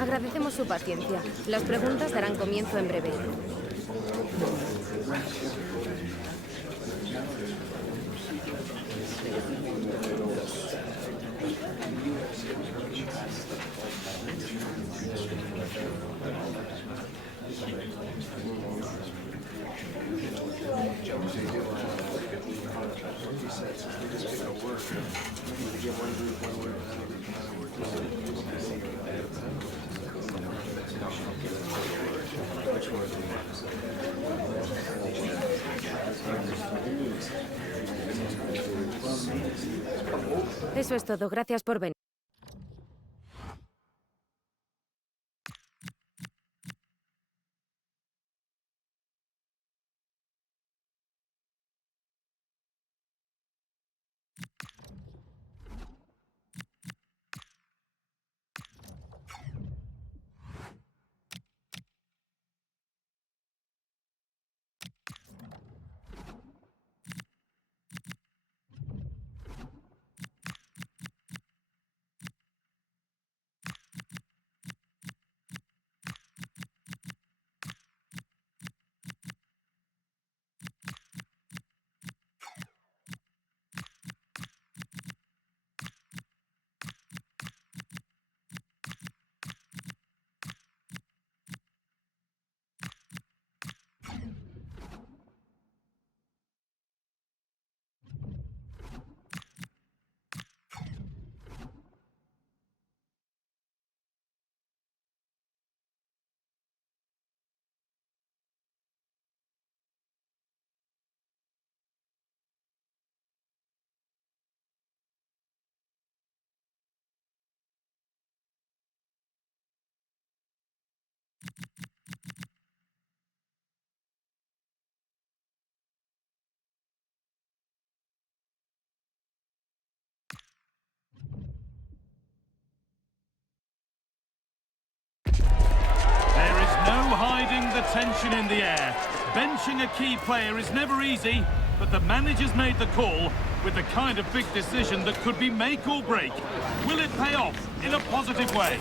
Agradecemos su paciencia. Las preguntas darán comienzo en breve. Eso es todo. Gracias por venir. Hiding the tension in the air. Benching a key player is never easy, but the manager's made the call with the kind of big decision that could be make or break. Will it pay off in a positive way?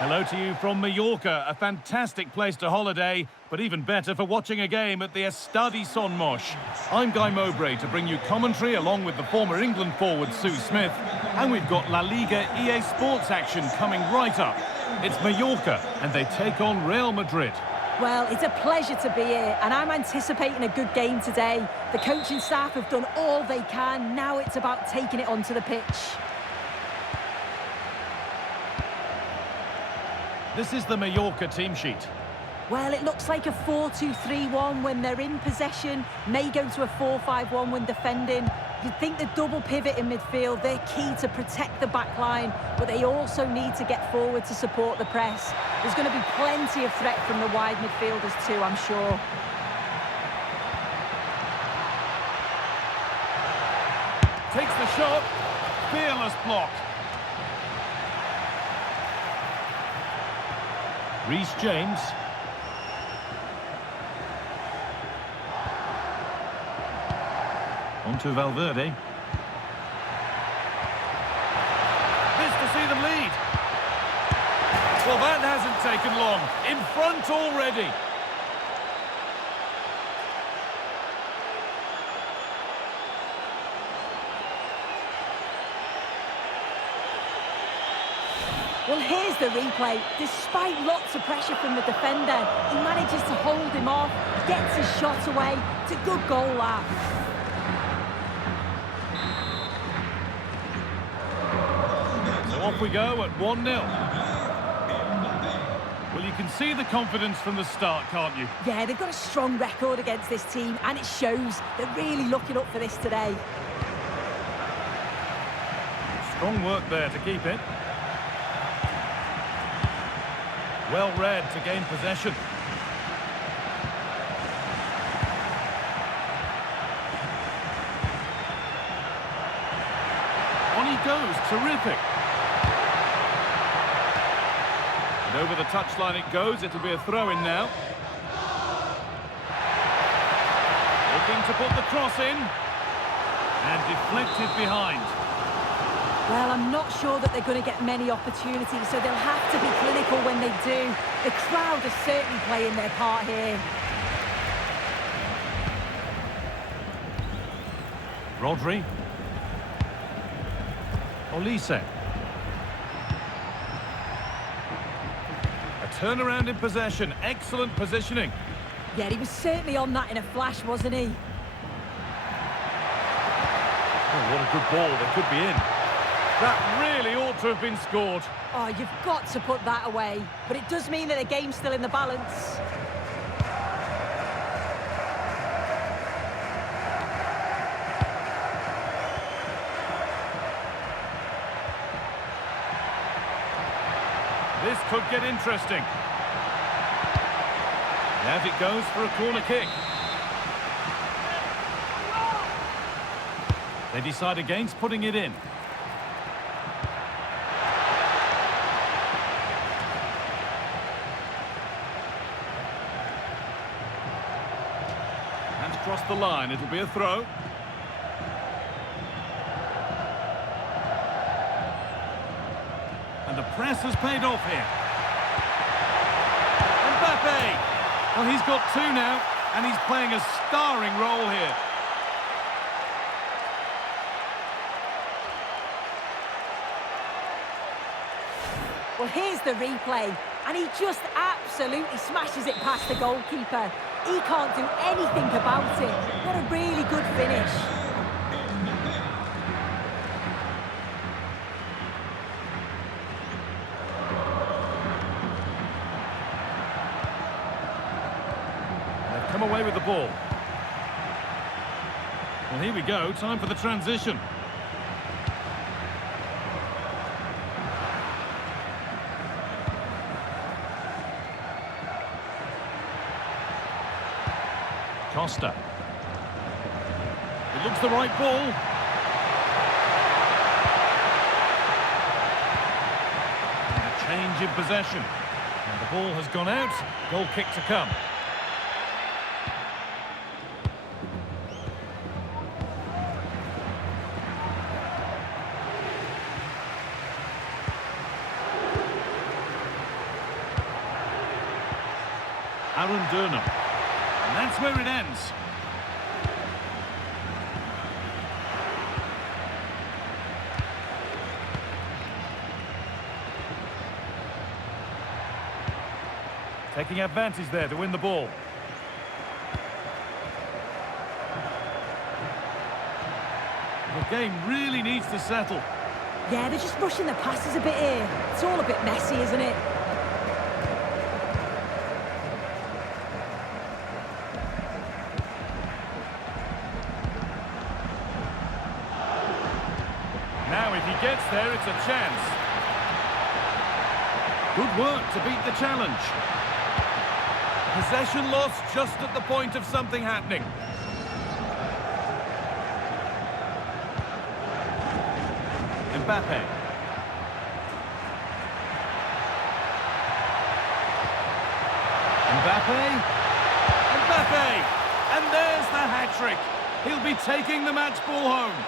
Hello to you from Mallorca, a fantastic place to holiday, but even better for watching a game at the Estadi Son Moix. I'm Guy Mowbray to bring you commentary along with the former England forward Sue Smith, and we've got La Liga EA Sports action coming right up. It's Mallorca, and they take on Real Madrid. Well, it's a pleasure to be here, and I'm anticipating a good game today. The coaching staff have done all they can. Now it's about taking it onto the pitch. This is the Mallorca team sheet. Well, it looks like a 4-2-3-1 when they're in possession, may go to a 4-5-1 when defending. You'd think the double pivot in midfield, they're key to protect the back line, but they also need to get forward to support the press. There's going to be plenty of threat from the wide midfielders too, I'm sure. Takes the shot, fearless block. Reece James. On to Valverde. This to see them lead. Well, that hasn't taken long. In front already. Well, here's the replay. Despite lots of pressure from the defender, he manages to hold him off, gets his shot away. It's a good goal, that. So off we go at 1-0. Well, you can see the confidence from the start, can't you? Yeah, they've got a strong record against this team, and it shows. They're really looking up for this today. Strong work there to keep it. Well read to gain possession. On he goes, terrific. And over the touchline it goes, it'll be a throw-in now. Looking to put the cross in. And deflected behind. Well, I'm not sure that they're going to get many opportunities, so they'll have to be clinical when they do. The crowd are certainly playing their part here. Rodri. Olise. A turnaround in possession. Excellent positioning. Yeah, he was certainly on that in a flash, wasn't he? Oh, what a good ball. They could be in. That really ought to have been scored. Oh, you've got to put that away. But it does mean that the game's still in the balance. This could get interesting. Out it goes for a corner kick. They decide against putting it in. And across the line, it'll be a throw. And the press has paid off here. Mbappé! Well, he's got two now, and he's playing a starring role here. Well, here's the replay, and he just absolutely smashes it past the goalkeeper. He can't do anything about it. What a really good finish. Come away with the ball. Well, here we go. Time for the transition. Costa. It looks the right ball. And a change in possession. And the ball has gone out. Goal kick to come. And that's where it ends. Taking advantage there to win the ball. The game really needs to settle. Yeah, they're just rushing the passes a bit here. It's all a bit messy, isn't it? Now, if he gets there, it's a chance. Good work to beat the challenge. Possession lost just at the point of something happening. Mbappé. Mbappé! And there's the hat-trick. He'll be taking the match ball home.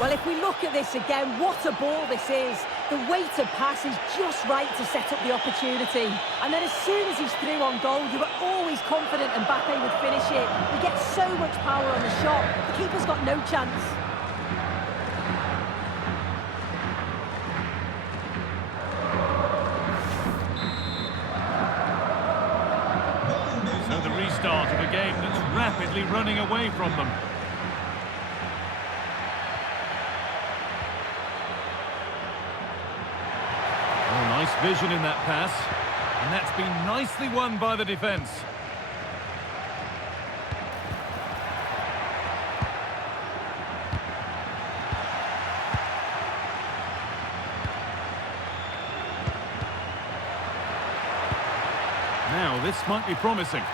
Well, if we look at this again, what a ball this is. The weighted pass is just right to set up the opportunity. And then as soon as he's through on goal, you were always confident Mbappé would finish it. He gets so much power on the shot, the keeper's got no chance. So the restart of a game that's rapidly running away from them. Nice vision in that pass, and that's been nicely won by the defence. Now, this might be promising.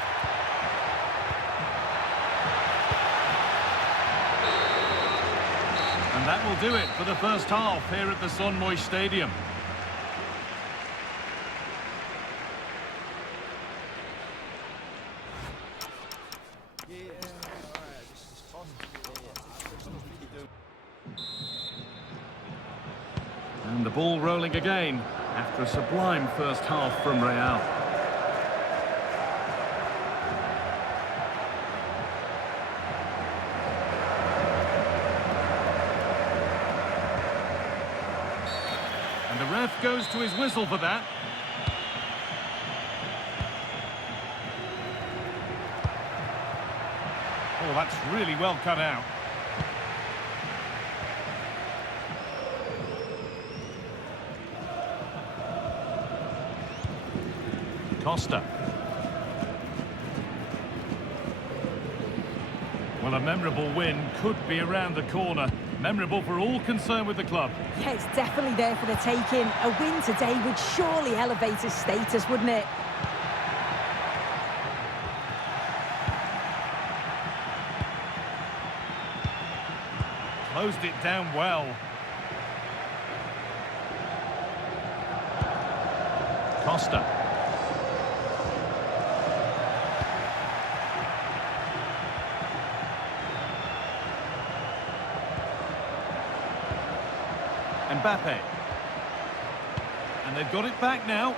And that will do it for the first half here at the Son Moix Stadium. ball rolling again after a sublime first half from Real. And the ref goes to his whistle for that. Oh, that's really well cut out. Costa. Well, a memorable win could be around the corner. Memorable for all concerned with the club. Yeah, it's definitely there for the taking. A win today would surely elevate his status, wouldn't it? Closed it down well. Costa. Mbappé. And they've got it back now.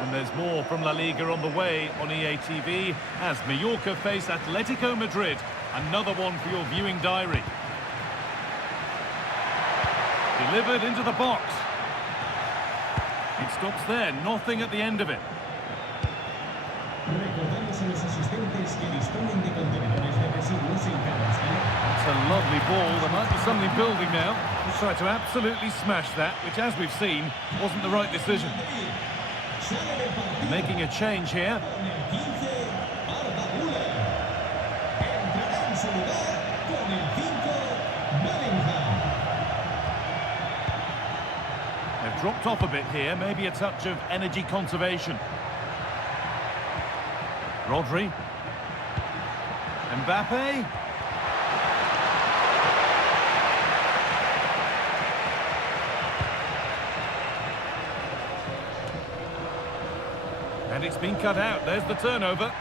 And there's more from La Liga on the way on EA TV as Mallorca face Atletico Madrid. Another one for your viewing diary. Delivered into the box. It stops there, nothing at the end of it. That's a lovely ball. There might be something building now. He's tried to absolutely smash that, which, as we've seen, wasn't the right decision. Making a change here. They've dropped off a bit here, maybe a touch of energy conservation. Rodri. Mbappé. And it's been cut out. There's the turnover.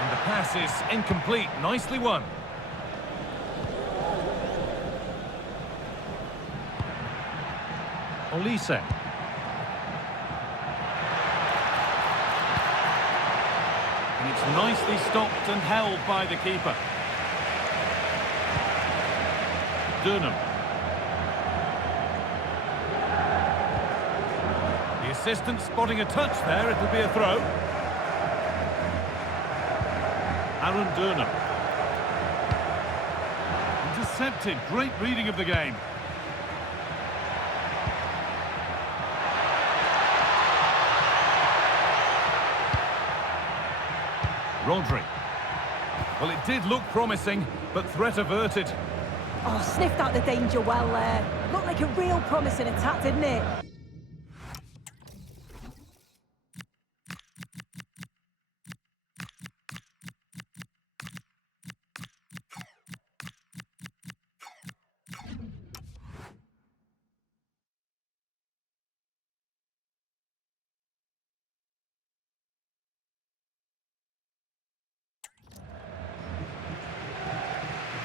And the pass is incomplete. Nicely won. Olise. And it's nicely stopped and held by the keeper. Dortmund. The assistant spotting a touch there, it'll be a throw. Dortmund. Intercepted, great reading of the game. Rodri. Well, it did look promising, but threat averted. Oh, sniffed out the danger well there. Looked like a real promising attack, didn't it?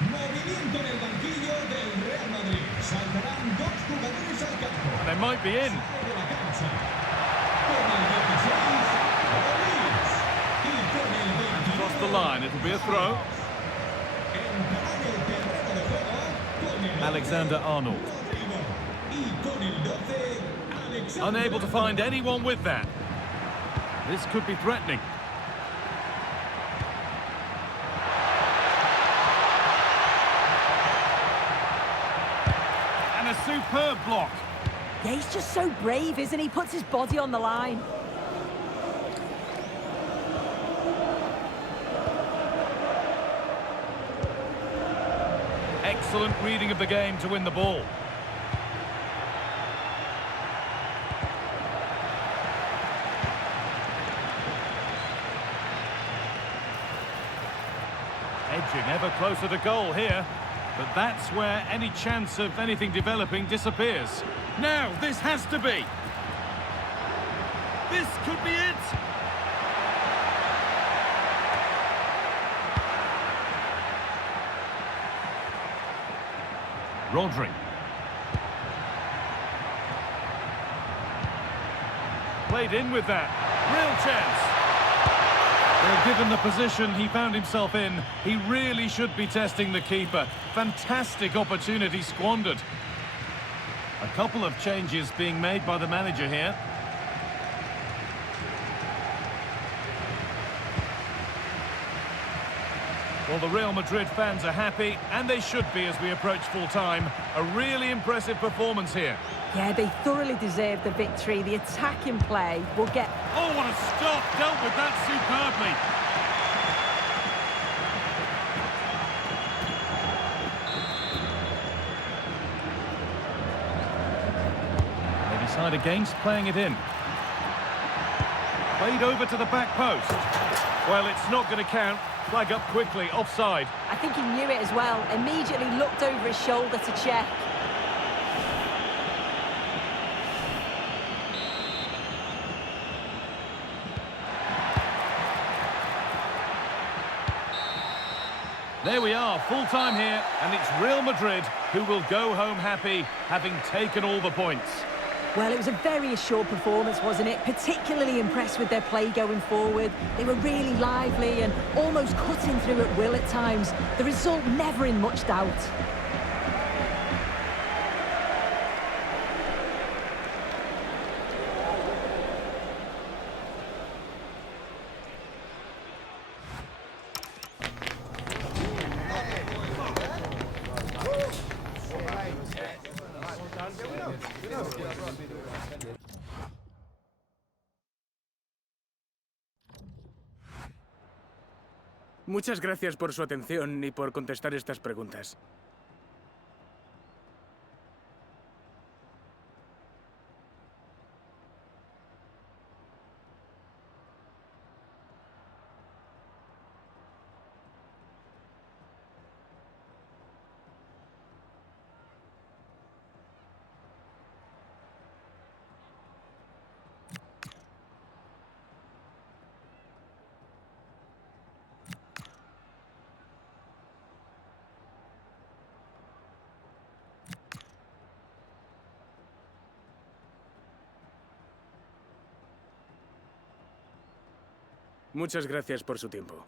Movimiento en el banquillo del Real Madrid. Saltarán dos jugadores al campo. They might be in. De la cancha. Con el 16, Olise. Y con el 22, Across the line, it'll be a throw. entrará en el terreno de juego con el Alexander-Arnold. Rodrigo. Y con el 12, Alexander. Unable to find anyone with that. This could be threatening. And a superb block. Yeah, he's just so brave, isn't he? Puts his body on the line. Excellent reading of the game to win the ball. Edging ever closer to goal here. But that's where any chance of anything developing disappears. Now, this has to be. This could be it. Rodri. Played in with that. Real chance. Well, given the position he found himself in, he really should be testing the keeper. Fantastic opportunity squandered. A couple of changes being made by the manager here. Well, the Real Madrid fans are happy, and they should be as we approach full-time. A really impressive performance here. Yeah, they thoroughly deserve the victory. The attacking play will get... Oh, what a stop! Dealt with that superbly. They decide against playing it in. Played over to the back post. Well, it's not going to count. Flag up quickly, offside. I think he knew it as well. Immediately looked over his shoulder to check. There we are, full time here, and it's Real Madrid who will go home happy, having taken all the points. Well, it was a very assured performance, wasn't it? Particularly impressed with their play going forward. They were really lively and almost cutting through at will at times. The result never in much doubt. Muchas gracias por su atención y por contestar estas preguntas. Muchas gracias por su tiempo.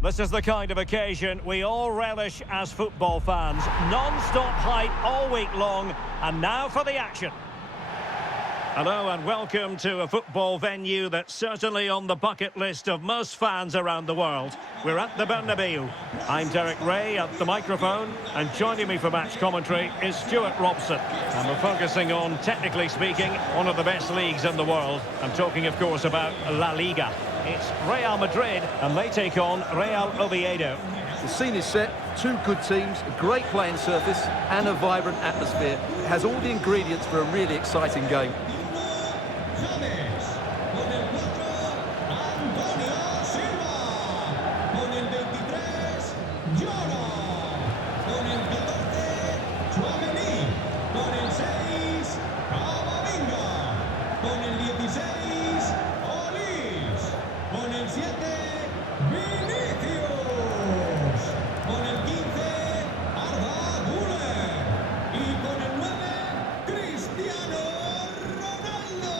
This is the kind of occasion we all relish as football fans. Non-stop hype all week long, and now for the action. Hello and welcome to a football venue that's certainly on the bucket list of most fans around the world. We're at the Bernabeu. I'm Derek Ray at the microphone, and joining me for match commentary is Stuart Robson. And we're focusing on, technically speaking, one of the best leagues in the world. I'm talking, of course, about La Liga. It's Real Madrid, and they take on Real Oviedo. The scene is set, two good teams, a great playing surface and a vibrant atmosphere. It has all the ingredients for a really exciting game. Con el 16, Olise. Con el 7, Vinicius. Con el 15, y con el 9, Cristiano Ronaldo.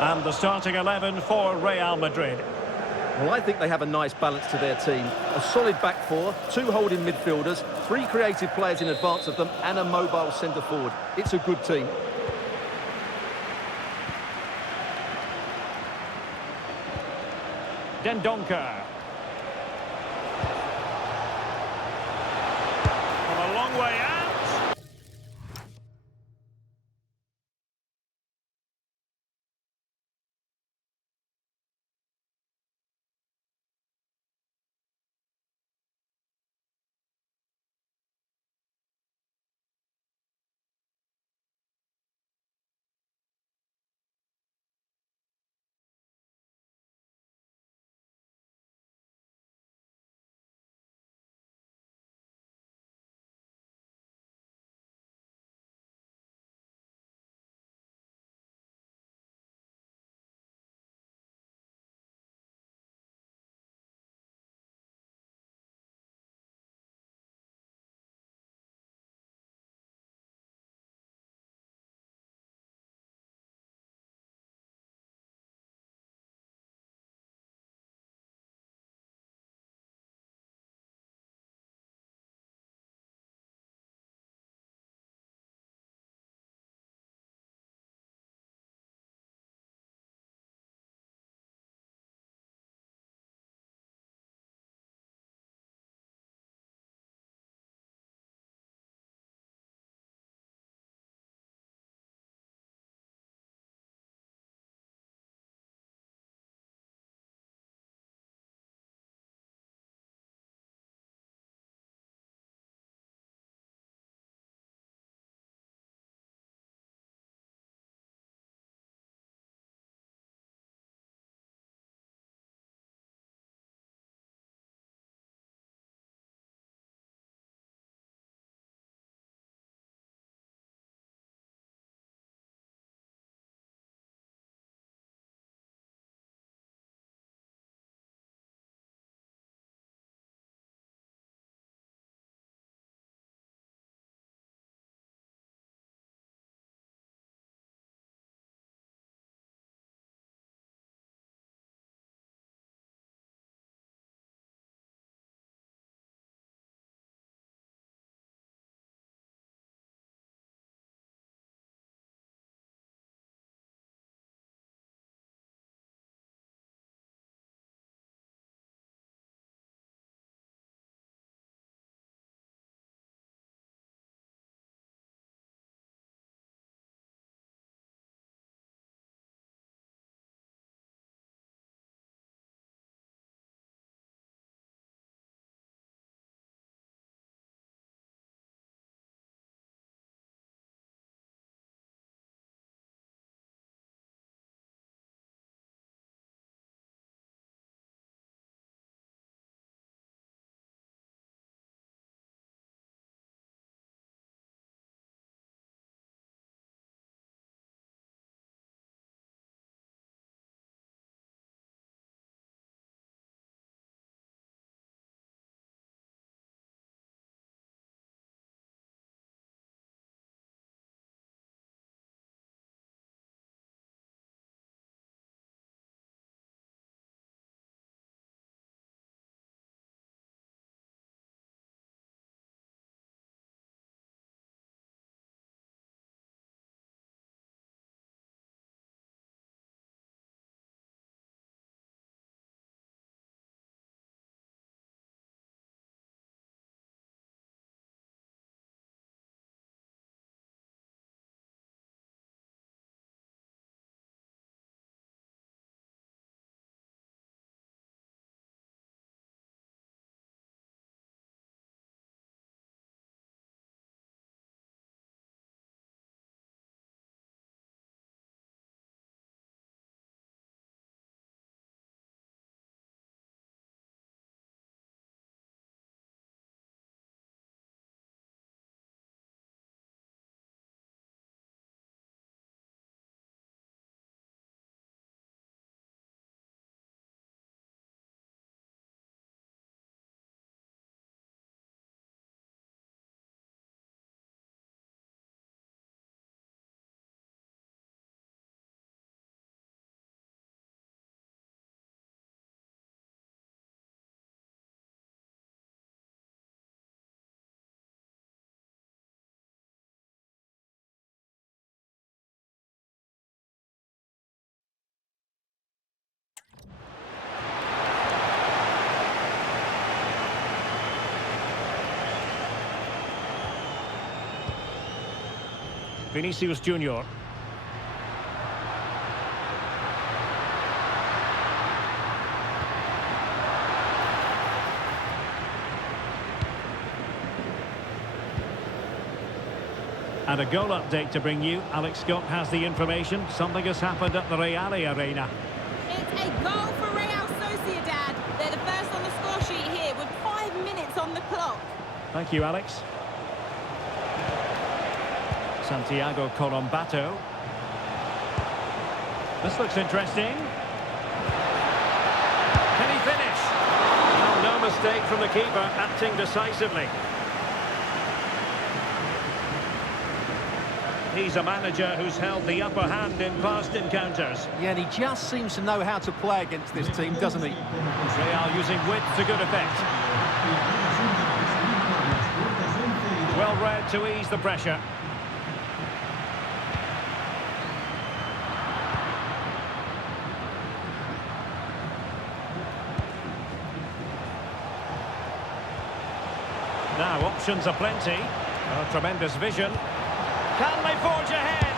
And the starting 11 for Real Madrid. Well, I think they have a nice balance to their team. A solid back four, two holding midfielders, three creative players in advance of them, and a mobile centre-forward. It's a good team. Dendoncker. From a long way out. Vinicius Junior. And a goal update to bring you. Alex Scott has the information. Something has happened at the Real Arena. It's a goal for Real Sociedad. They're the first on the score sheet here with 5 minutes on the clock. Thank you, Alex. Santiago Colombato. This looks interesting. Can he finish? No mistake from the keeper, acting decisively. He's a manager who's held the upper hand in past encounters. Yeah, and he just seems to know how to play against this team, doesn't he? Real using width to good effect. Well read to ease the pressure. Now options are plenty. Tremendous vision. Can they forge ahead?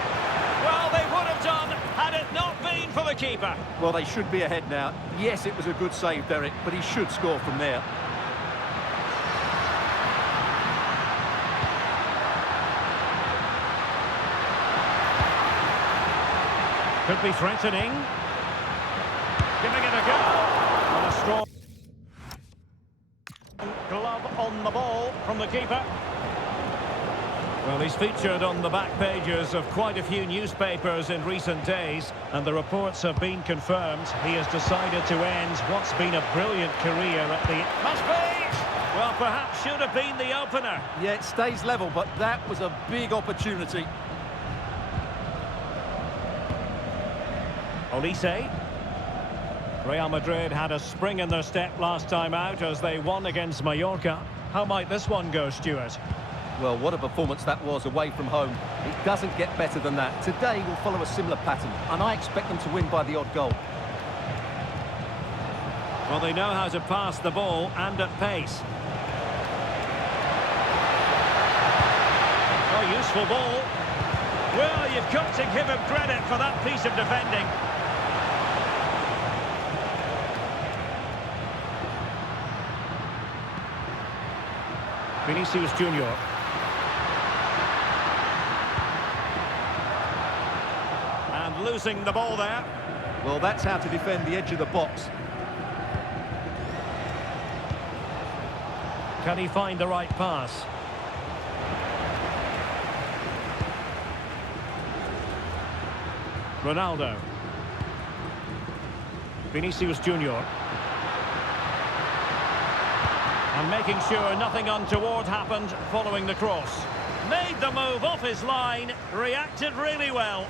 Well, they would have done had it not been for the keeper. Well, they should be ahead now. Yes, it was a good save, Derek, but he should score from there. Could be threatening. Giving it a go. And a strong glove on the ball from the keeper. Well, he's featured on the back pages of quite a few newspapers in recent days, and the reports have been confirmed. He has decided to end what's been a brilliant career at the... Must be! Well, perhaps should have been the opener. Yeah, it stays level, but that was a big opportunity. Olise. Real Madrid had a spring in their step last time out as they won against Mallorca. How might this one go, Stuart? Well, what a performance that was away from home. It doesn't get better than that. Today will follow a similar pattern, and I expect them to win by the odd goal. Well, they know how to pass the ball and at pace. Oh, useful ball. Well, you've got to give him credit for that piece of defending. Vinicius Junior. And losing the ball there. Well, that's how to defend the edge of the box. Can he find the right pass? Ronaldo. Vinicius Junior. And making sure nothing untoward happened following the cross. Made the move off his line, reacted really well.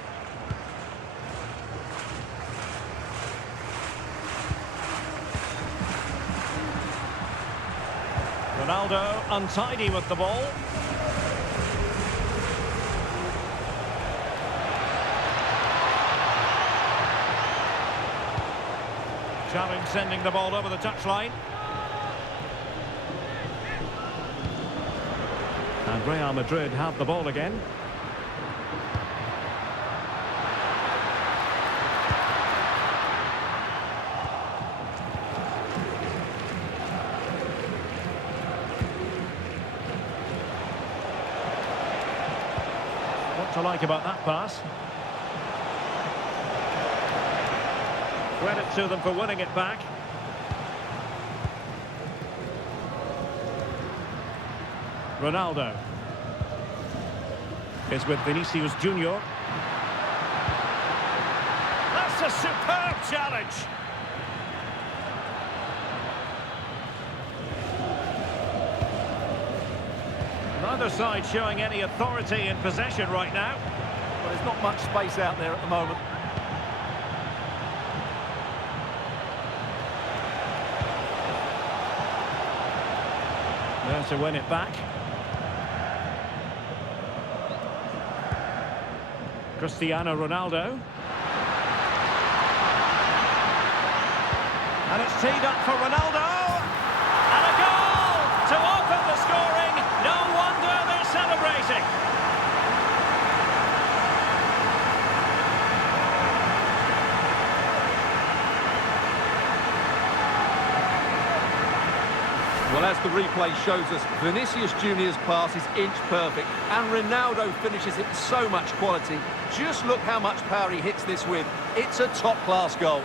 Ronaldo untidy with the ball. Challenge sending the ball over the touchline. And Real Madrid have the ball again. What to like about that pass? Credit to them for winning it back. Ronaldo is with Vinicius Junior. That's a superb challenge. Neither side showing any authority in possession right now. Well, there's not much space out there at the moment. There to win it back. Cristiano Ronaldo. And it's teed up for Ronaldo. And a goal to open the scoring. No wonder they're celebrating. Well, as the replay shows us, Vinicius Junior's pass is inch perfect, and Ronaldo finishes it with so much quality. Just look how much power he hits this with. It's a top-class goal.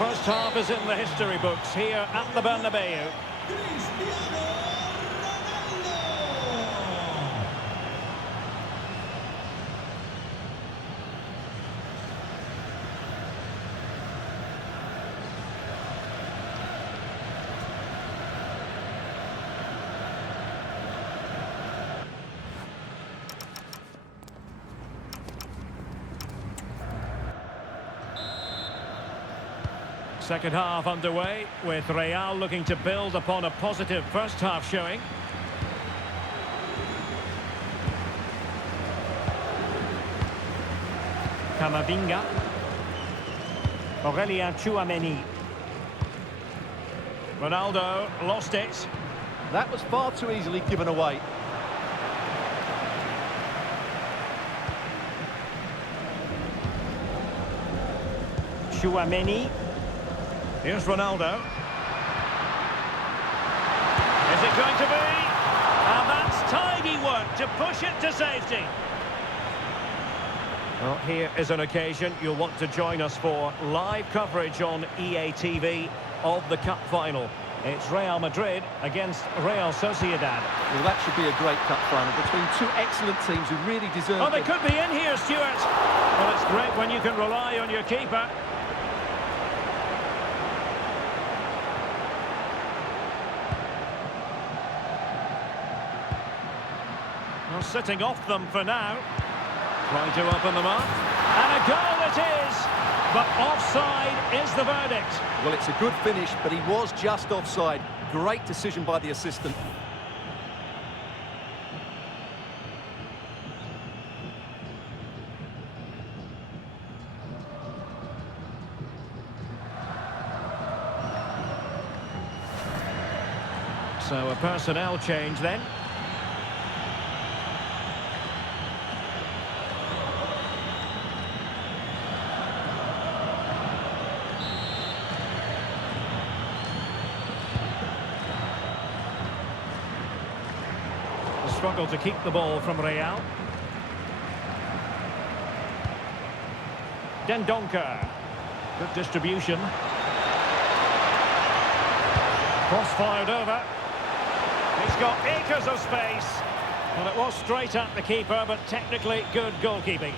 first half is in the history books here at the Bernabeu. Cristiano Ronaldo. Second half underway, with Real looking to build upon a positive first half showing. Camavinga. Aurelien Tchouameni. Ronaldo lost it. That was far too easily given away. Tchouameni. Here's Ronaldo. Is it going to be? And that's tidy work to push it to safety. Well, here is an occasion you'll want to join us for live coverage on EA TV of the Cup final. It's Real Madrid against Real Sociedad. Well, that should be a great cup final between two excellent teams who really deserve it. Oh, they could be in here, Stuart. Well, it's great when you can rely on your keeper. Well, sitting off them for now. Trying to open them up. And a goal it is! But offside is the verdict. Well, it's a good finish, but he was just offside. Great decision by the assistant. So a personnel change then. Struggle to keep the ball from Real. Dendoncker. Good distribution. Cross fired over. He's got acres of space. Well, it was straight at the keeper, but technically good goalkeeping.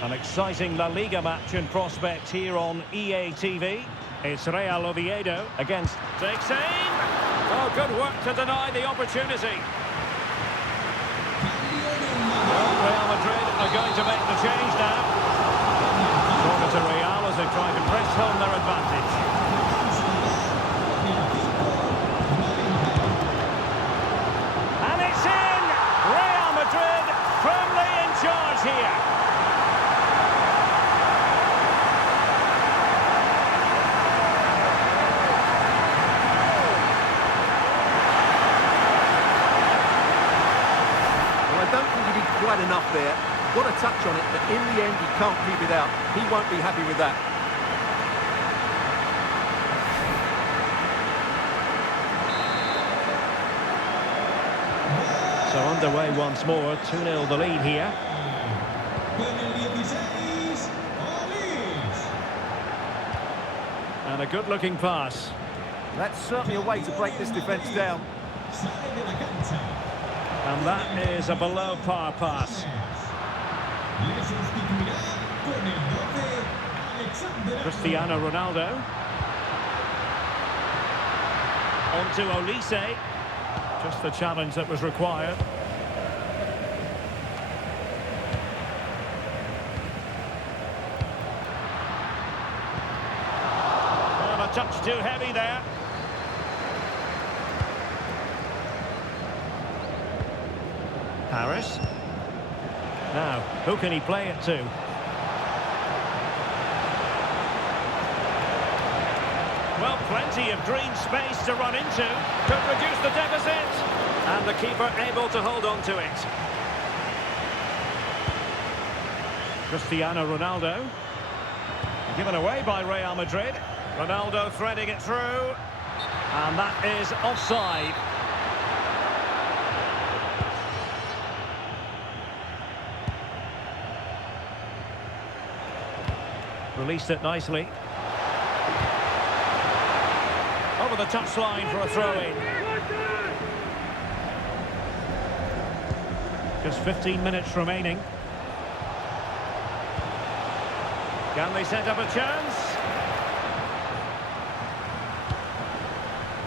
An exciting La Liga match in prospect here on EA TV. It's Real Oviedo against... Takes aim! Oh, good work to deny the opportunity. Well, Real Madrid are going to make the change now. Over to Real as they try to press home their advantage. And it's in! Real Madrid firmly in charge here. Quite enough there. Got a touch on it, but in the end he can't keep it out. He won't be happy with that. So underway once more, 2-0 the lead here. And a good-looking pass. That's certainly a way to break this defence down. And that is a below-par pass. Cristiano Ronaldo. On to Olise. Just the challenge that was required. Well, a touch too heavy there. Paris. Now, who can he play it to? Well, plenty of green space to run into. Could reduce the deficit. And the keeper able to hold on to it. Cristiano Ronaldo. Given away by Real Madrid. Ronaldo threading it through. And that is offside. Released it nicely. Over the touchline for a throw-in. Just 15 minutes remaining. Can they set up a chance?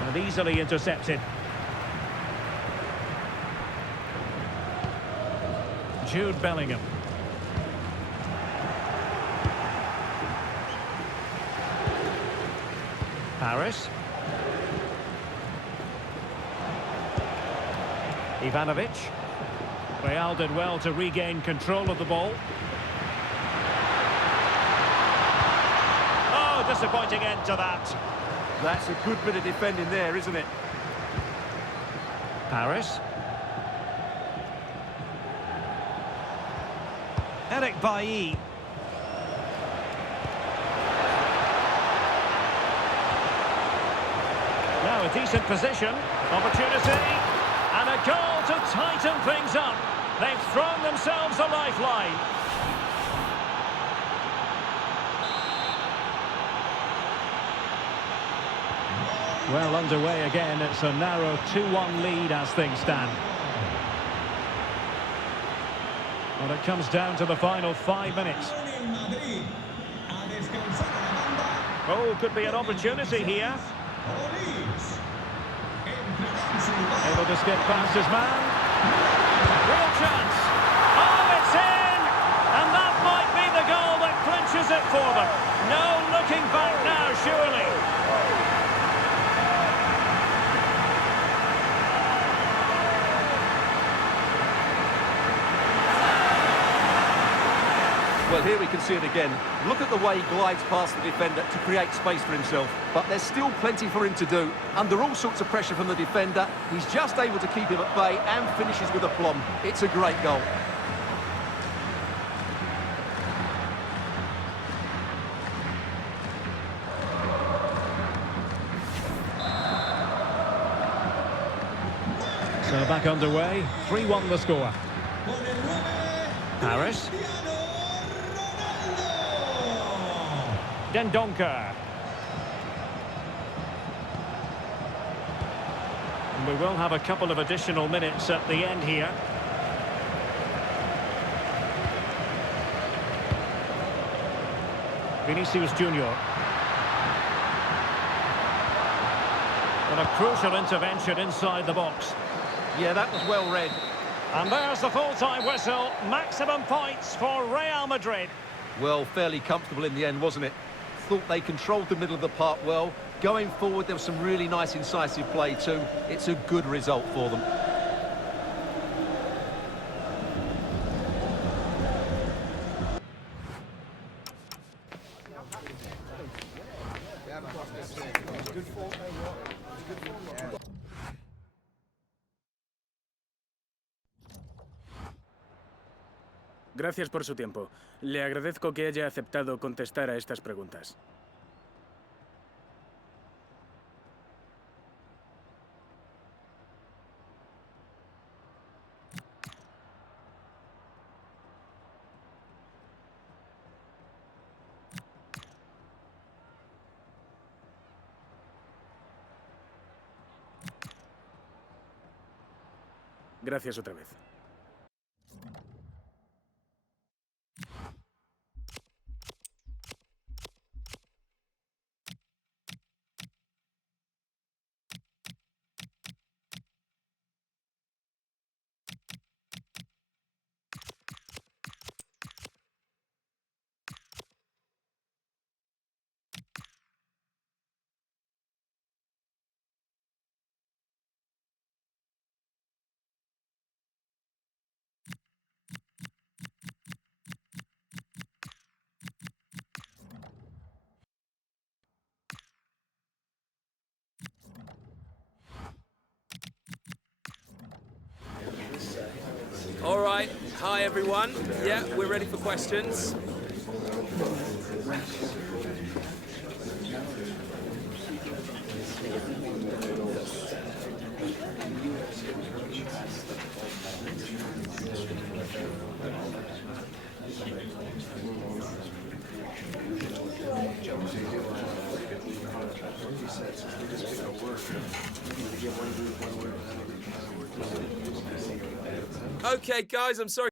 And easily intercepted. Jude Bellingham. Paris. Ivanovic. Real did well to regain control of the ball. Oh, disappointing end to that. That's a good bit of defending there, isn't it? Paris. Eric Bailly. Now a decent position, opportunity, and a goal to tighten things up. They've thrown themselves a lifeline. Well underway again, it's a narrow 2-1 lead as things stand. Well, it comes down to the final 5 minutes. Oh, could be an opportunity here. Able to skip past his man. Real chance. Oh, it's in! And that might be the goal that clinches it for them. No looking back now, surely. Well, here we can see it again. Look at the way he glides past the defender to create space for himself. But there's still plenty for him to do. Under all sorts of pressure from the defender, he's just able to keep him at bay and finishes with aplomb. It's a great goal. So back underway, 3-1 the score. Paris. Dendoncker. And we will have a couple of additional minutes at the end here. Vinicius Junior. And a crucial intervention inside the box. Yeah, that was well read. And there's the full-time whistle. Maximum points for Real Madrid. Well, fairly comfortable in the end, wasn't it? Thought they controlled the middle of the park well. Going forward, there was some really nice incisive play too. It's a good result for them. Gracias por su tiempo. Le agradezco que haya aceptado contestar a estas preguntas. Gracias otra vez. All right, hi everyone. Yeah, we're ready for questions. Okay, guys, I'm sorry.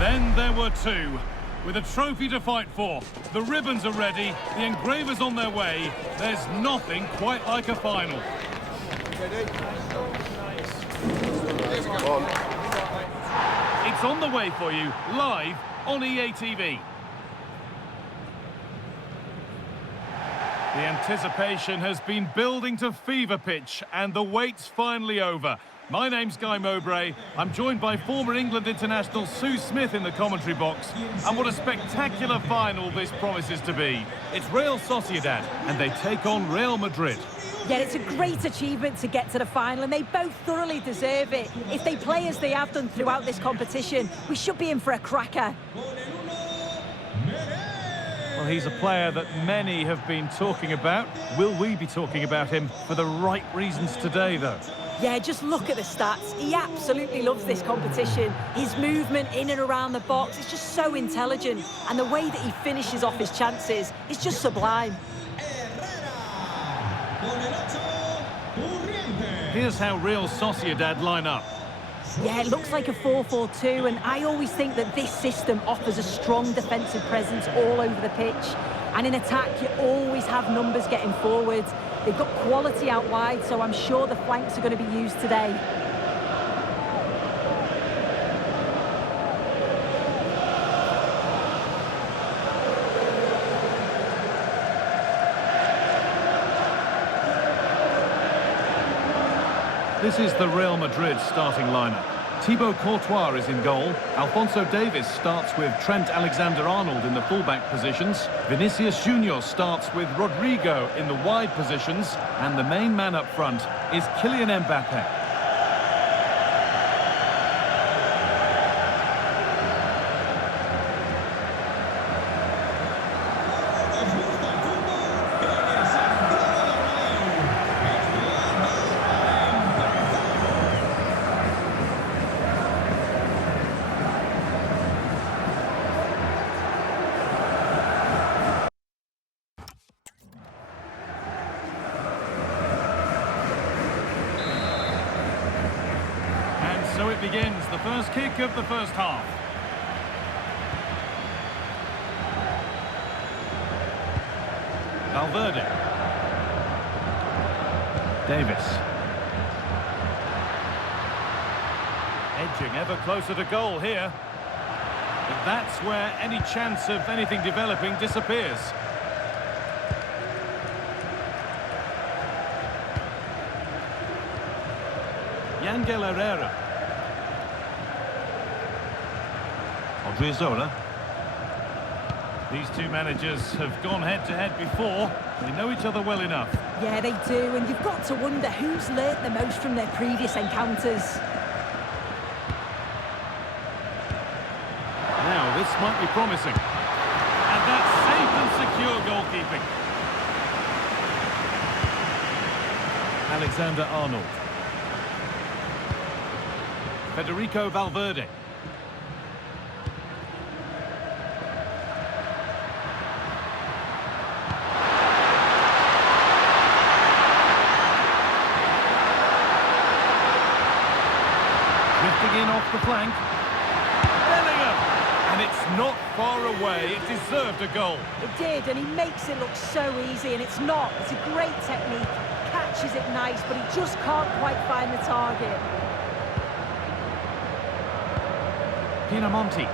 Then there were two. With a trophy to fight for, the ribbons are ready, the engravers on their way. There's nothing quite like a final. It's on the way for you, live on EA TV. The anticipation has been building to fever pitch, and the wait's finally over. My name's Guy Mowbray. I'm joined by former England international Sue Smith in the commentary box. And what a spectacular final this promises to be. It's Real Sociedad, and they take on Real Madrid. Yeah, it's a great achievement to get to the final, and they both thoroughly deserve it. If they play as they have done throughout this competition, we should be in for a cracker. Well, he's a player that many have been talking about. Will we be talking about him for the right reasons today, though? Yeah, just look at the stats. He absolutely loves this competition. His movement in and around the box is just so intelligent, and the way that he finishes off his chances is just sublime. Here's how Real Sociedad line up. Yeah, it looks like a 4-4-2, and I always think that this system offers a strong defensive presence all over the pitch. And in attack, you always have numbers getting forward. They've got quality out wide, so I'm sure the flanks are going to be used today. This is the Real Madrid starting lineup. Thibaut Courtois is in goal. Alphonso Davies starts with Trent Alexander-Arnold in the fullback positions. Vinicius Junior starts with Rodrigo in the wide positions. And the main man up front is Kylian Mbappé. So it begins, the first kick of the first half. Valverde. Davis. Edging ever closer to goal here. But that's where any chance of anything developing disappears. Yangel Herrera. Odriozola. These two managers have gone head-to-head before. They know each other well enough. Yeah, they do, and you've got to wonder who's learnt the most from their previous encounters. Now, this might be promising. And that's safe and secure goalkeeping. Alexander-Arnold. Federico Valverde. Drifting in off the flank. Bellingham! And it's not far away. It deserved a goal. It did, and he makes it look so easy, and it's not. It's a great technique. Catches it nice, but he just can't quite find the target. Pinamonti.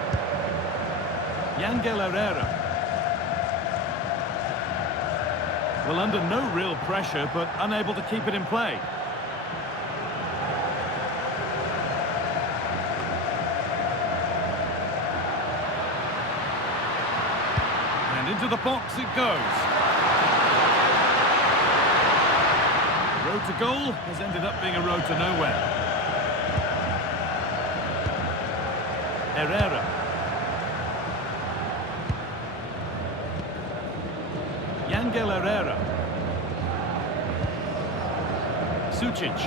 Yangel Herrera. Well, under no real pressure, but unable to keep it in play. And into the box it goes. The road to goal has ended up being a road to nowhere. Herrera. Yangel Herrera. Sucic.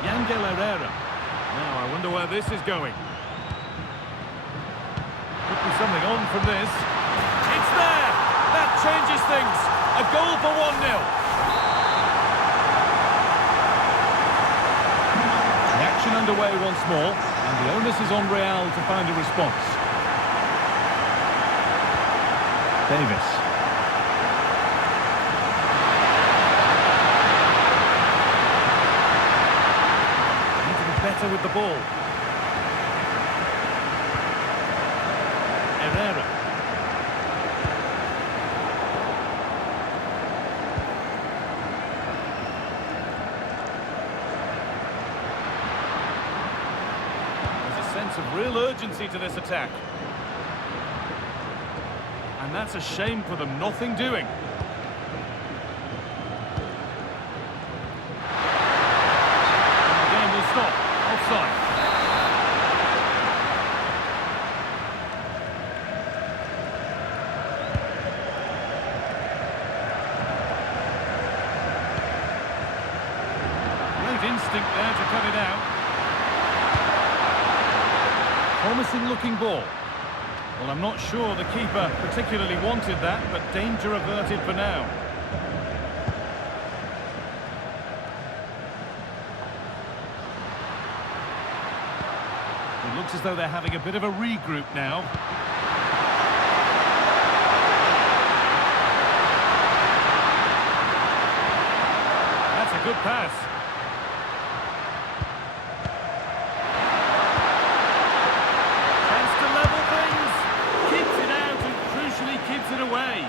Yangel Herrera. Now I wonder where this is going. Could be something on from this. It's there! That changes things. A goal for 1-0. The action underway once more, and the onus is on Real to find a response. Davis. Need to be better with the ball. Herrera. Of real urgency to this attack. And that's a shame for them, nothing doing. And the game will stop. Offside. Great instinct there to cut it out. Promising looking ball. Well, I'm not sure the keeper particularly wanted that, but danger averted for now. It looks as though they're having a bit of a regroup now. That's a good pass. away.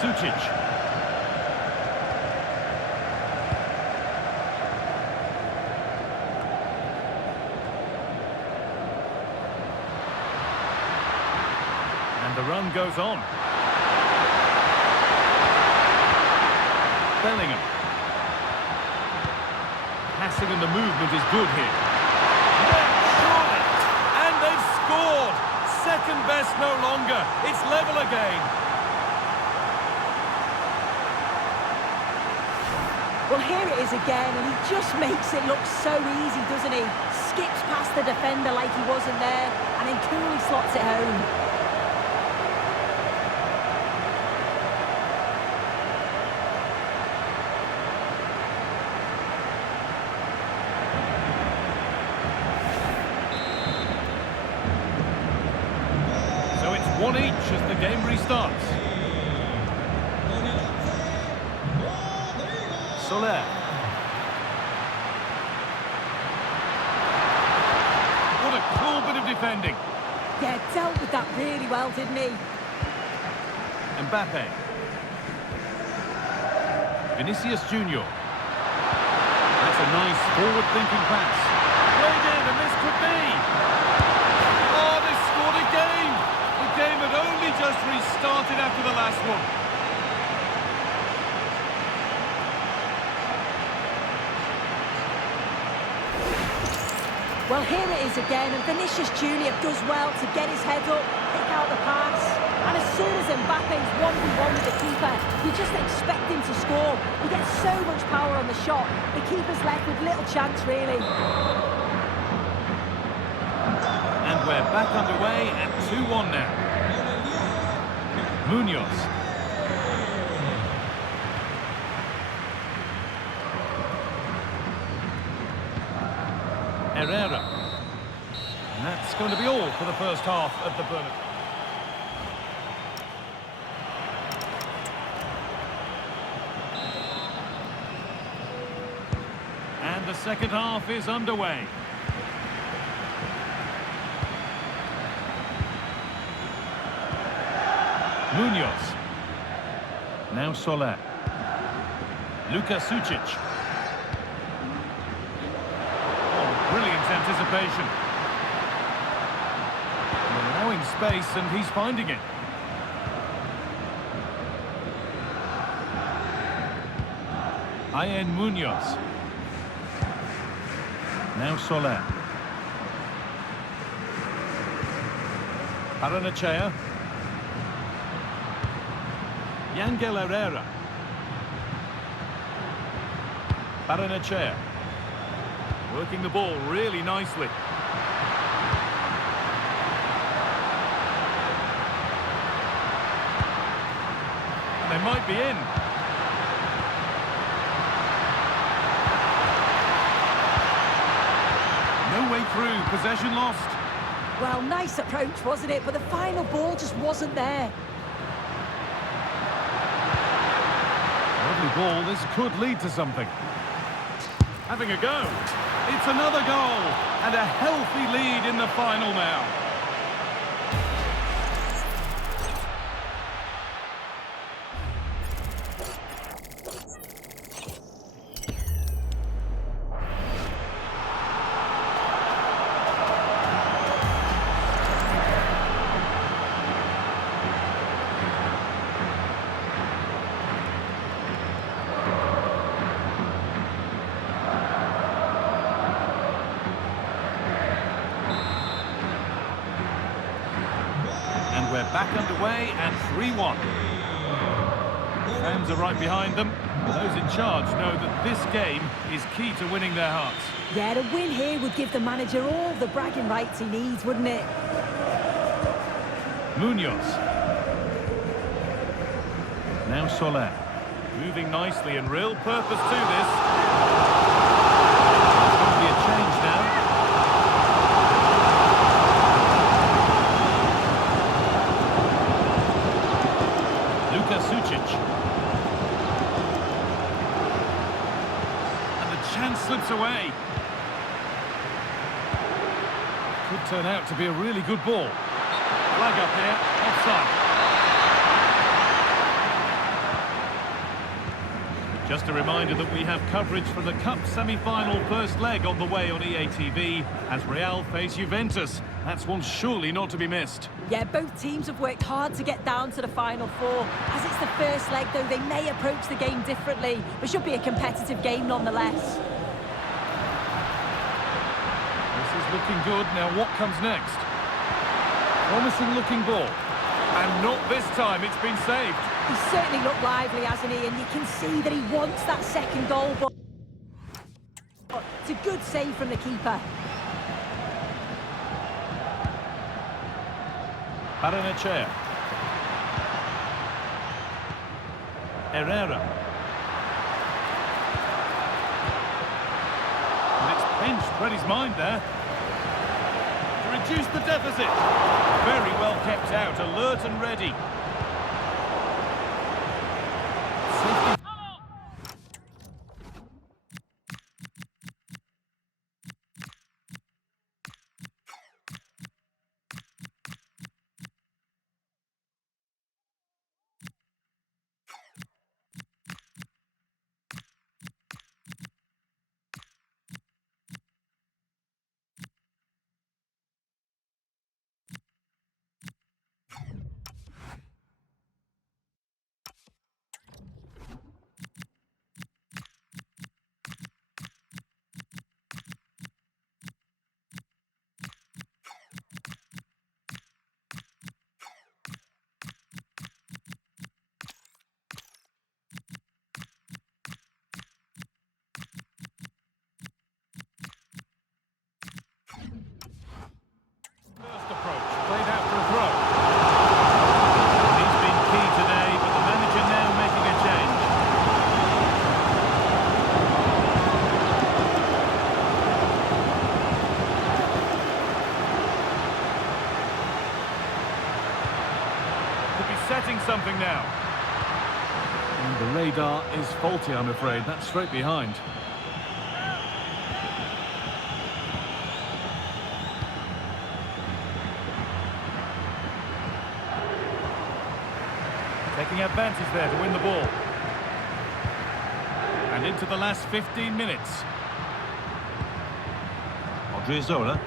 Sučić. And the run goes on. Bellingham. Passing and the movement is good here. Surely. And they've scored. Second best no longer. It's level again. Well, here it is again, and he just makes it look so easy, doesn't he? Skips past the defender like he wasn't there, and then coolly slots it home. One each as the game restarts. Soler. What a cool bit of defending. Yeah, dealt with that really well, didn't he? Mbappé. Vinicius Junior. That's a nice forward-thinking pass. Played in, and this could be. Oh, they scored again. The game had only just restarted after the last one. Well, here it is again, and Vinicius Junior does well to get his head up, pick out the pass. And as soon as Mbappe's 1v1 with the keeper, you just expect him to score. He gets so much power on the shot, the keeper's left with little chance, really. And we're back underway at 2-1 now. Munoz. Herrera. And that's going to be all for the first half of the Ballon. And the second half is underway. Munoz. Now Soler. Luka Sučić. Oh, brilliant anticipation. Allowing space, and he's finding it. Ian Munoz. Now Soler. Paranachea. Yangel Herrera. Paranachea. Working the ball really nicely. They might be in. No way through, possession lost. Well, nice approach, wasn't it? But the final ball just wasn't there. Lovely ball, this could lead to something. Having a go. It's another goal, and a healthy lead in the final now. We're back underway and 3-1. Fans are right behind them. Those in charge know that this game is key to winning their hearts. Yeah, a win here would give the manager all the bragging rights he needs, wouldn't it? Munoz. Now Soler. Moving nicely and real purpose to this. There's going to be a change now. Sučić. And the chance slips away. Could turn out to be a really good ball. Flag up here, offside. Just a reminder that we have coverage for the Cup semi-final first leg on the way on EA TV as Real face Juventus. That's one surely not to be missed. Yeah, both teams have worked hard to get down to the final four. As it's the first leg, though, they may approach the game differently. It should be a competitive game nonetheless. This is looking good. Now what comes next? Promising looking ball. And not this time, it's been saved. He's certainly looked lively, hasn't he? And you can see that he wants that second goal. But it's a good save from the keeper. Barrenechea. Herrera. And it's pinched Freddie's mind there. To reduce the deficit. Very well kept out, alert and ready. Safety. Setting something now. And the radar is faulty, I'm afraid. That's straight behind. Taking advantage there to win the ball. And into the last 15 minutes. Odriozola.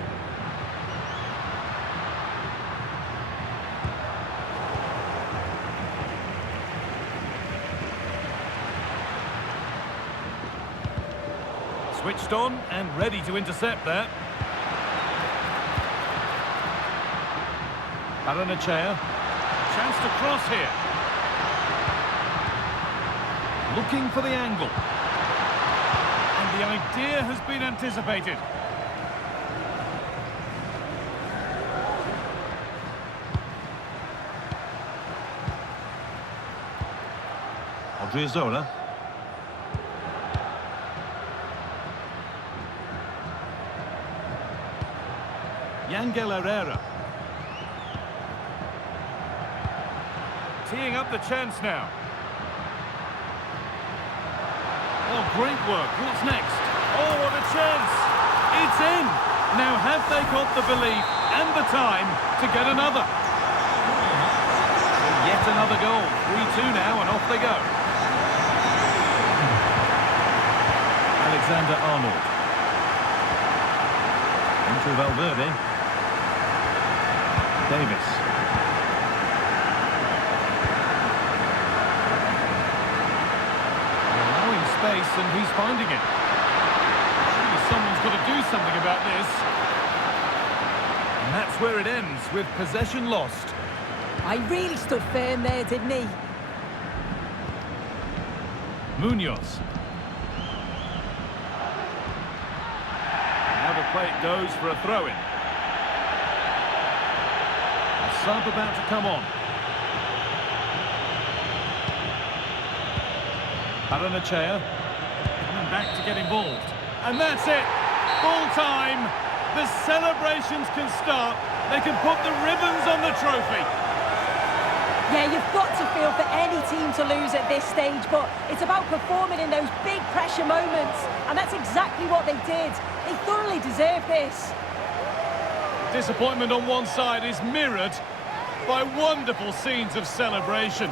Switched on and ready to intercept there. Barrenechea. Chance to cross here. Looking for the angle. And the idea has been anticipated. Odriozola. Yangel Herrera. Teeing up the chance now. Oh, great work. What's next? Oh, what a chance. It's in. Now have they got the belief and the time to get another? Yet another goal. 3-2 now and off they go. Alexander-Arnold. Into Valverde. Davis. Allowing space and he's finding it. Surely someone's got to do something about this. And that's where it ends, with possession lost. I really stood firm there, didn't he? Munoz. Now the play goes for a throw-in. Sub about to come on. Barrenechea coming back to get involved. And that's it! Full time! The celebrations can start. They can put the ribbons on the trophy. Yeah, you've got to feel for any team to lose at this stage, but it's about performing in those big pressure moments. And that's exactly what they did. They thoroughly deserve this. Disappointment on one side is mirrored by wonderful scenes of celebration.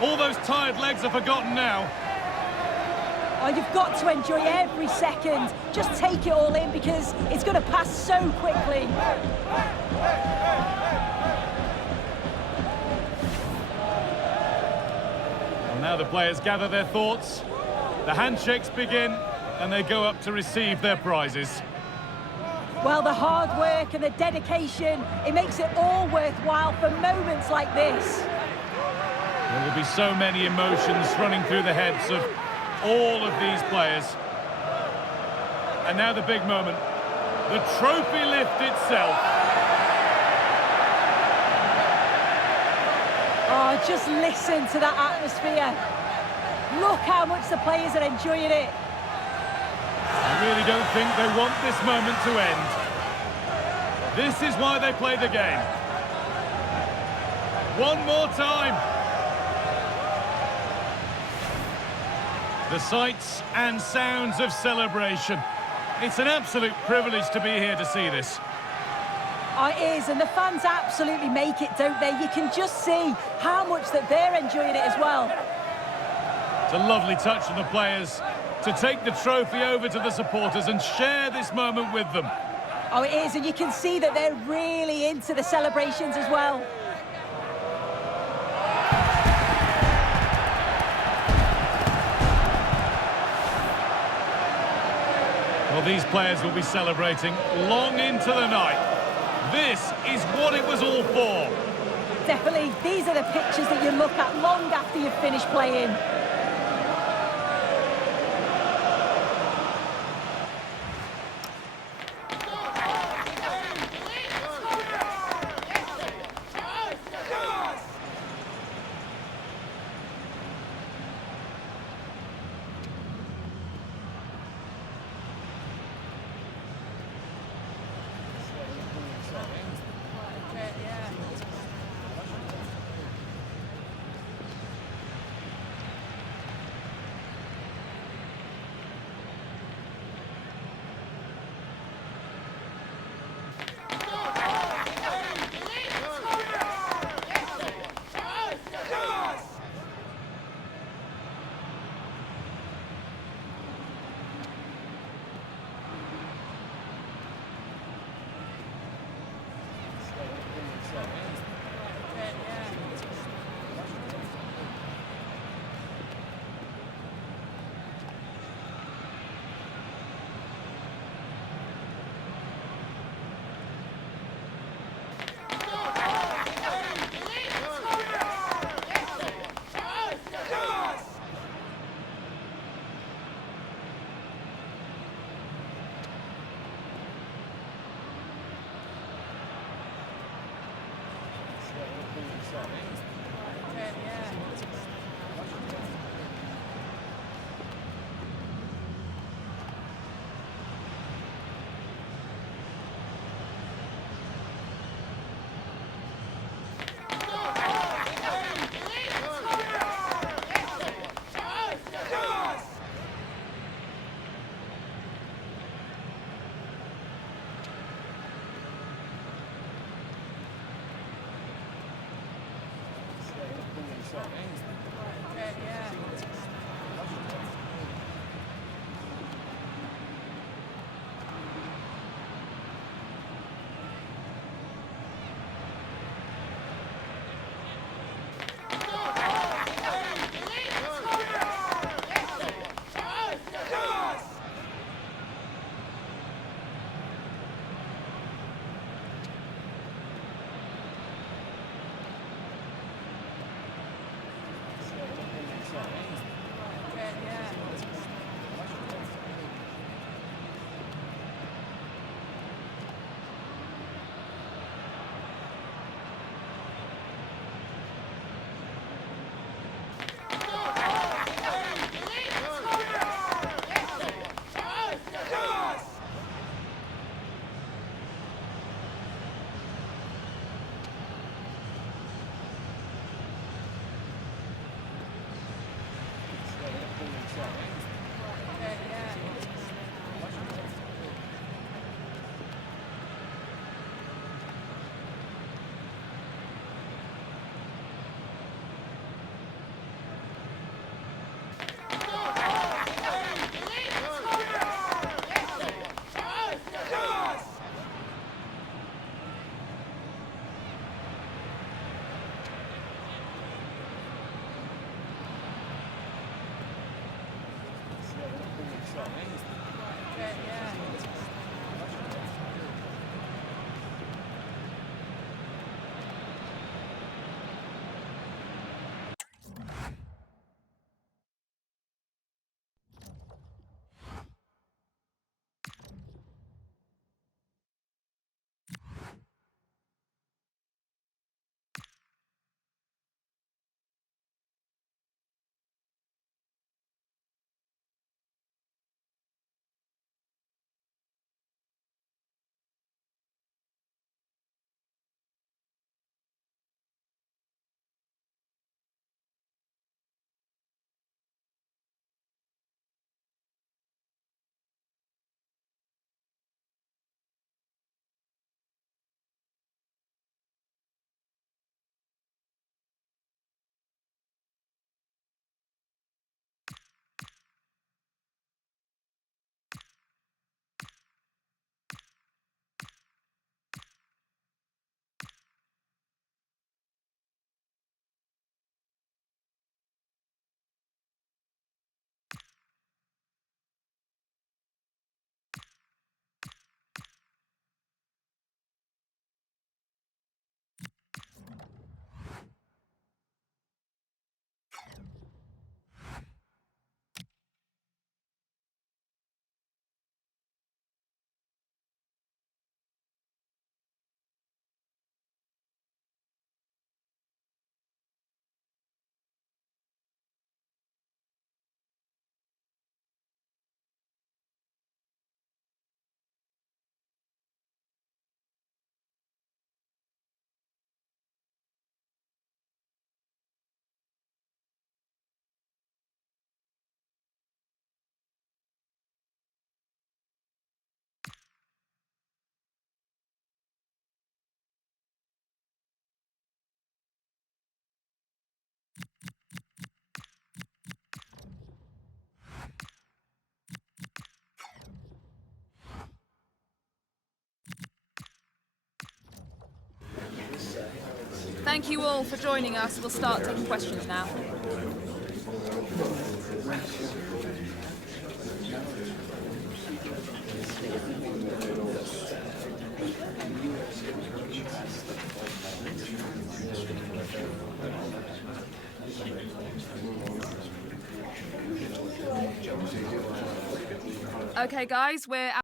All those tired legs are forgotten now. Oh, you've got to enjoy every second. Just take it all in because it's going to pass so quickly. Well, now the players gather their thoughts. The handshakes begin and they go up to receive their prizes. Well, the hard work and the dedication, it makes it all worthwhile for moments like this. There will be so many emotions running through the heads of all of these players. And now the big moment, the trophy lift itself. Oh, just listen to that atmosphere. Look how much the players are enjoying it. I really don't think they want this moment to end. This is why they play the game. One more time. The sights and sounds of celebration. It's an absolute privilege to be here to see this. Oh, it is, and the fans absolutely make it, don't they? You can just see how much that they're enjoying it as well. It's a lovely touch from the players to take the trophy over to the supporters and share this moment with them. Oh, it is, and you can see that they're really into the celebrations as well. Well, these players will be celebrating long into the night. This is what it was all for. Definitely, these are the pictures that you look at long after you've finished playing. Thank you all for joining us. We'll start taking questions now. Okay, guys, we're out.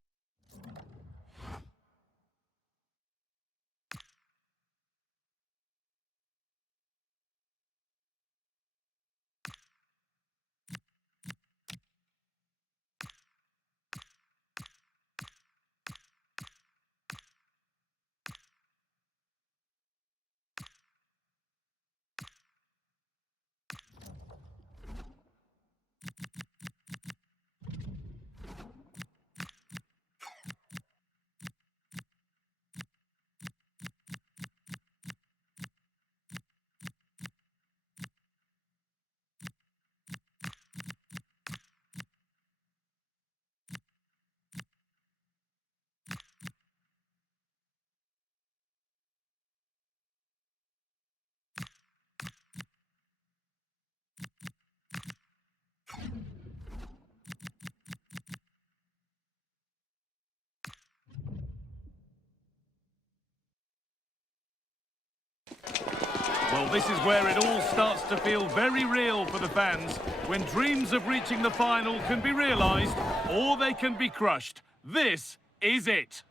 Well, this is where it all starts to feel very real for the fans, when dreams of reaching the final can be realised, or they can be crushed. This is it.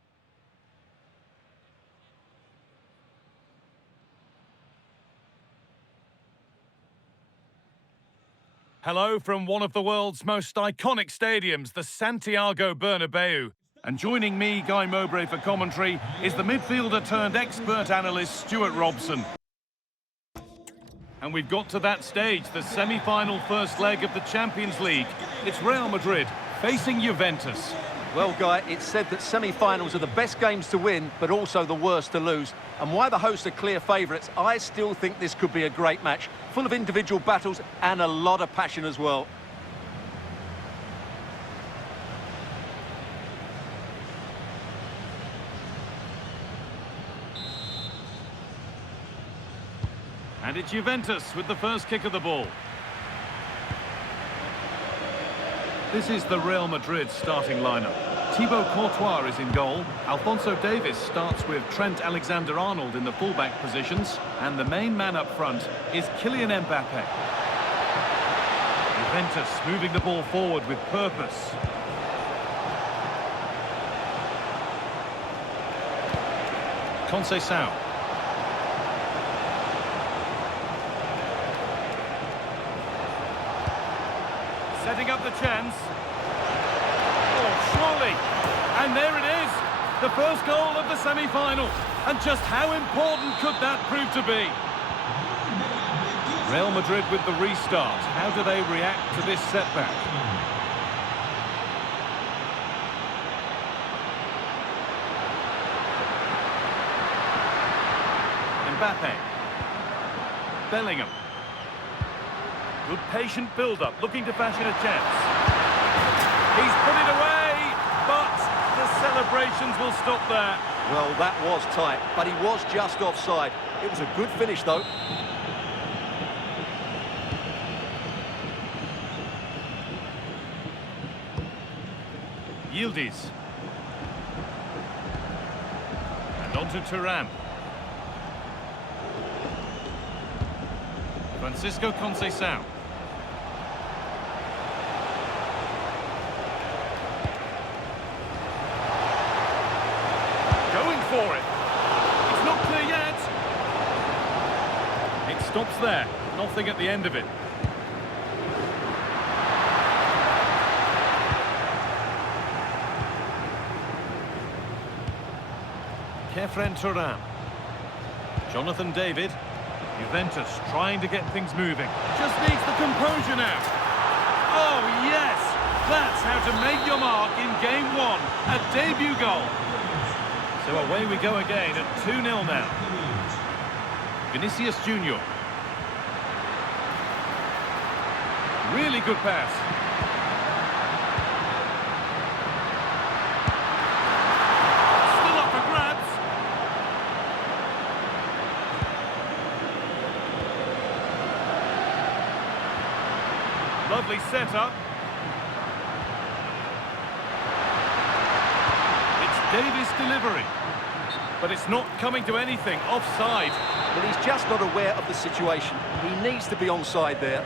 Hello from one of the world's most iconic stadiums, the Santiago Bernabeu. And joining me, Guy Mowbray, for commentary, is the midfielder-turned-expert analyst, Stuart Robson. And we've got to that stage, the semi-final first leg of the Champions League. It's Real Madrid facing Juventus. Well, Guy, it's said that semi-finals are the best games to win, but also the worst to lose. And why the hosts are clear favourites, I still think this could be a great match, full of individual battles and a lot of passion as well. And it's Juventus with the first kick of the ball. This is the Real Madrid starting lineup. Thibaut Courtois is in goal. Alphonso Davies starts with Trent Alexander-Arnold in the fullback positions. And the main man up front is Kylian Mbappé. Juventus moving the ball forward with purpose. Conceição. Setting up the chance. Oh, surely. And there it is. The first goal of the semi-final. And just how important could that prove to be? Real Madrid with the restart. How do they react to this setback? Mbappé. Bellingham. Good patient build-up, looking to fashion a chance. He's put it away, but the celebrations will stop there. Well, that was tight, but he was just offside. It was a good finish, though. Yildiz. And on to Thuram. Francisco Conceição. Going for it. It's not clear yet. It stops there. Nothing at the end of it. Kefren Thuram. Jonathan David. Juventus trying to get things moving. Just needs the composure now. Oh, yes! That's how to make your mark in game one. A debut goal. So away we go again at 2-0 now. Vinicius Junior. Really good pass. Still up for grabs. Lovely setup. It's Davis' delivery. But it's not coming to anything. Offside. Well, he's just not aware of the situation. He needs to be onside there.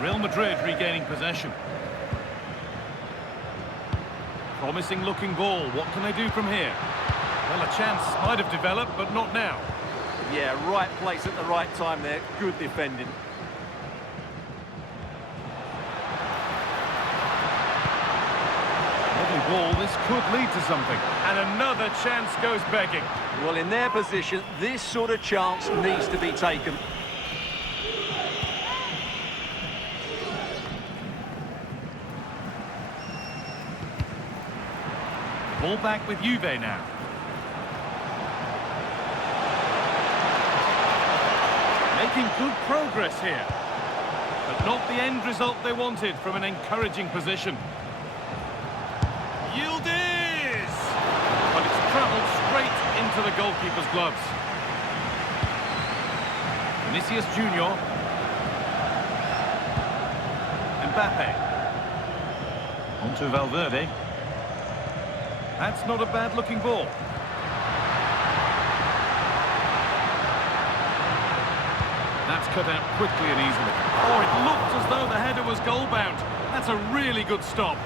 Real Madrid regaining possession. Promising looking ball. What can they do from here? Well, a chance might have developed, but not now. Yeah, right place at the right time there. Good defending. Lovely ball. This could lead to something. And another chance goes begging. Well, in their position, this sort of chance needs to be taken. Ball back with Juve now. Making good progress here. But not the end result they wanted from an encouraging position. Yildiz! But it's travelled straight into the goalkeeper's gloves. Vinicius Junior. Mbappé. On to Valverde. That's not a bad-looking ball. That's cut out quickly and easily. Oh, it looked as though the header was goal-bound. That's a really good stop.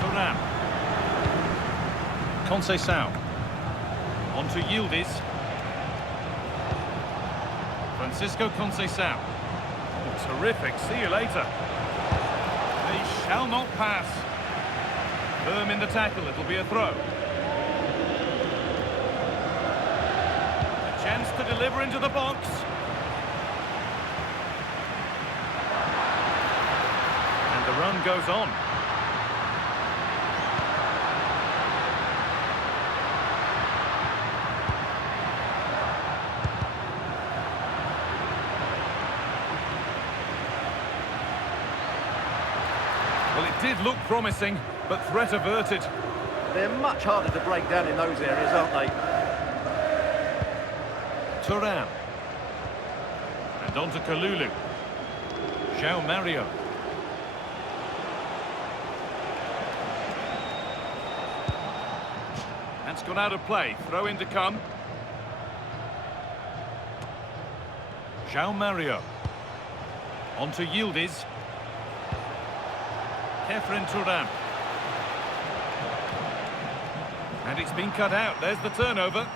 Thuram. Conceição. On to Yildiz. Francisco Conceição. Oh, terrific. See you later. They shall not pass. Firm in the tackle, it'll be a throw. A chance to deliver into the box. And the run goes on. Well, it did look promising, but threat averted. They're much harder to break down in those areas, aren't they? Thuram. And on to Kalulu. João Mario. That's gone out of play. Throw in to come. João Mario. On to Yildiz. Kefren Thuram. And it's been cut out. There's the turnover.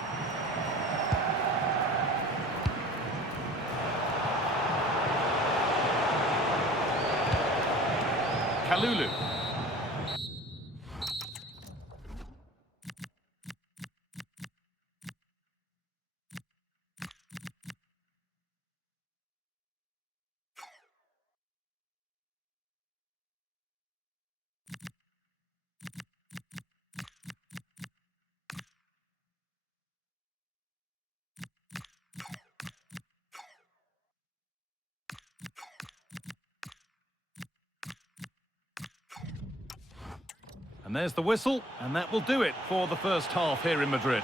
Kalulu. And there's the whistle, and that will do it for the first half here in Madrid.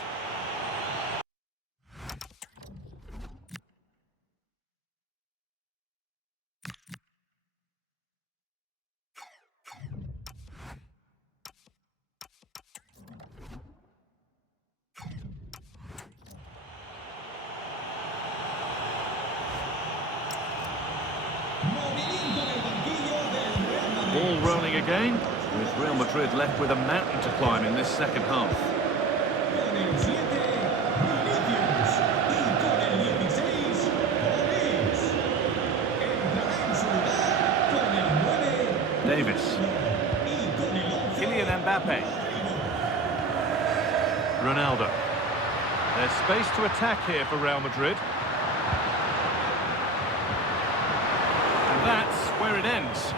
Ball rolling again, with Real Madrid left with a mountain to climb in this second half. Davis. Kylian Mbappé. Ronaldo. There's space to attack here for Real Madrid. And that's where it ends.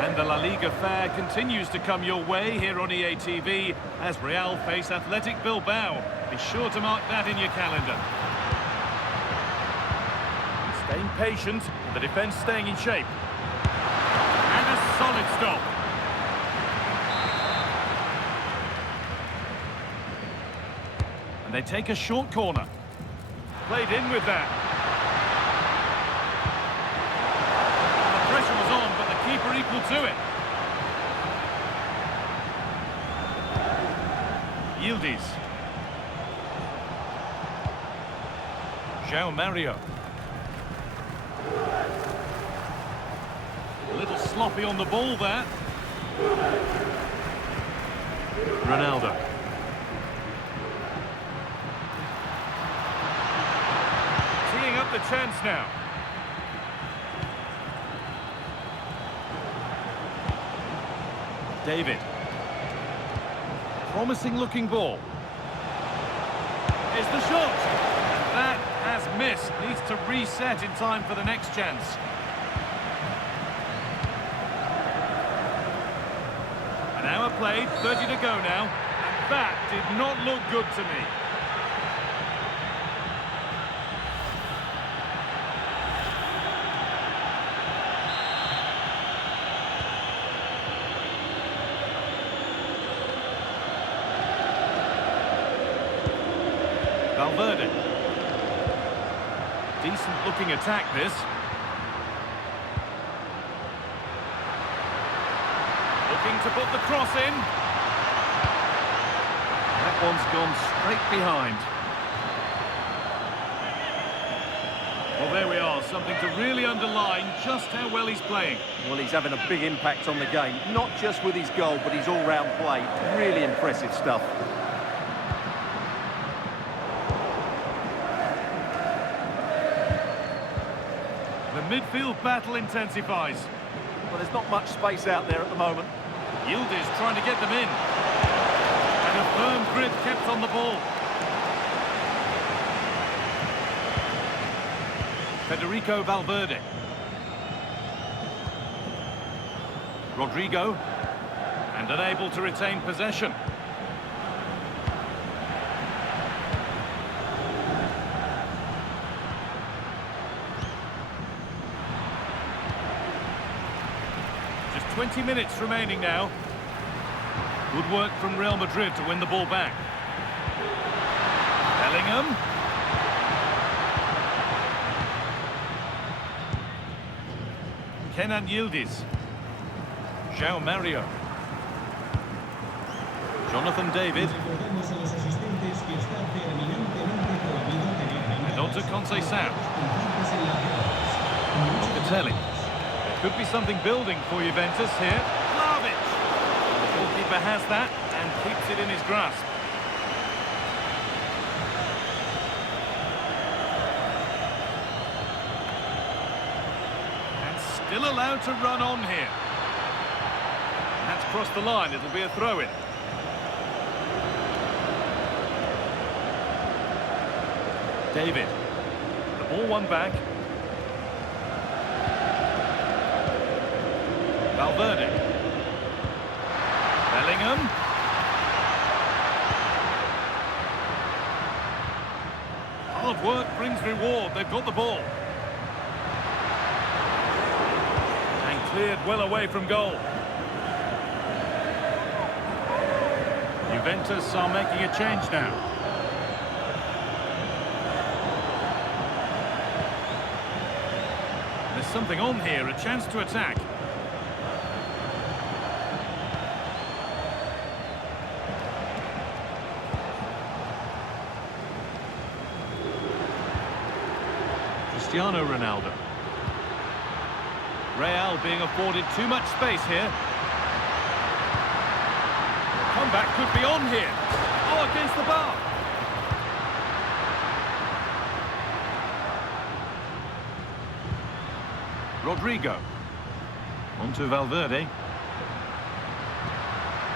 And the La Liga fare continues to come your way here on EA TV as Real face Athletic Bilbao. Be sure to mark that in your calendar. patient, the defence staying in shape. And a solid stop. And they take a short corner. Played in with that. The pressure was on, but the keeper equal to it. Yildiz. João Mario. A little sloppy on the ball there. Ronaldo. Teeing up the chance now. David. Promising looking ball. Here's the shot. And that has missed. Needs to reset in time for the next chance. An hour played, 30 to go now. And that did not look good to me. Valverde. Decent looking attack this. Looking to put the cross in. That one's gone straight behind. Well, there we are, something to really underline just how well he's playing. Well, he's having a big impact on the game, not just with his goal, but his all-round play. Really impressive stuff. The midfield battle intensifies. Well, there's not much space out there at the moment. Yildiz trying to get them in. And a firm grip kept on the ball. Federico Valverde. Rodrigo. And unable to retain possession. Just 20 minutes remaining now. Good work from Real Madrid to win the ball back. Bellingham. Kenan Yildiz. João Mario. Jonathan David. And on to Conceição. Locatelli. There could be something building for Juventus here. Vlahovic. The goalkeeper has that and keeps it in his grasp. Still allowed to run on here. That's crossed the line. It'll be a throw-in. David. The ball won back. Valverde. Bellingham. Hard work brings reward. They've got the ball. Cleared well away from goal. Juventus are making a change now. There's something on here, a chance to attack. Cristiano Ronaldo. Real being afforded too much space here. Comeback could be on here. Oh, against the bar. Rodrigo. On to Valverde.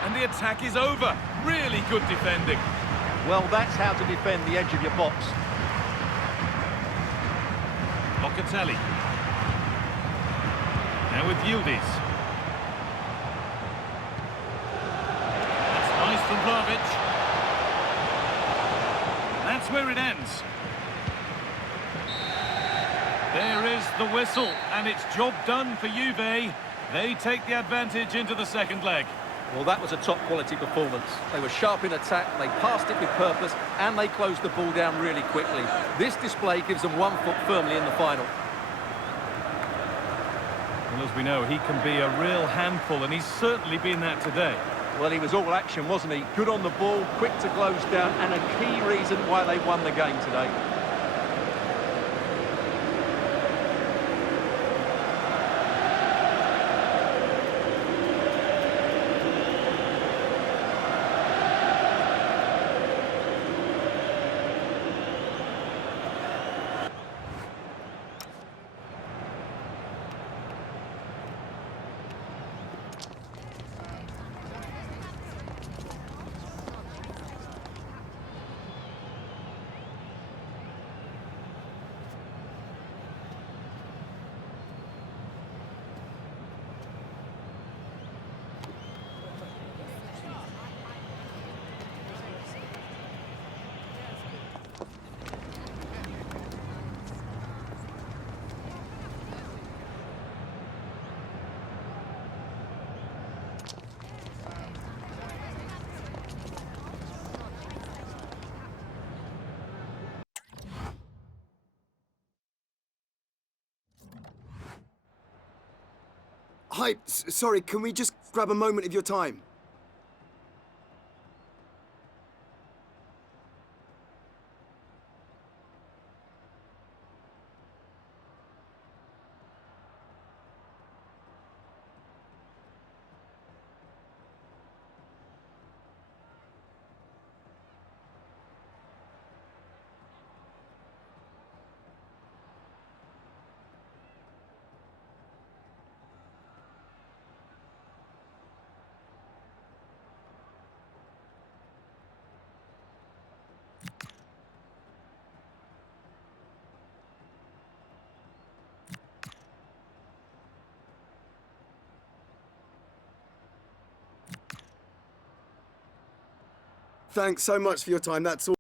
And the attack is over. Really good defending. Well, that's how to defend the edge of your box. Locatelli. Now with Yildiz. That's nice from Vlahovic. That's where it ends. There is the whistle, and it's job done for Juve. They take the advantage into the second leg. Well, that was a top-quality performance. They were sharp in attack, they passed it with purpose, and they closed the ball down really quickly. This display gives them 1 foot firmly in the final. Well, as we know, he can be a real handful, and he's certainly been that today. Well, he was all action, wasn't he? Good on the ball, quick to close down, and a key reason why they won the game today. Hi, sorry, can we just grab a moment of your time? Thanks so much for your time, that's all.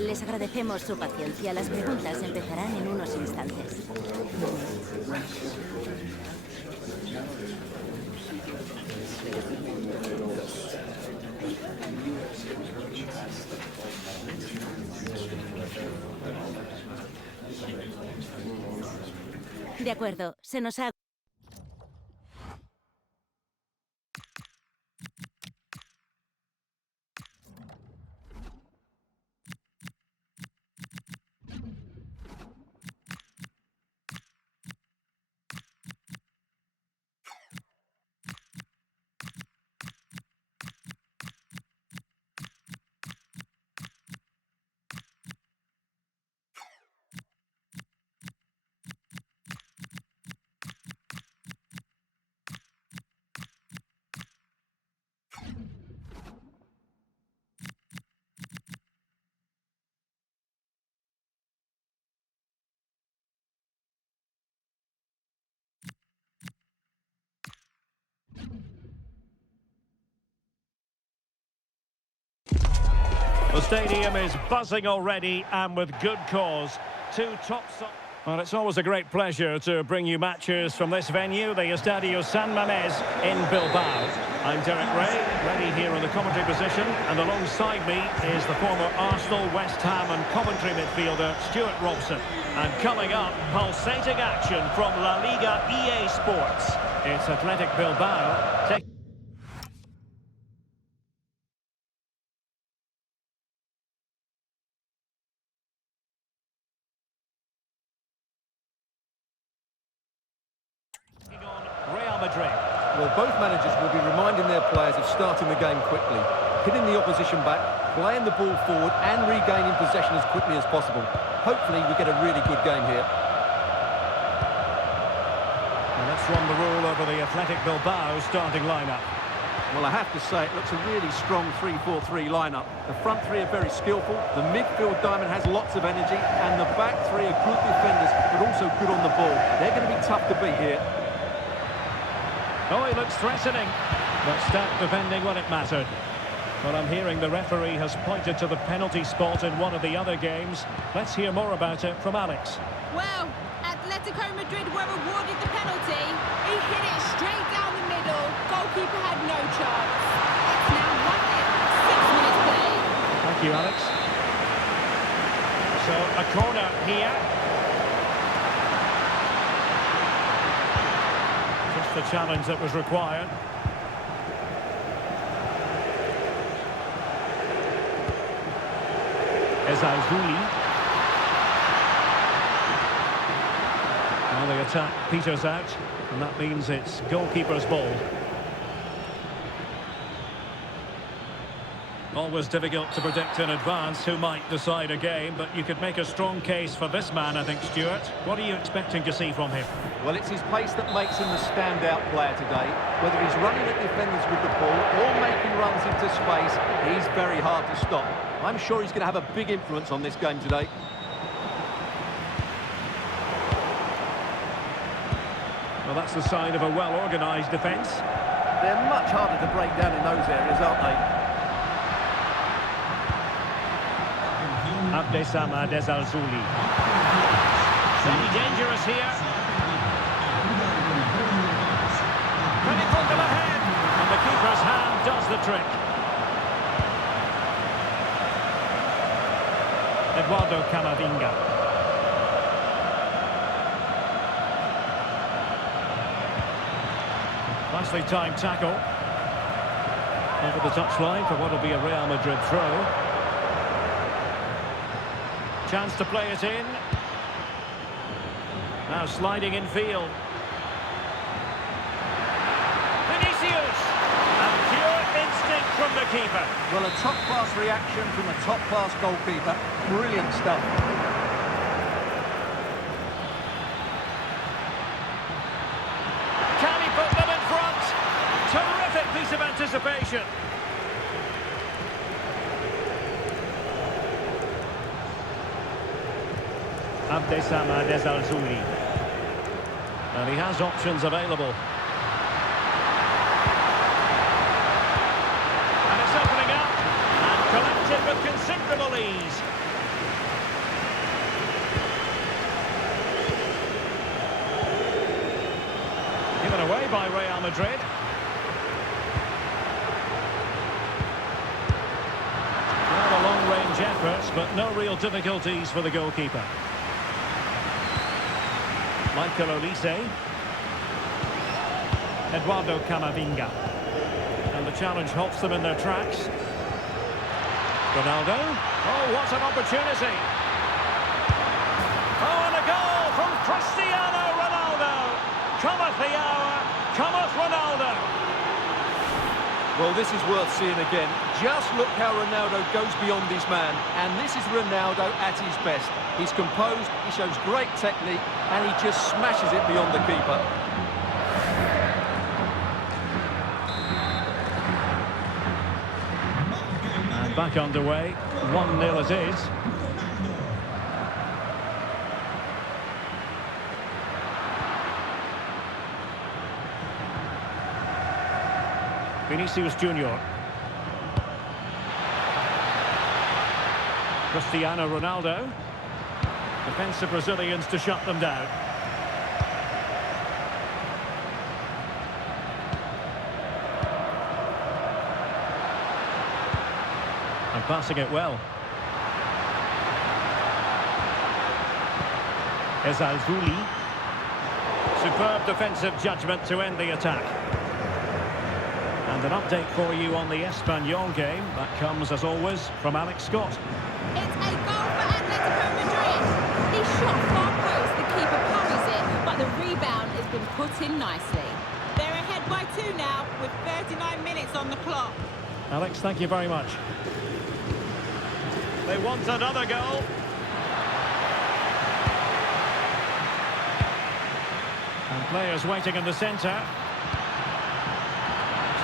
Les agradecemos su paciencia. Las preguntas empezarán en unos instantes. De acuerdo, se nos ha... The stadium is buzzing already, and with good cause. Two top... Well, it's always a great pleasure to bring you matches from this venue, the Estadio San Mamés in Bilbao. I'm Derek Ray, ready here in the commentary position, and alongside me is the former Arsenal, West Ham and Coventry midfielder Stuart Robson. And coming up, pulsating action from La Liga EA Sports. It's Athletic Bilbao. Madrid. Well, both managers will be reminding their players of starting the game quickly, hitting the opposition back, playing the ball forward and regaining possession as quickly as possible. Hopefully we get a really good game here. And let's run the rule over the Athletic Bilbao starting lineup. Well, I have to say, it looks a really strong 3-4-3 lineup. The front three are very skillful, the midfield diamond has lots of energy, and the back three are good defenders, but also good on the ball. They're going to be tough to beat here. Oh, he looks threatening, but stout defending when it mattered. Well, I'm hearing the referee has pointed to the penalty spot in one of the other games. Let's hear more about it from Alex. Well, Atletico Madrid were awarded the penalty. He hit it straight down the middle. Goalkeeper had no chance. It's now 1-0, 6 minutes played. Thank you, Alex. So, a corner here. The challenge that was required. Ezalzouli. Now the attack peters out, and that means it's goalkeeper's ball. Always difficult to predict in advance who might decide a game, but you could make a strong case for this man, I think, Stuart. What are you expecting to see from him? Well, it's his pace that makes him the standout player today. Whether he's running at defenders with the ball or making runs into space, he's very hard to stop. I'm sure he's going to have a big influence on this game today. Well, that's the sign of a well-organised defence. They're much harder to break down in those areas, aren't they? Abdesama Ezalzouli. Very dangerous here. Can he put them ahead? And the keeper's hand does the trick. Eduardo Camavinga. Nicely timed tackle. Over the touchline for what will be a Real Madrid throw. Chance to play it in. Now sliding in field. Vinicius! And pure instinct from the keeper. Well, a top-class reaction from a top-class goalkeeper. Brilliant stuff. Can he put them in front? Terrific piece of anticipation. Abdesama Ezalzouli. And he has options available. And it's opening up. And collected with considerable ease. by Real Madrid. Well, a long-range effort, but no real difficulties for the goalkeeper. Michael Olise. Eduardo Camavinga. And the challenge halts them in their tracks. Ronaldo. Oh, what an opportunity. Oh, and a goal from Cristiano Ronaldo. Cometh the hour, cometh Ronaldo. Well, this is worth seeing again. Just look how Ronaldo goes beyond his man. And this is Ronaldo at his best. He's composed, he shows great technique, and he just smashes it beyond the keeper. And back underway, 1-0 it is. Vinicius Junior. Cristiano Ronaldo. Defensive Brazilians to shut them down. And passing it well. Ezalzouli. Superb defensive judgment to end the attack. And an update for you on the Español game. That comes, as always, from Alex Scott. It's a goal for Atletico Madrid. He shot far post, the keeper parries it, but the rebound has been put in nicely. They're ahead by 2 now, with 39 minutes on the clock. Alex, thank you very much. They want another goal. And players waiting in the centre.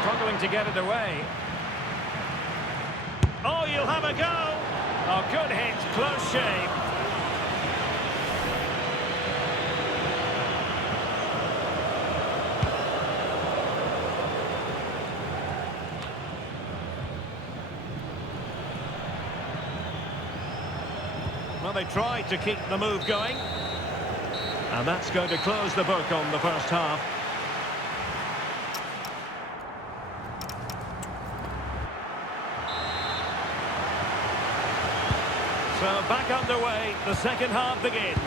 Struggling to get it away. Oh, you'll have a go. Oh, good hit, close shave. Well, they tried to keep the move going. And that's going to close the book on the first half. So back underway, the second half begins.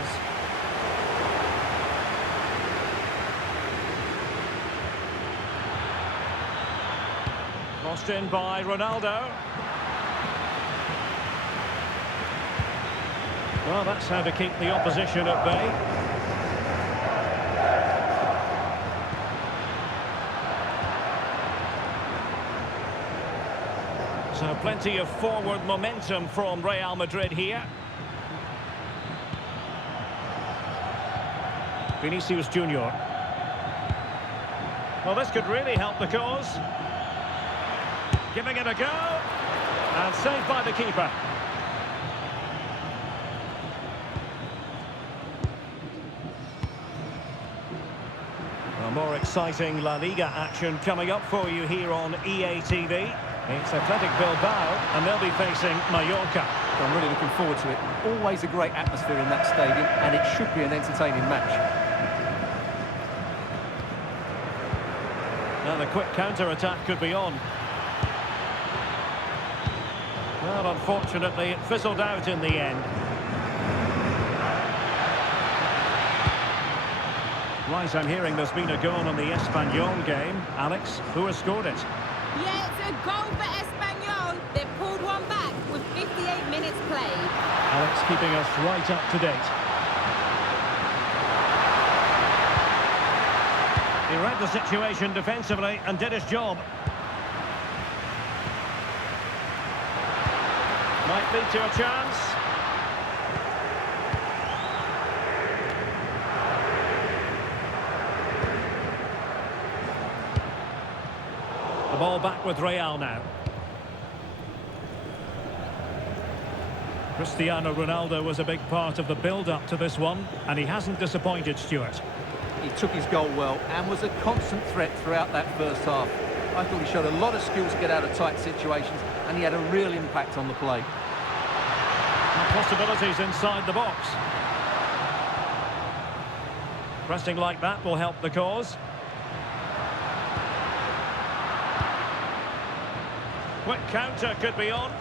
Crossed in by Ronaldo. Well, that's how to keep the opposition at bay. So plenty of forward momentum from Real Madrid here. Vinicius Junior. Well, this could really help the cause. Giving it a go. And saved by the keeper. Well, more exciting La Liga action coming up for you here on EA TV. It's Athletic Bilbao, and they'll be facing Mallorca. I'm really looking forward to it. Always a great atmosphere in that stadium, and it should be an entertaining match. Now the quick counter-attack could be on. Well, unfortunately, it fizzled out in the end. Right, I'm hearing there's been a goal in the Español game. Alex, who has scored it? Yeah, it's a goal for Español. They've pulled one back with 58 minutes played. Alex keeping us right up to date. He read the situation defensively and did his job. Might lead to a chance. The ball back with Real now. Cristiano Ronaldo was a big part of the build-up to this one, and he hasn't disappointed, Stuart. He took his goal well and was a constant threat throughout that first half. I thought he showed a lot of skills to get out of tight situations, and he had a real impact on the play. Possibilities inside the box. Pressing like that will help the cause. quick counter could be on.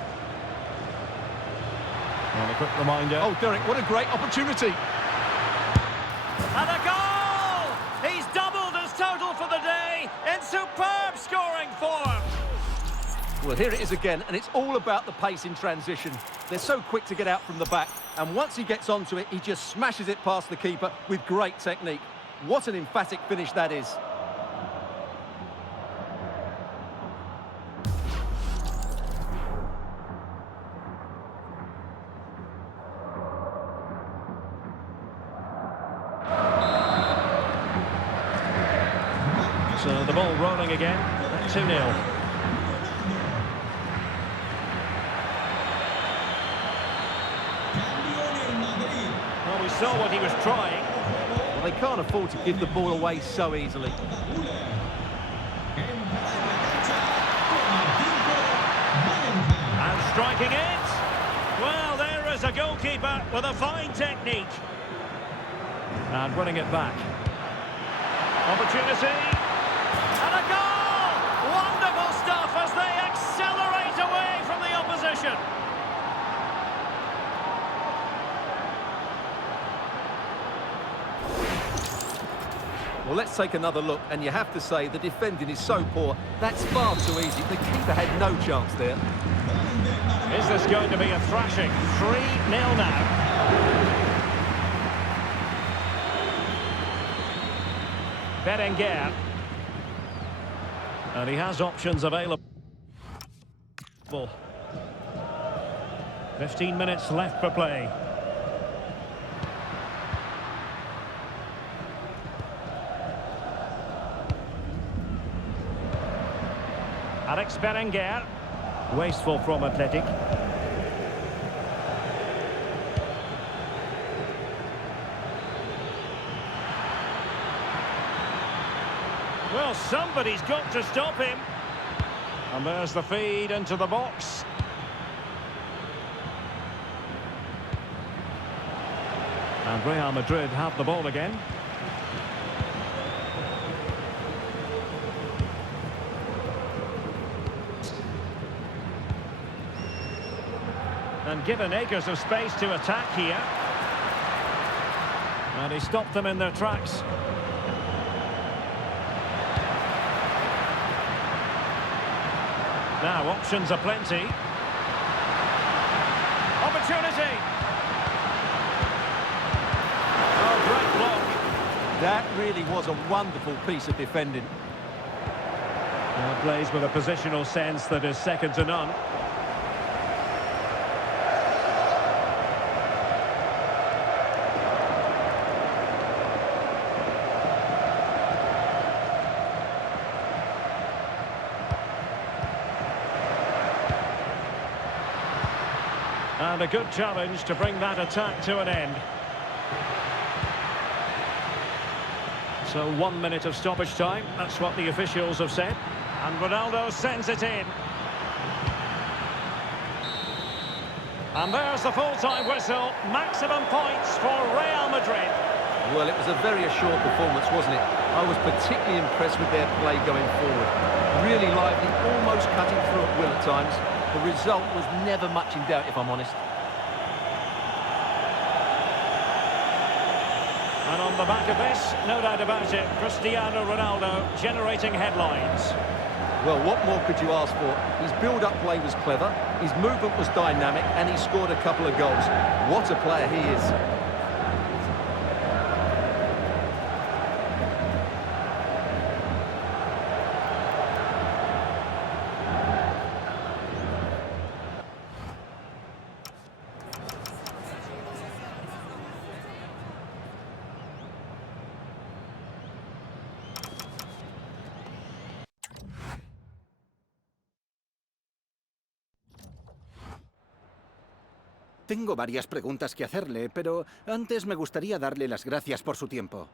And a quick reminder. Oh, Derek, what a great opportunity. And a goal! He's doubled his total for the day in superb scoring form. Well, here it is again, and it's all about the pace in transition. They're so quick to get out from the back, and once he gets onto it, he just smashes it past the keeper with great technique. What an emphatic finish that is. So the ball rolling again at 2-0. Well, we saw what he was trying. Well, they can't afford to give the ball away so easily. And striking it. Well, there is a goalkeeper with a fine technique. And winning it back. Opportunity. And a goal! Wonderful stuff as they accelerate away from the opposition. Well, let's take another look, and you have to say the defending is so poor. That's far too easy. The keeper had no chance there. Is this going to be a thrashing? 3-0 now. Berenguer. And he has options available. 15 minutes left for play. Alex Berenguer. Wasteful from Athletic. Well, somebody's got to stop him. And there's the feed into the box. And Real Madrid have the ball again. And given acres of space to attack here. And he stopped them in their tracks. Now, options are plenty. Opportunity! Oh, great block. That really was a wonderful piece of defending. Well, plays with a positional sense that is second to none. And a good challenge to bring that attack to an end. So 1 minute of stoppage time, that's what the officials have said. And Ronaldo sends it in. And there's the full-time whistle. Maximum points for Real Madrid. Well, it was a very assured performance, wasn't it? I was particularly impressed with their play going forward. Really lively, almost cutting through at will at times. The result was never much in doubt, if I'm honest. And on the back of this, no doubt about it, Cristiano Ronaldo generating headlines. Well, what more could you ask for? His build-up play was clever, his movement was dynamic, and he scored a couple of goals. What a player he is. Tengo varias preguntas que hacerle, pero antes me gustaría darle las gracias por su tiempo.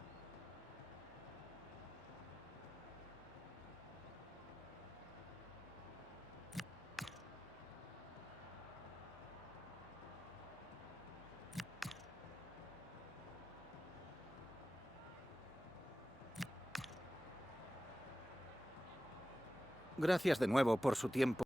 Gracias de nuevo por su tiempo.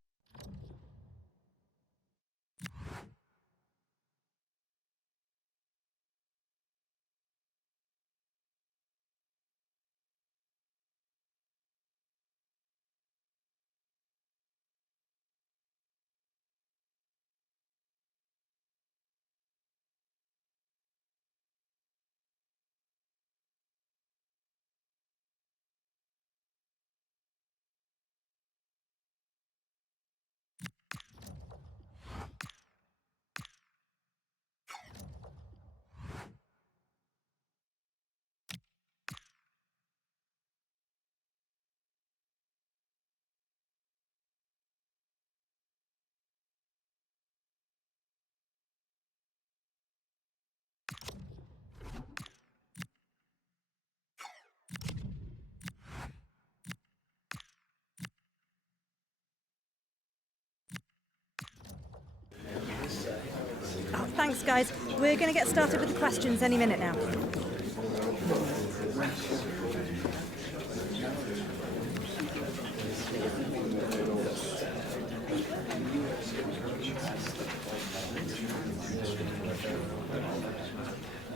Oh, thanks, guys. We're going to get started with the questions any minute now.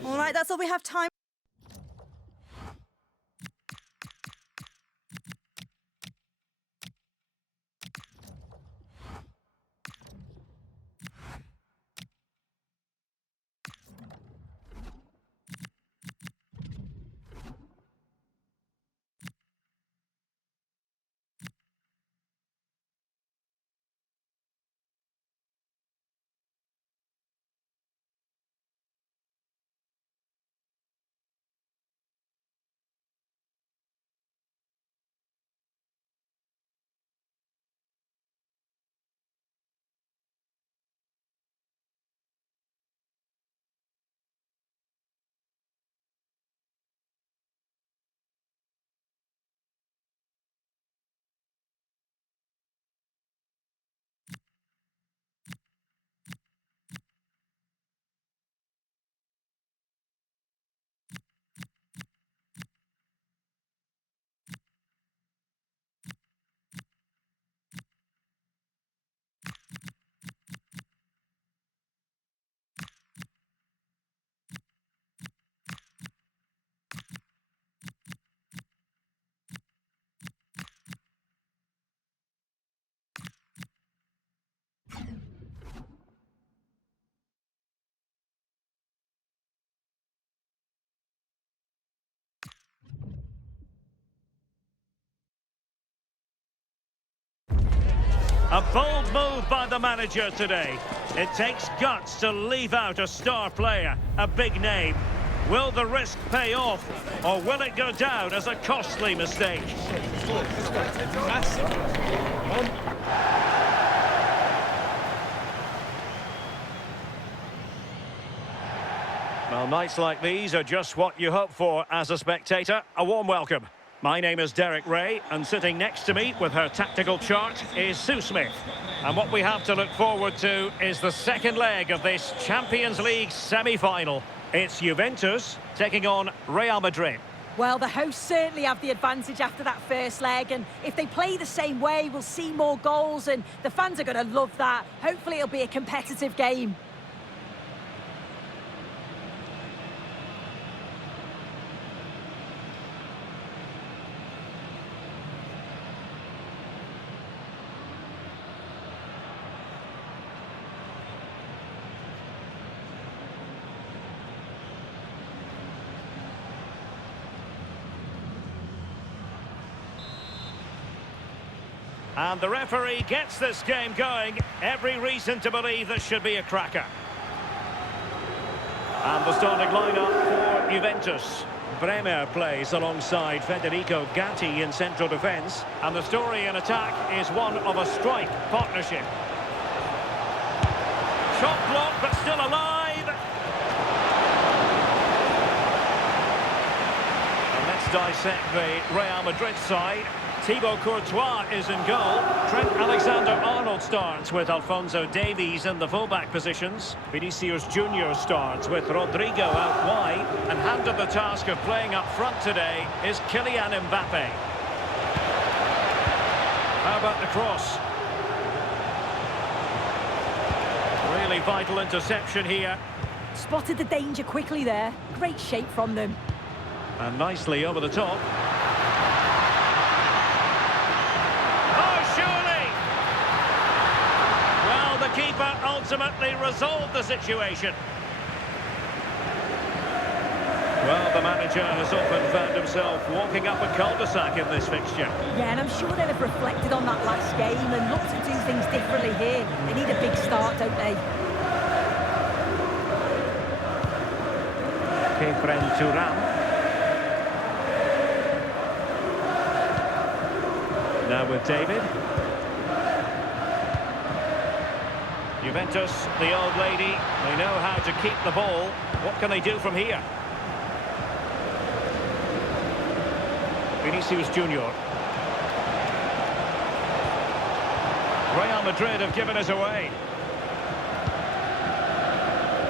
All right, that's all we have time. A bold move by the manager today. It takes guts to leave out a star player, a big name. Will the risk pay off, or will it go down as a costly mistake? Well, nights like these are just what you hope for as a spectator. A warm welcome. My name is Derek Ray, and sitting next to me with her tactical chart is Sue Smith. And what we have to look forward to is the second leg of this Champions League semi-final. It's Juventus taking on Real Madrid. Well, the hosts certainly have the advantage after that first leg, and if they play the same way, we'll see more goals, and the fans are going to love that. Hopefully it'll be a competitive game. And the referee gets this game going. Every reason to believe this should be a cracker. And the starting lineup for Juventus. Bremer plays alongside Federico Gatti in central defence. And the story in attack is one of a strike partnership. Shot blocked, but still alive. And let's dissect the Real Madrid side. Thibaut Courtois is in goal. Trent Alexander-Arnold starts with Alphonso Davies in the fullback positions. Vinicius Junior starts with Rodrigo out wide. And handed the task of playing up front today is Kylian Mbappé. How about the cross? Really vital interception here. Spotted the danger quickly there. Great shape from them. And nicely over the top. Keeper ultimately resolved the situation. Well, the manager has often found himself walking up a cul-de-sac in this fixture. Yeah, and I'm sure they'll have reflected on that last game and looked to do things differently here. They need a big start, don't they? Kefren Turam. Now with David. Juventus, the old lady, they know how to keep the ball. What can they do from here? Vinicius Junior. Real Madrid have given us away.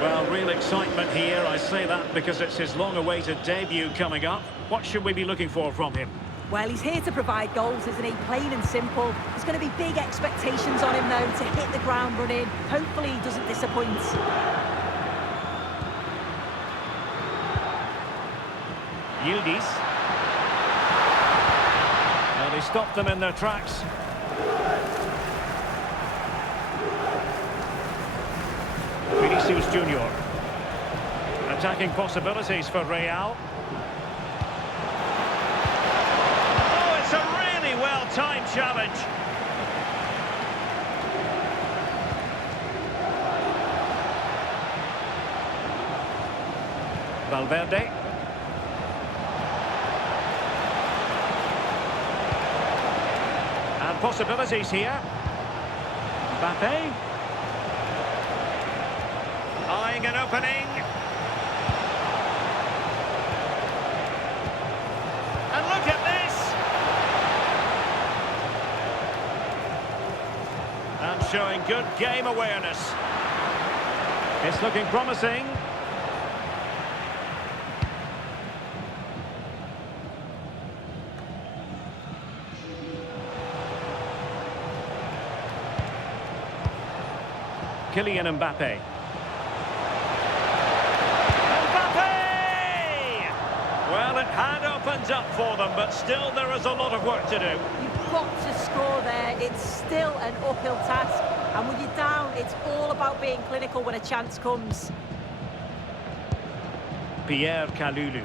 Well, real excitement here. I say that because it's his long-awaited debut coming up. What should we be looking for from him? Well, he's here to provide goals, isn't he? Plain and simple. There's going to be big expectations on him, though, to hit the ground running. Hopefully he doesn't disappoint. Yildiz. Well, they stopped them in their tracks. Vinicius Junior. Attacking possibilities for Real. Oh, it's a really well-timed challenge. Valverde. And possibilities here. Mbappé. Eyeing an opening. And look at this! And showing good game awareness. It's looking promising. Kylian Mbappé. Well, it had opened up for them, but still there is a lot of work to do. You've got to score there. It's still an uphill task. And when you're down, it's all about being clinical when a chance comes. Pierre Kalulu.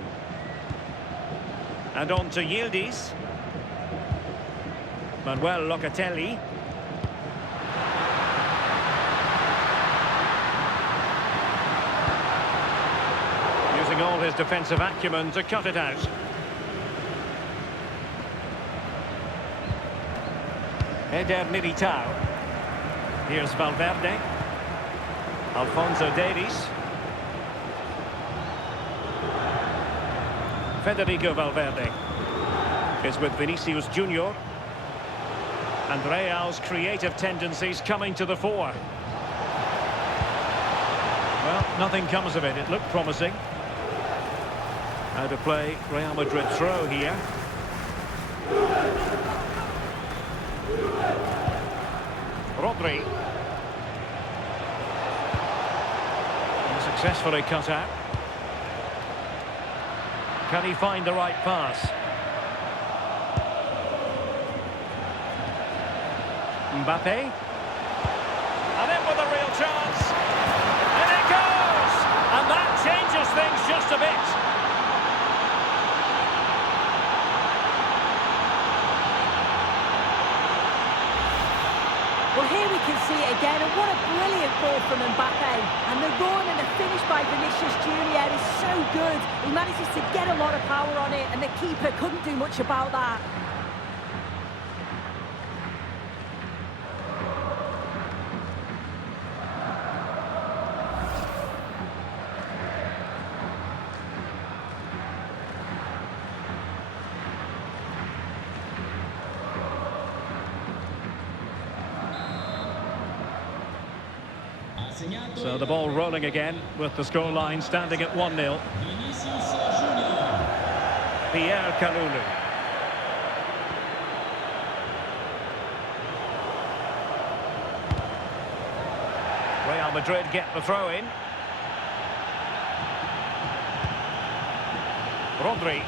And on to Yildiz. Manuel Locatelli. Using all his defensive acumen to cut it out. Eder Militao. Here's Valverde. Alphonso Davies. Federico Valverde is with Vinicius Junior. And Real's creative tendencies coming to the fore. Well, nothing comes of it. It looked promising. How to play Real Madrid throw here. Rodri. And successfully cut out. Can he find the right pass? Mbappé. And in with a real chance. And it goes! And that changes things just a bit. Well, here we can see it again, and what a brilliant ball from Mbappé. And the run and the finish by Vinicius Junior is so good. He manages to get a lot of power on it, and the keeper couldn't do much about that. So the ball rolling again with the scoreline standing at 1-0. Pierre Kalulu. Real Madrid get the throw in. Rodri.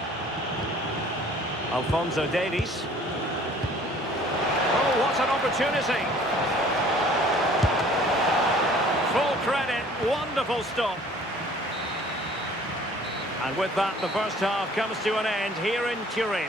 Alphonso Davies. Oh, what an opportunity! Full credit, wonderful stop. And with that, the first half comes to an end here in Turin.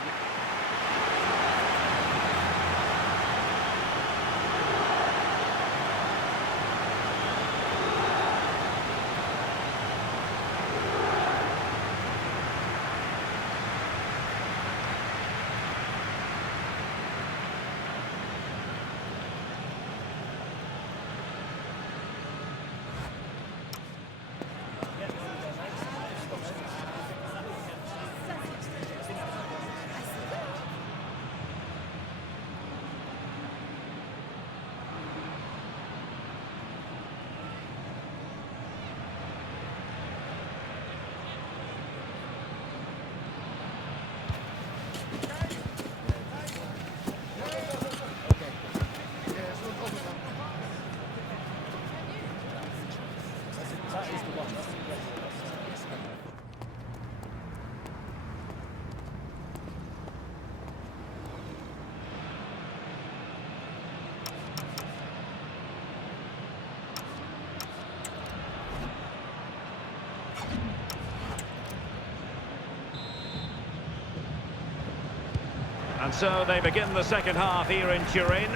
And so they begin the second half here in Turin.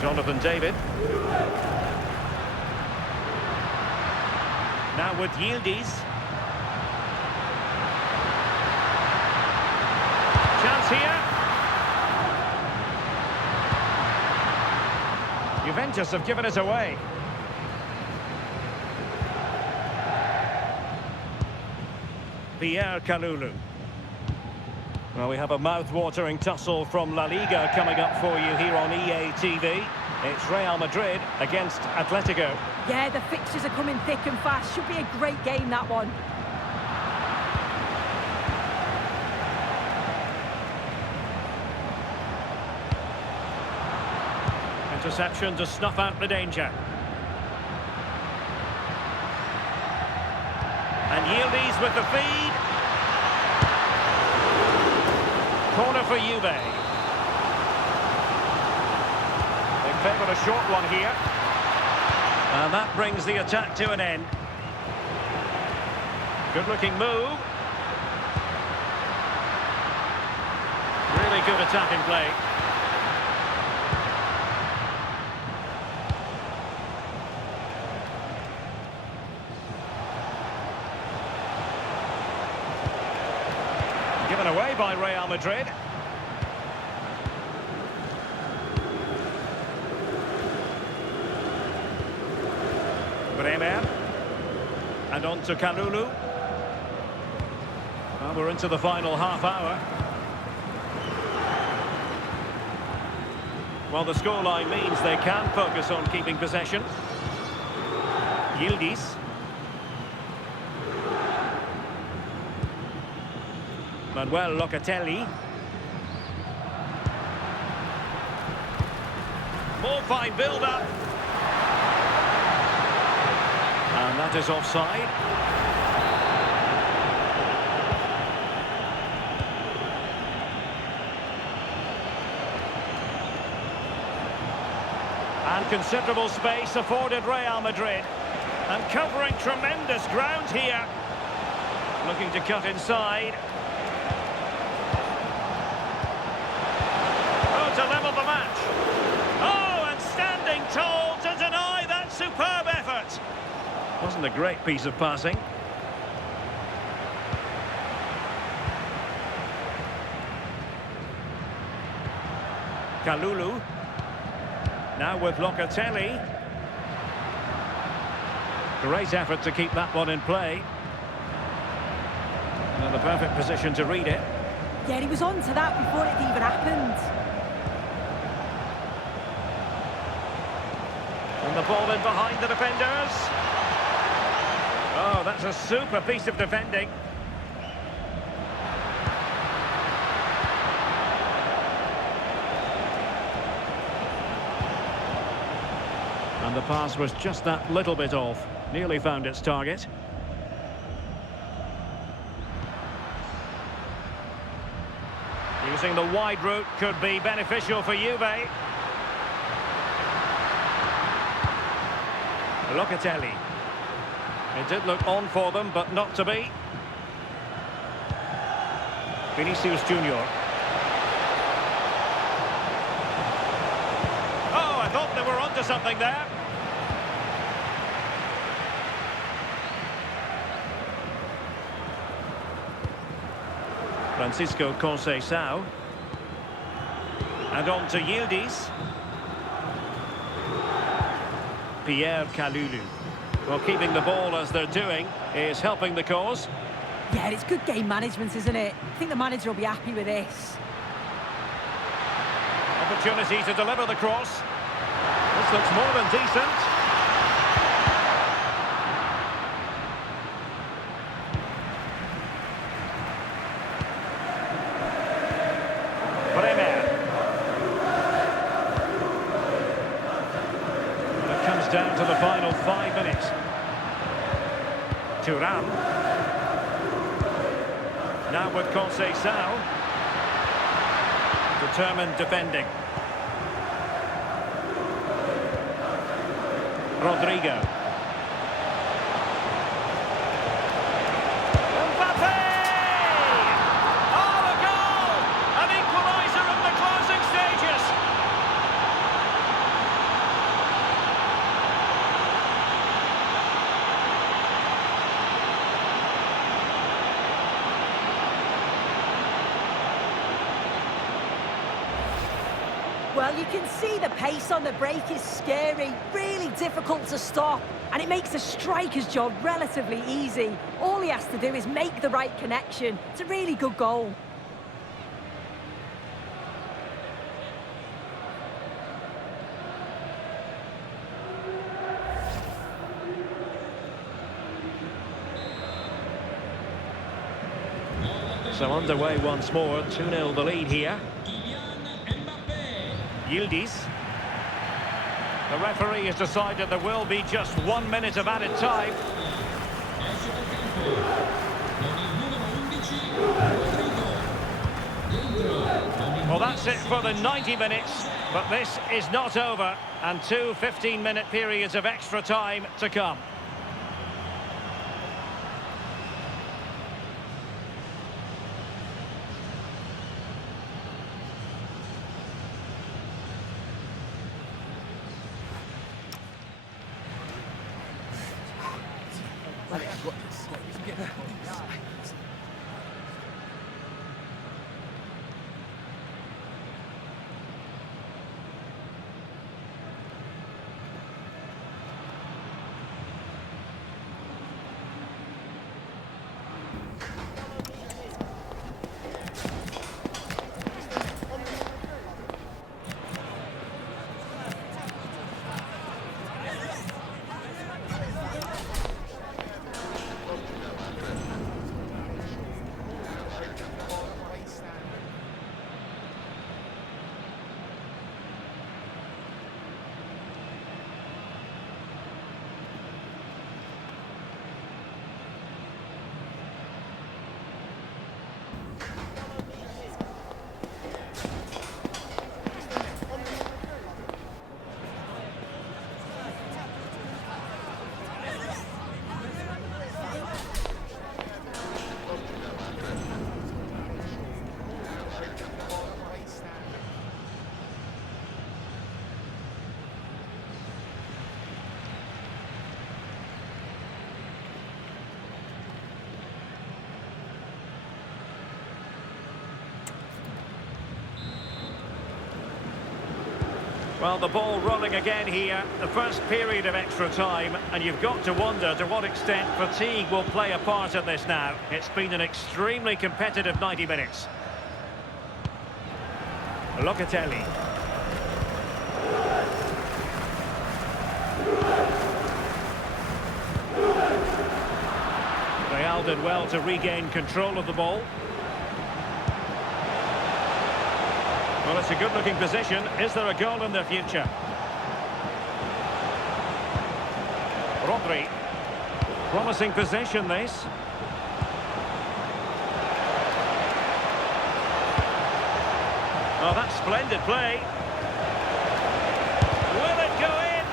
Jonathan David. Now with Yildiz. Chance here. Juventus have given it away. Pierre Kalulu. Well, we have a mouth-watering tussle from La Liga coming up for you here on EA TV. It's Real Madrid against Atletico. Yeah, the fixtures are coming thick and fast. Should be a great game, that one. Interception to snuff out the danger. And Yildiz with the feed. Corner for Juve. They favoured a short one here. And that brings the attack to an end. Good-looking move. Really good attacking play. Given away by Real Madrid. Bremer. And on to Kalulu. Well, we're into the final half hour. Well, the scoreline means they can focus on keeping possession. Yildiz. Manuel Locatelli. More fine build-up. And that is offside. And considerable space afforded Real Madrid. And covering tremendous ground here. Looking to cut inside. To level the match. Oh, and standing tall to deny that superb effort. Wasn't a great piece of passing. Kalulu. Now with Locatelli. Great effort to keep that one in play. And the perfect position to read it. Yeah, he was on to that before it even happened. And the ball in behind the defenders. Oh, that's a super piece of defending. And the pass was just that little bit off. Nearly found its target. Using the wide route could be beneficial for Juve. Locatelli. It did look on for them, but not to be. Vinicius Junior. Oh, I thought they were onto something there. Francisco Conceição. And on to Yildiz. Pierre Kalulu. Well, keeping the ball as they're doing is helping the cause. Yeah, it's good game management, isn't it? I think the manager will be happy with this. Opportunity to deliver the cross. This looks more than decent. Bremer. It comes down to the final 5 minutes. Thuram. Now with Conceição. Determined defending. Rodrigo. Well, you can see the pace on the break is scary, really difficult to stop, and it makes the striker's job relatively easy. All he has to do is make the right connection. It's a really good goal. So underway once more, 2-0 the lead here. Yildiz. The referee has decided there will be just 1 minute of added time. Well, that's it for the 90 minutes, but this is not over, and 2 15-minute periods of extra time to come. Well, the ball rolling again here, the first period of extra time, and you've got to wonder to what extent fatigue will play a part in this now. It's been an extremely competitive 90 minutes. Locatelli. Real did well to regain control of the ball. Well, it's a good-looking position. Is there a goal in the future? Rodri. Promising possession, this. Oh, that's splendid play. Will it go in?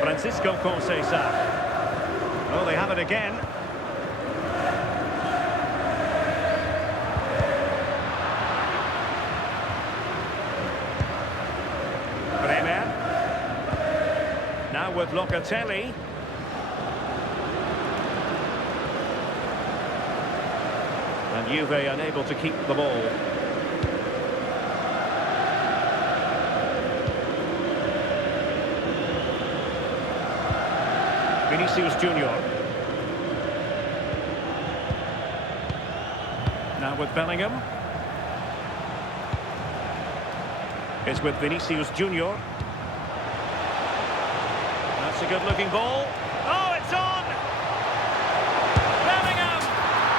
Francisco Conceição. Oh, they have it again. With Locatelli. And Juve unable to keep the ball. Vinicius Junior. Now with Bellingham. It's with Vinicius Junior. It's a good-looking ball. Oh, it's on! Bellingham!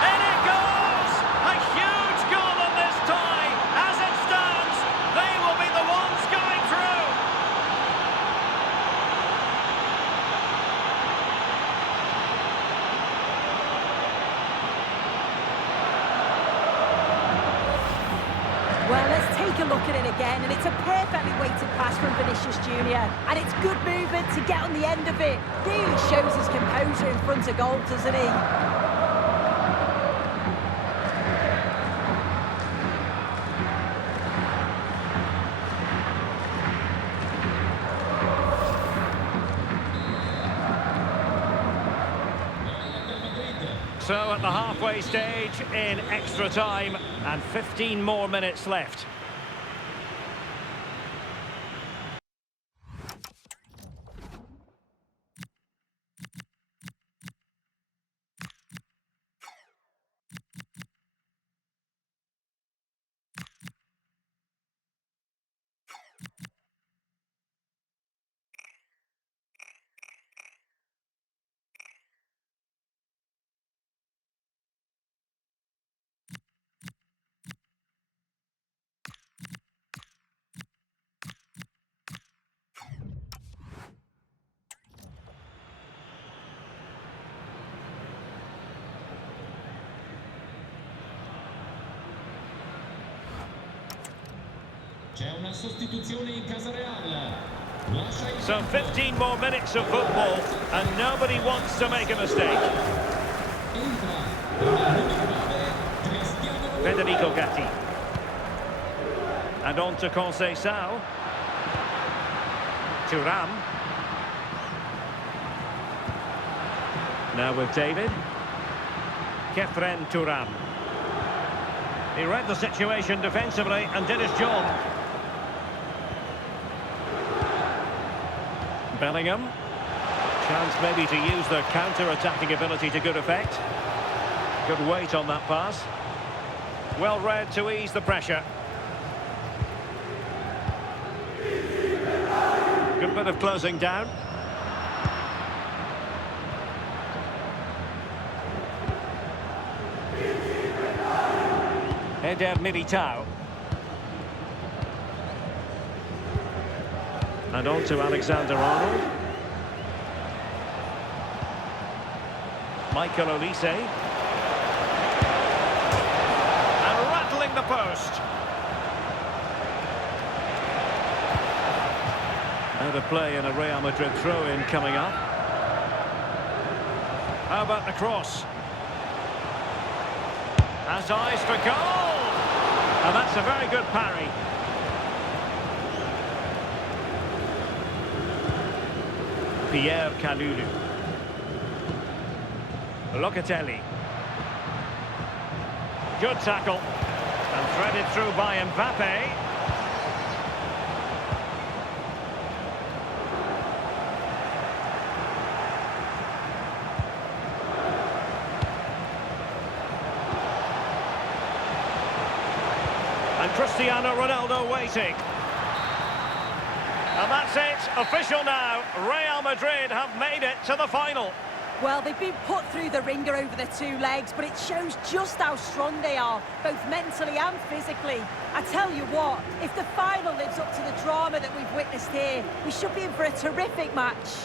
And it goes! A huge goal on this tie! As it stands, they will be the ones going through! Well, let's take a look at it again, and it's a perfectly weighted pass from Vinicius Junior, and it's good movement to get on the end of it. Really shows his composure in front of goal, doesn't he? So at the halfway stage in extra time, and 15 more minutes left. So 15 more minutes of football, and nobody wants to make a mistake. Federico Gatti. And on to Conceição. Thuram. Now with David. Kefren Thuram. He read the situation defensively and did his job. Bellingham. Chance maybe to use the counter-attacking ability to good effect. Good weight on that pass. Well read to ease the pressure. Good bit of closing down. Eder Militao. And on to Alexander-Arnold. Michael Olise. And rattling the post. Out of play in a Real Madrid throw-in coming up. How about the cross? Has eyes for goal! And that's a very good parry. Pierre Kalulu. Locatelli. Good tackle. And threaded through by Mbappé. And Cristiano Ronaldo waiting. And that's it, official now. Real Madrid have made it to the final. Well, they've been put through the ringer over their two legs, but it shows just how strong they are, both mentally and physically. I tell you what, if the final lives up to the drama that we've witnessed here, we should be in for a terrific match.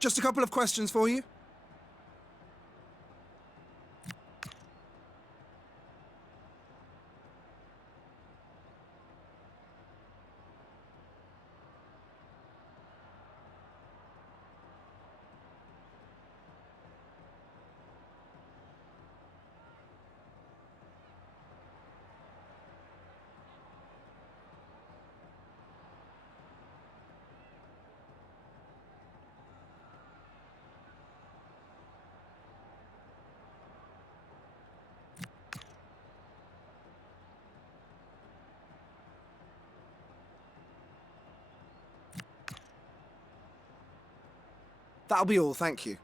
Just a couple of questions for you. That'll be all, thank you.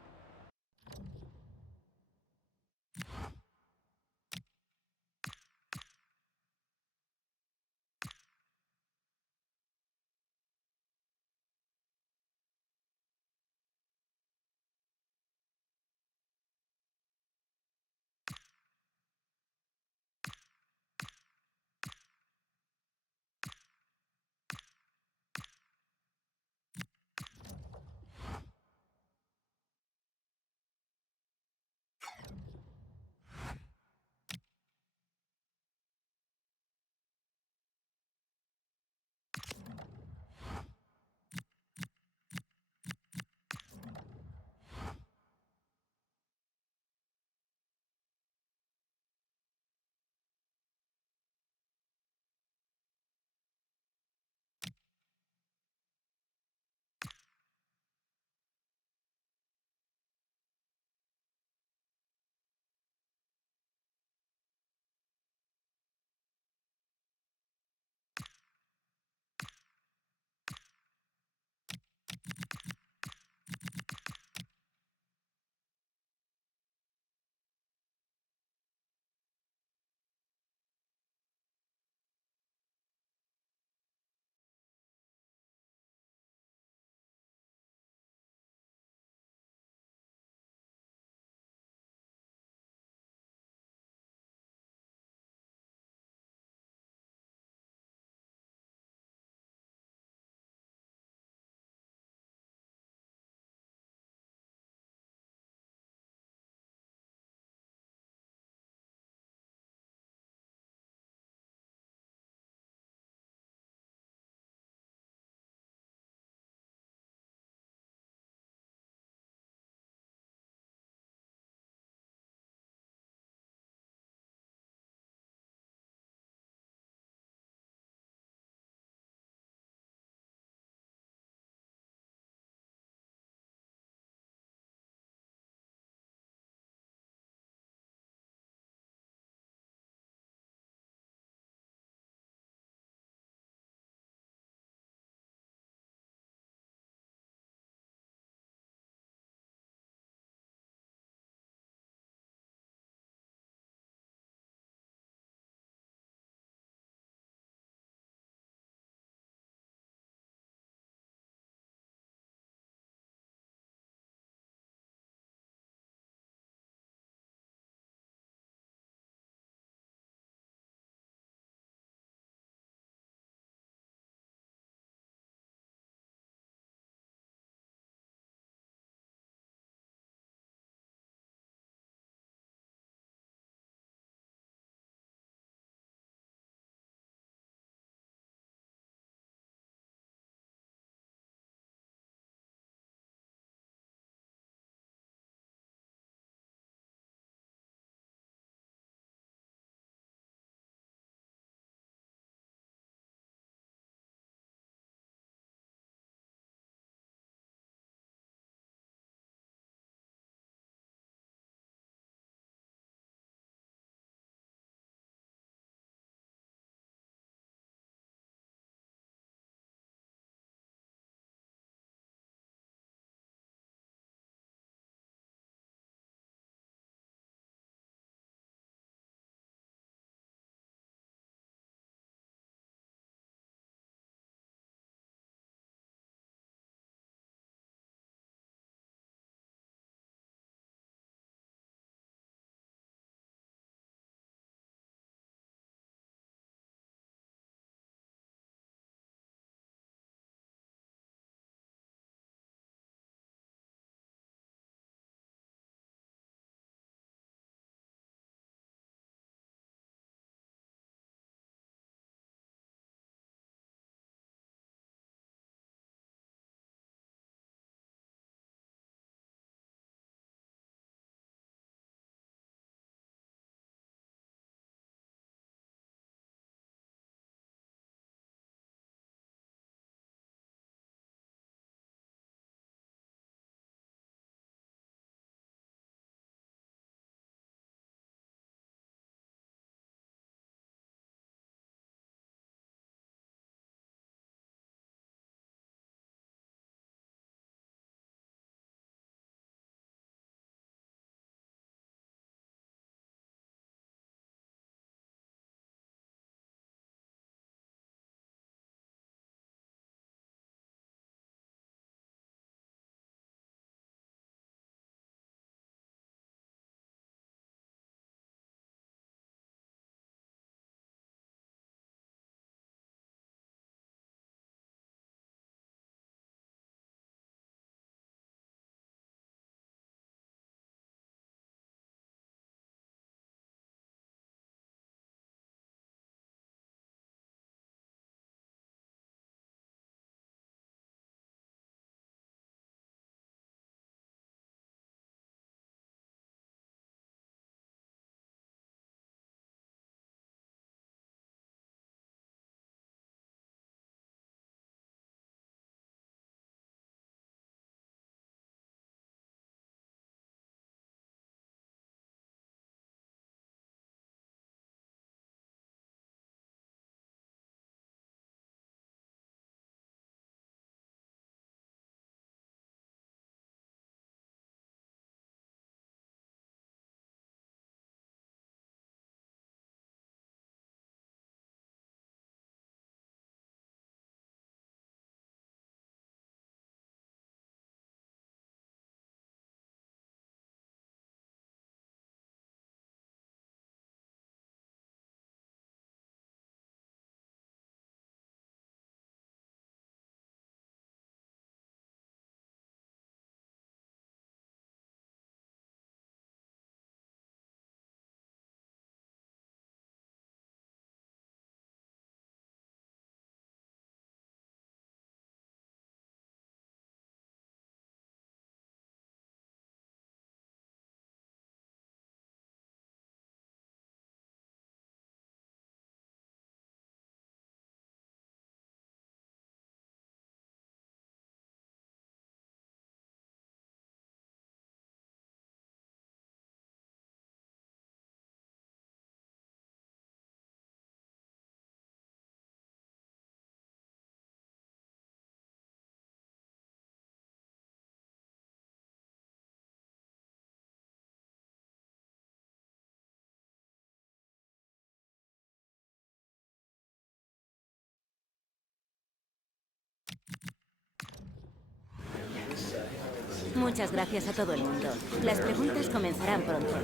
Muchas gracias a todo el mundo. Las preguntas comenzarán pronto.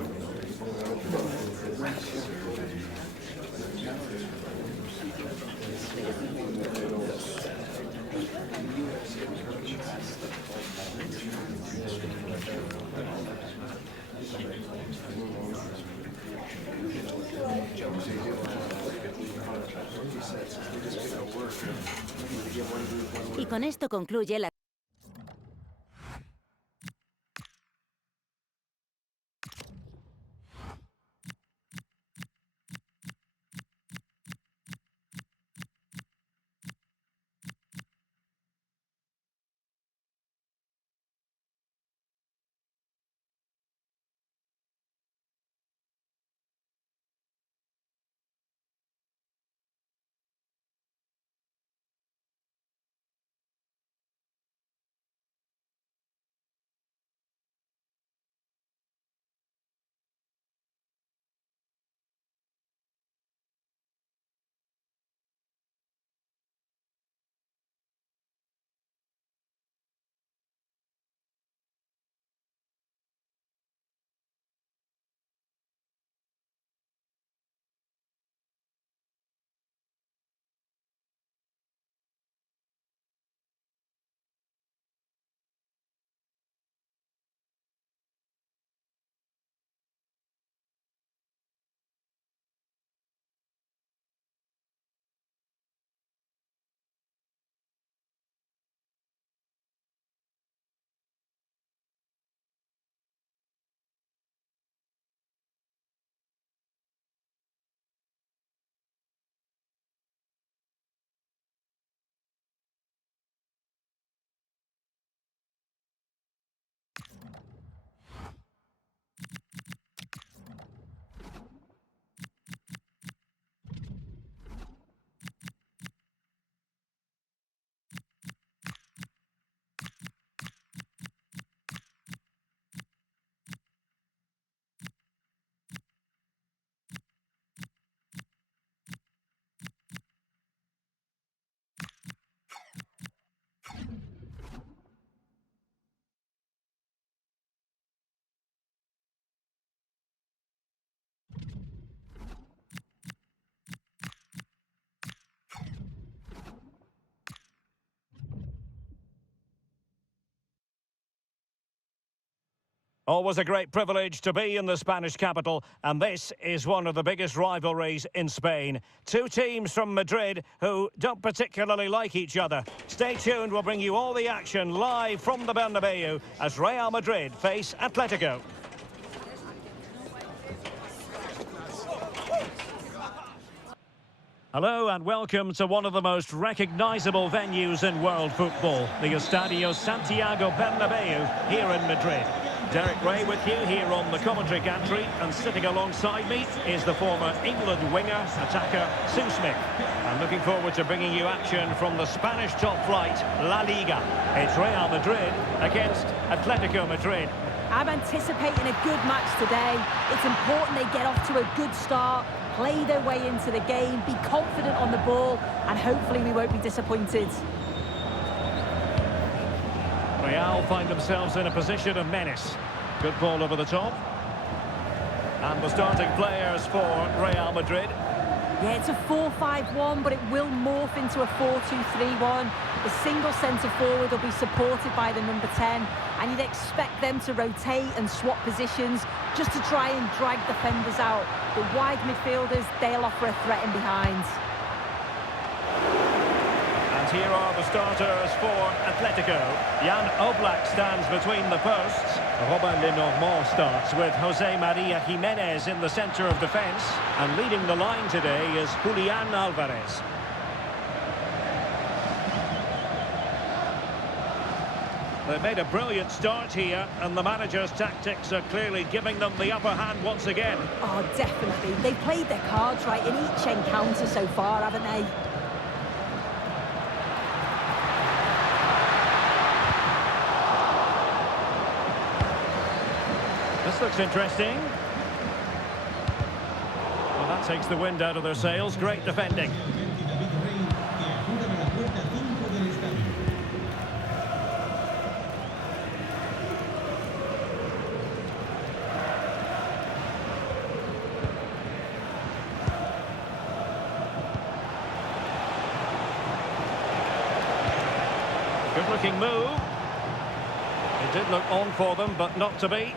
Y con esto concluye la... Always a great privilege to be in the Spanish capital, and this is one of the biggest rivalries in Spain. Two teams from Madrid who don't particularly like each other. Stay tuned, we'll bring you all the action live from the Bernabeu as Real Madrid face Atletico. Hello and welcome to one of the most recognisable venues in world football, the Estadio Santiago Bernabeu here in Madrid. Derek Ray with you here on the commentary gantry, and sitting alongside me is the former England winger, attacker Sue Smith. And looking forward to bringing you action from the Spanish top flight, La Liga. It's Real Madrid against Atletico Madrid. I'm anticipating a good match today. It's important they get off to a good start, play their way into the game, be confident on the ball, and hopefully we won't be disappointed. Real find themselves in a position of menace. Good ball over the top. And the starting players for Real Madrid. Yeah, it's a 4-5-1, but it will morph into a 4-2-3-1. The single centre-forward will be supported by the number 10, and you'd expect them to rotate and swap positions just to try and drag defenders out. The wide midfielders, they'll offer a threat in behind. Here are the starters for Atletico. Jan Oblak stands between the posts. Robin Lenormand starts with Jose Maria Jimenez in the centre of defence. And leading the line today is Julian Alvarez. They've made a brilliant start here, and the manager's tactics are clearly giving them the upper hand once again. Oh, definitely. They've played their cards right in each encounter so far, haven't they? This looks interesting. Well, that takes the wind out of their sails. Great defending. Nice-looking move. It did look on for them, but not to be.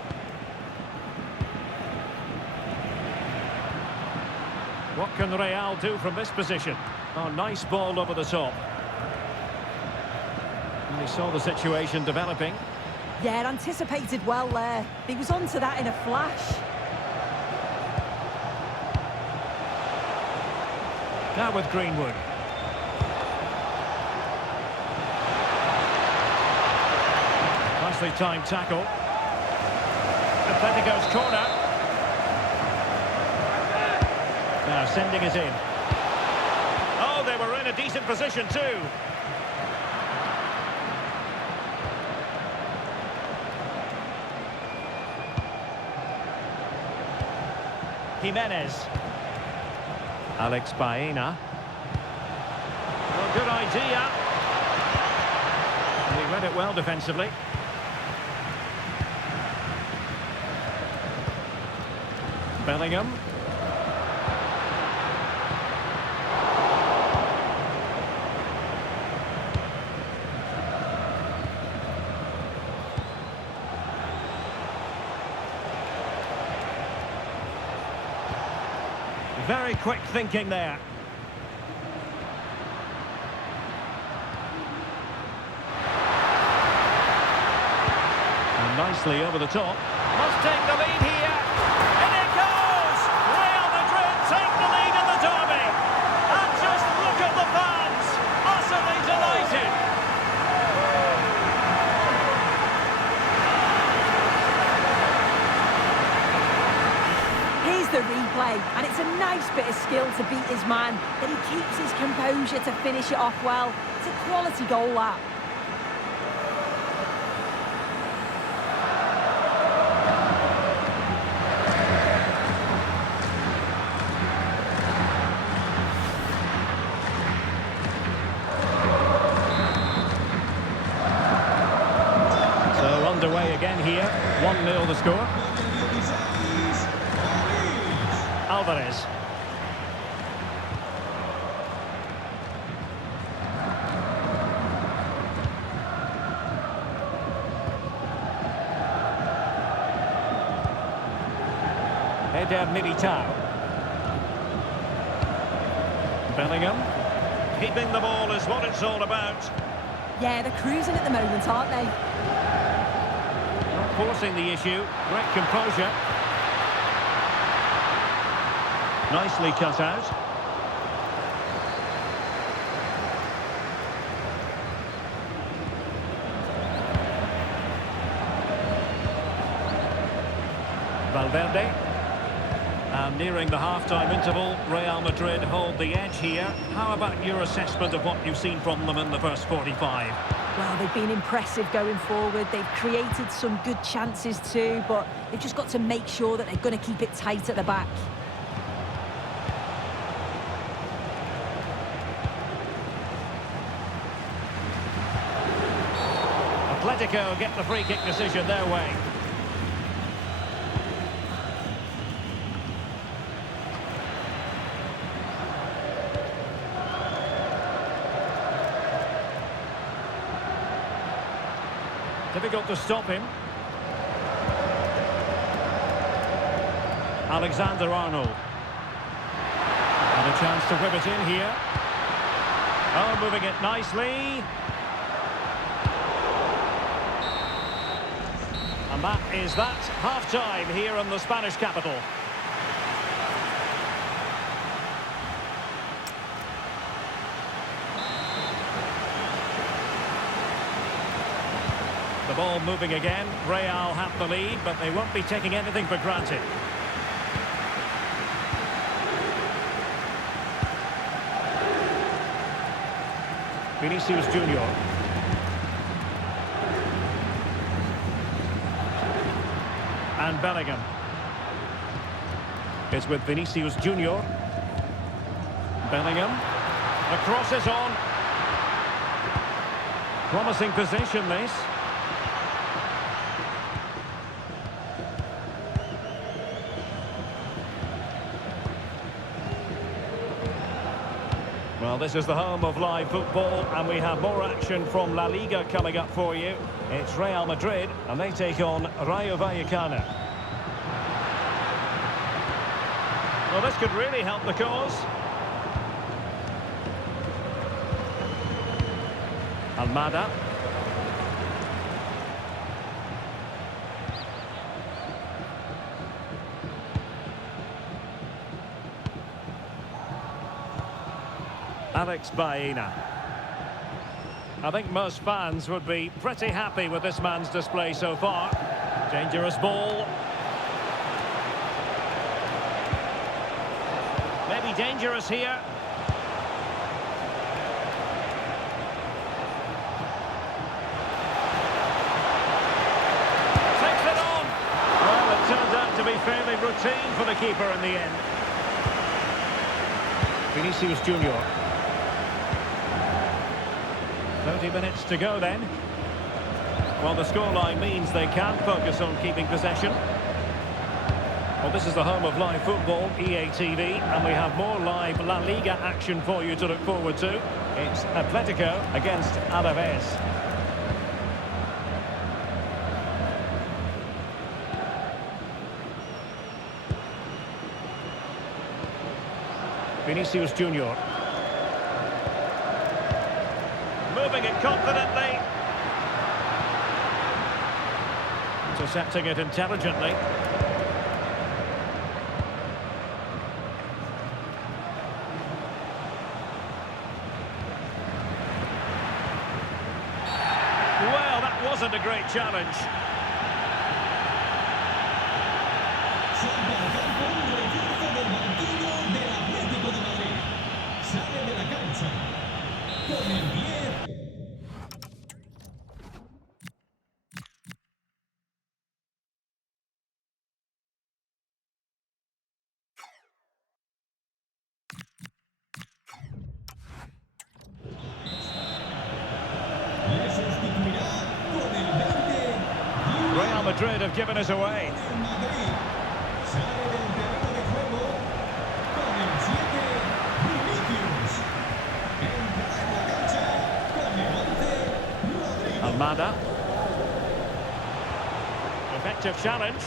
What can Real do from this position? Oh, nice ball over the top. And he saw the situation developing. Yeah, anticipated well there. He was onto that in a flash. Now with Greenwood. Nicely timed tackle. Atletico's corner. Now sending it in. Oh, they were in a decent position too. Jimenez. Alex Baena. Well, good idea. And he read it well defensively. Bellingham. Very quick thinking there. And nicely over the top. Must take the lead here. And it goes! Real Madrid take the lead in the derby. And just look at the fans. Utterly delighted. Here's the replay, and it's a nice bit of skill to beat his man. Then he keeps his composure to finish it off well. It's a quality goal, that. So underway again here. 1-0 the score. Alvarez. Eder Militao. Bellingham. Keeping the ball is what it's all about. Yeah, they're cruising at the moment, aren't they? Not forcing the issue. Great composure. Nicely cut out. Valverde. And nearing the half-time interval, Real Madrid hold the edge here. How about your assessment of what you've seen from them in the first 45? Well, they've been impressive going forward. They've created some good chances too, but they've just got to make sure that they're going to keep it tight at the back. Atletico get the free kick decision their way. Difficult to stop him. Alexander-Arnold. And a chance to whip it in here. Oh, moving it nicely. And that is that. Half-time here in the Spanish capital. The ball moving again. Real have the lead, but they won't be taking anything for granted. Vinicius Junior. And Bellingham. It's with Vinicius Junior. Bellingham. The cross is on. Promising position, this. Well, Well, this is the home of live football, and we have more action from La Liga coming up for you. It's Real Madrid, and they take on Rayo Vallecano. Well, this could really help the cause. Almada. Alex Baena. I think most fans would be pretty happy with this man's display so far. Dangerous ball. Maybe dangerous here. Takes it on. Well, it turns out to be fairly routine for the keeper in the end. Vinicius Junior. 30 minutes to go then. Well, the scoreline means they can focus on keeping possession. Well, this is the home of live football, EA TV, and we have more live La Liga action for you to look forward to. It's Atletico against Alaves. Vinicius Junior. Moving it confidently. Intercepting it intelligently. Well, that wasn't a great challenge. Real Madrid have given us away. Almada. Effective challenge.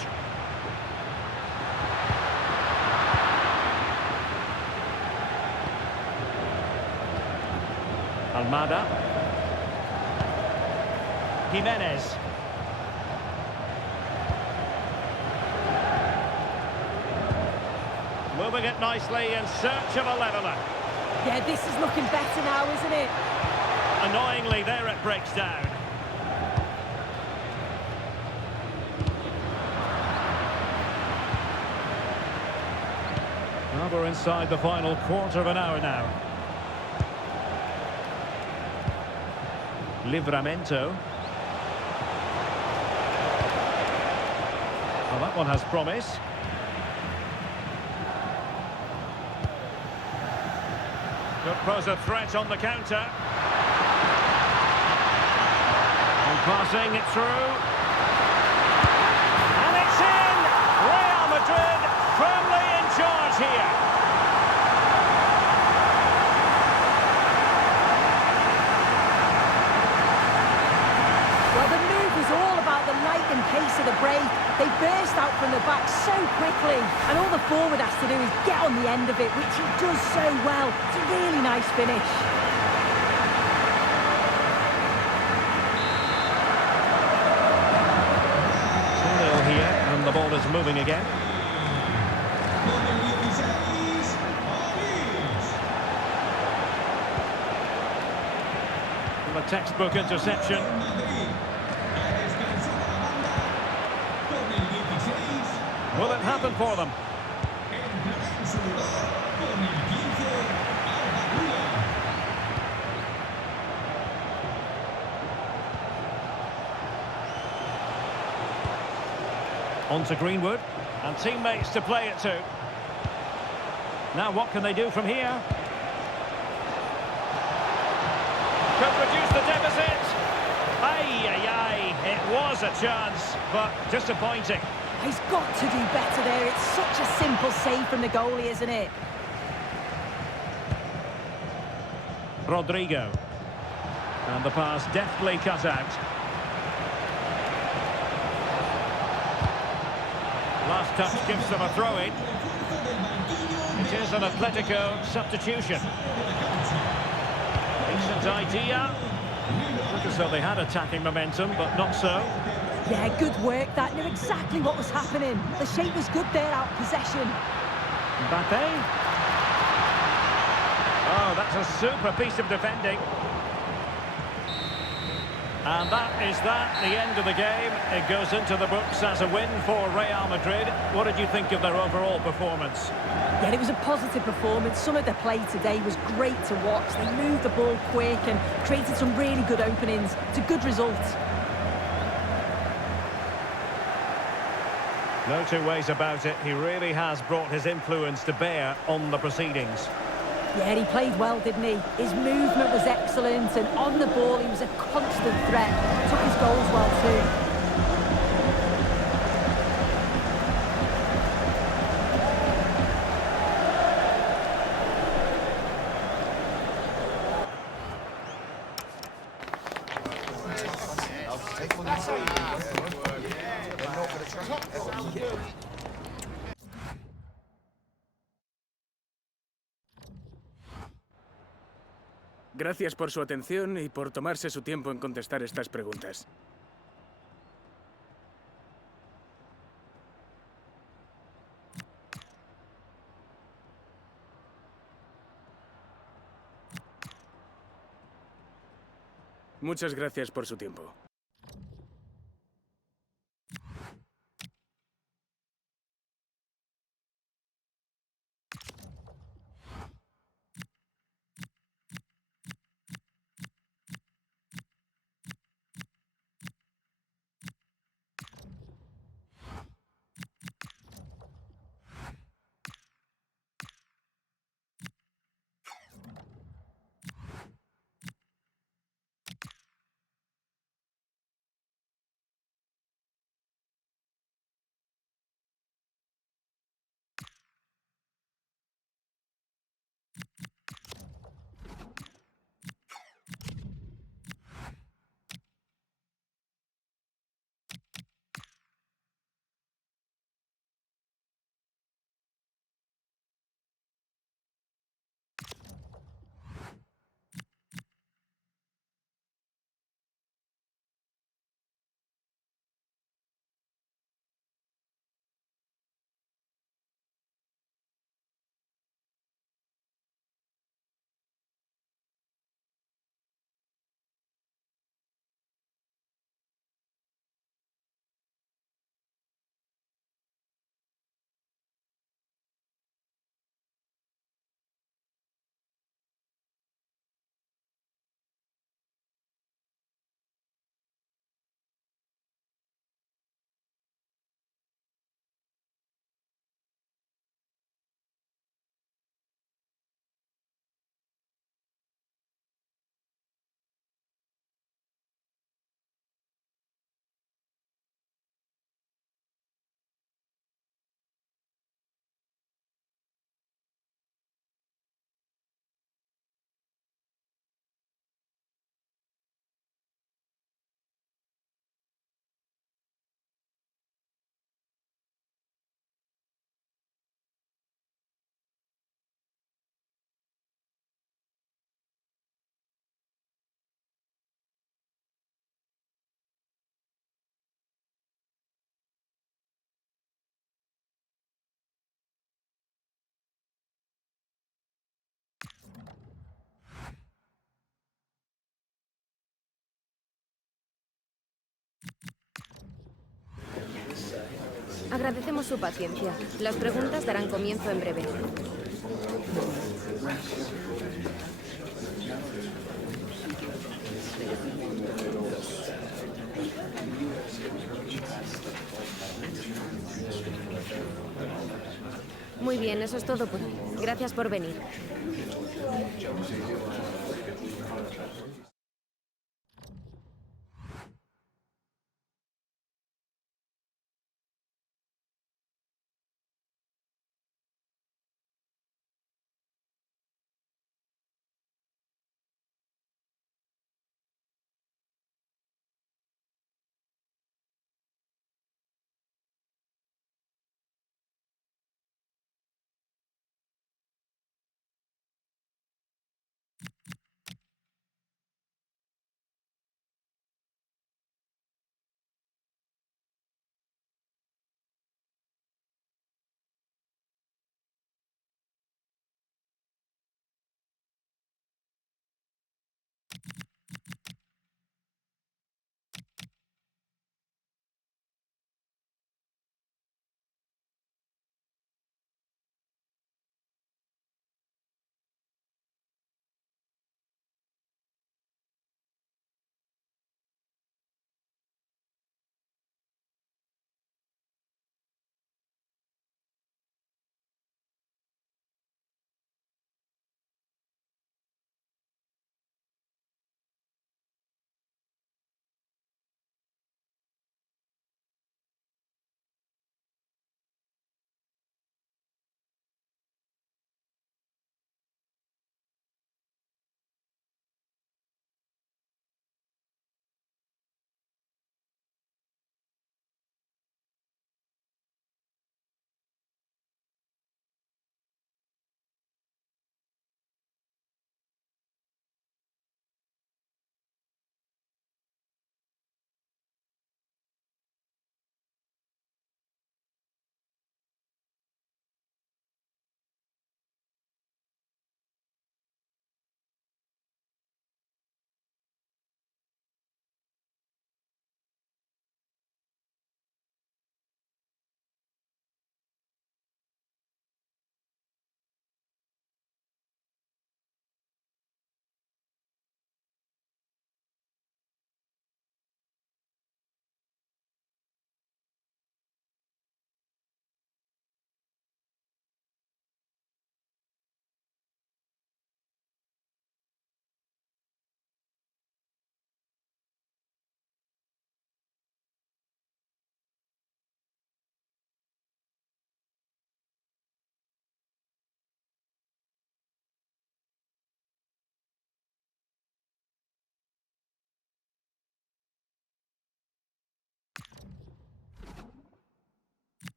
Almada. Jimenez. Moving it nicely in search of a leveller. Yeah, this is looking better now, isn't it? Annoyingly, there it breaks down. Well, we're inside the final quarter of an hour now. Livramento. Well, that one has promise. Could pose a threat on the counter. And passing it through. And it's in! Real Madrid firmly in charge here. Well, the move was all about the light and pace of the break. They burst out from the back so quickly, and all the forward has to do is get on the end of it, which he does so well. It's a really nice finish. 2-0 here, and the ball is moving again. A textbook interception. Will it happen for them? On to Greenwood, and teammates to play it to. Now what can they do from here? Could reduce the deficit. It was a chance, but disappointing. He's got to do better there. It's such a simple save from the goalie, isn't it? Rodrigo. And the pass deftly cut out. Last touch gives them a throw-in. It is an Atletico substitution. Decent idea. Look as though they had attacking momentum, but not so. Yeah, good work. That knew exactly what was happening. The shape was good there, out of possession. Mbappé. Oh, that's a super piece of defending. And that is the end of the game. It goes into the books as a win for Real Madrid. What did you think of their overall performance? Yeah, it was a positive performance. Some of their play today was great to watch. They moved the ball quick and created some really good openings. It's a good result. No two ways about it. He really has brought his influence to bear on the proceedings. Yeah, he played well, didn't he? His movement was excellent, and on the ball he was a constant threat. Took his goals well too. Gracias por su atención y por tomarse su tiempo en contestar estas preguntas. Muchas gracias por su tiempo. Agradecemos su paciencia. Las preguntas darán comienzo en breve. Muy bien, eso es todo por hoy. Gracias por venir.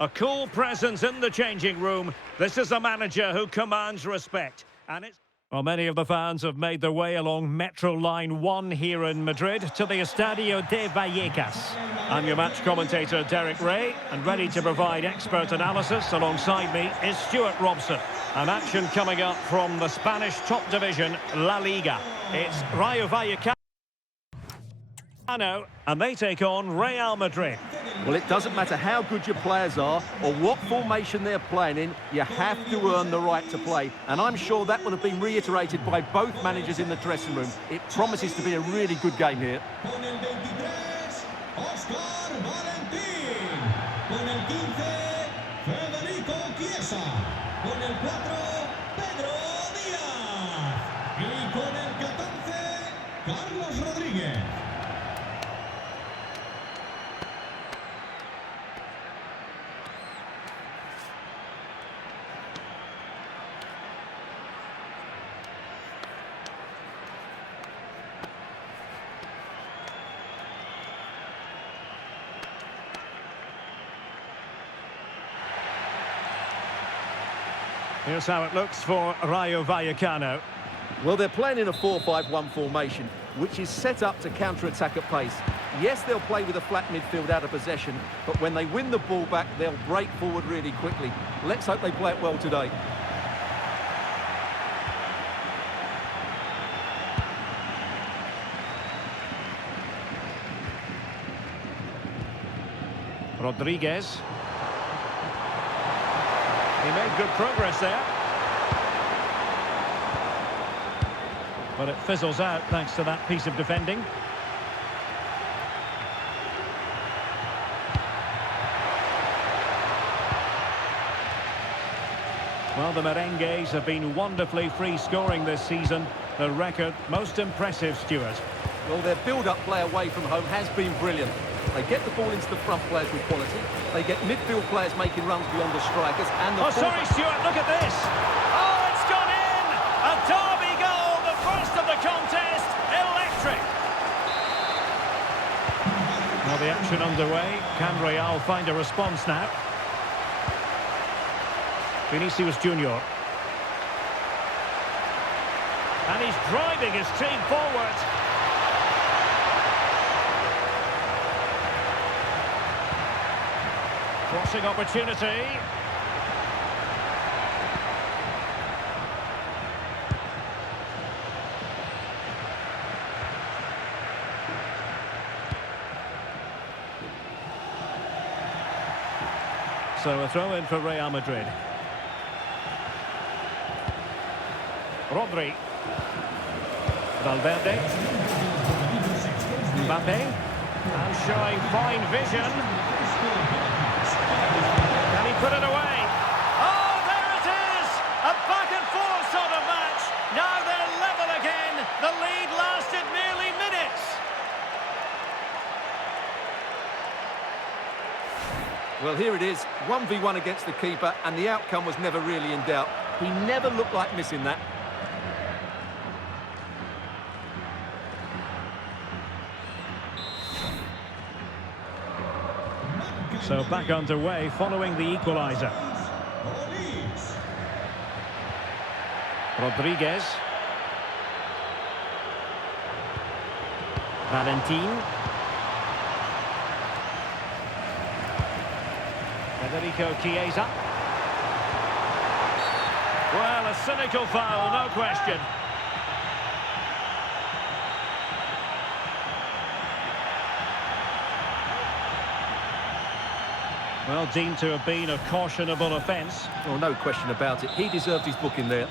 A cool presence in the changing room. This is a manager who commands respect. And it's... Well, many of the fans have made their way along Metro Line 1 here in Madrid to the Estadio de Vallecas. I'm your match commentator, Derek Ray, and ready to provide expert analysis alongside me is Stuart Robson. An action coming up from the Spanish top division, La Liga. It's Rayo Vallecano, and they take on Real Madrid. Well, it doesn't matter how good your players are or what formation they're playing in, you have to earn the right to play. And I'm sure that will have been reiterated by both managers in the dressing room. It promises to be a really good game here. Here's how it looks for Rayo Vallecano. Well, they're playing in a 4-5-1 formation, which is set up to counter-attack at pace. Yes, they'll play with a flat midfield out of possession, but when they win the ball back, they'll break forward really quickly. Let's hope they play it well today. Rodriguez. He made good progress there. But it fizzles out thanks to that piece of defending. Well, the Merengues have been wonderfully free-scoring this season. The record most impressive, Stuart. Well, their build-up play away from home has been brilliant. They get the ball into the front players with quality. They get midfield players making runs beyond the strikers. And the sorry, Stuart, look at this. Oh, it's gone in! A derby goal, the first of the contest. Electric. Now the action underway. Can Real find a response now? Vinicius Junior. And he's driving his team forward. Crossing opportunity. So a throw in for Real Madrid. Rodri. Valverde. Mbappé. And showing fine vision. Can he put it away? Oh, there it is! A back-and-forth sort of match. Now they're level again. The lead lasted nearly minutes. Well, here it is. 1v1 against the keeper, and the outcome was never really in doubt. He never looked like missing that. So back underway following the equaliser. Rodriguez. Valentin. Federico Chiesa. Well, a cynical foul, no question. Well, deemed to have been a cautionable offence. Well, no question about it. He deserved his booking there.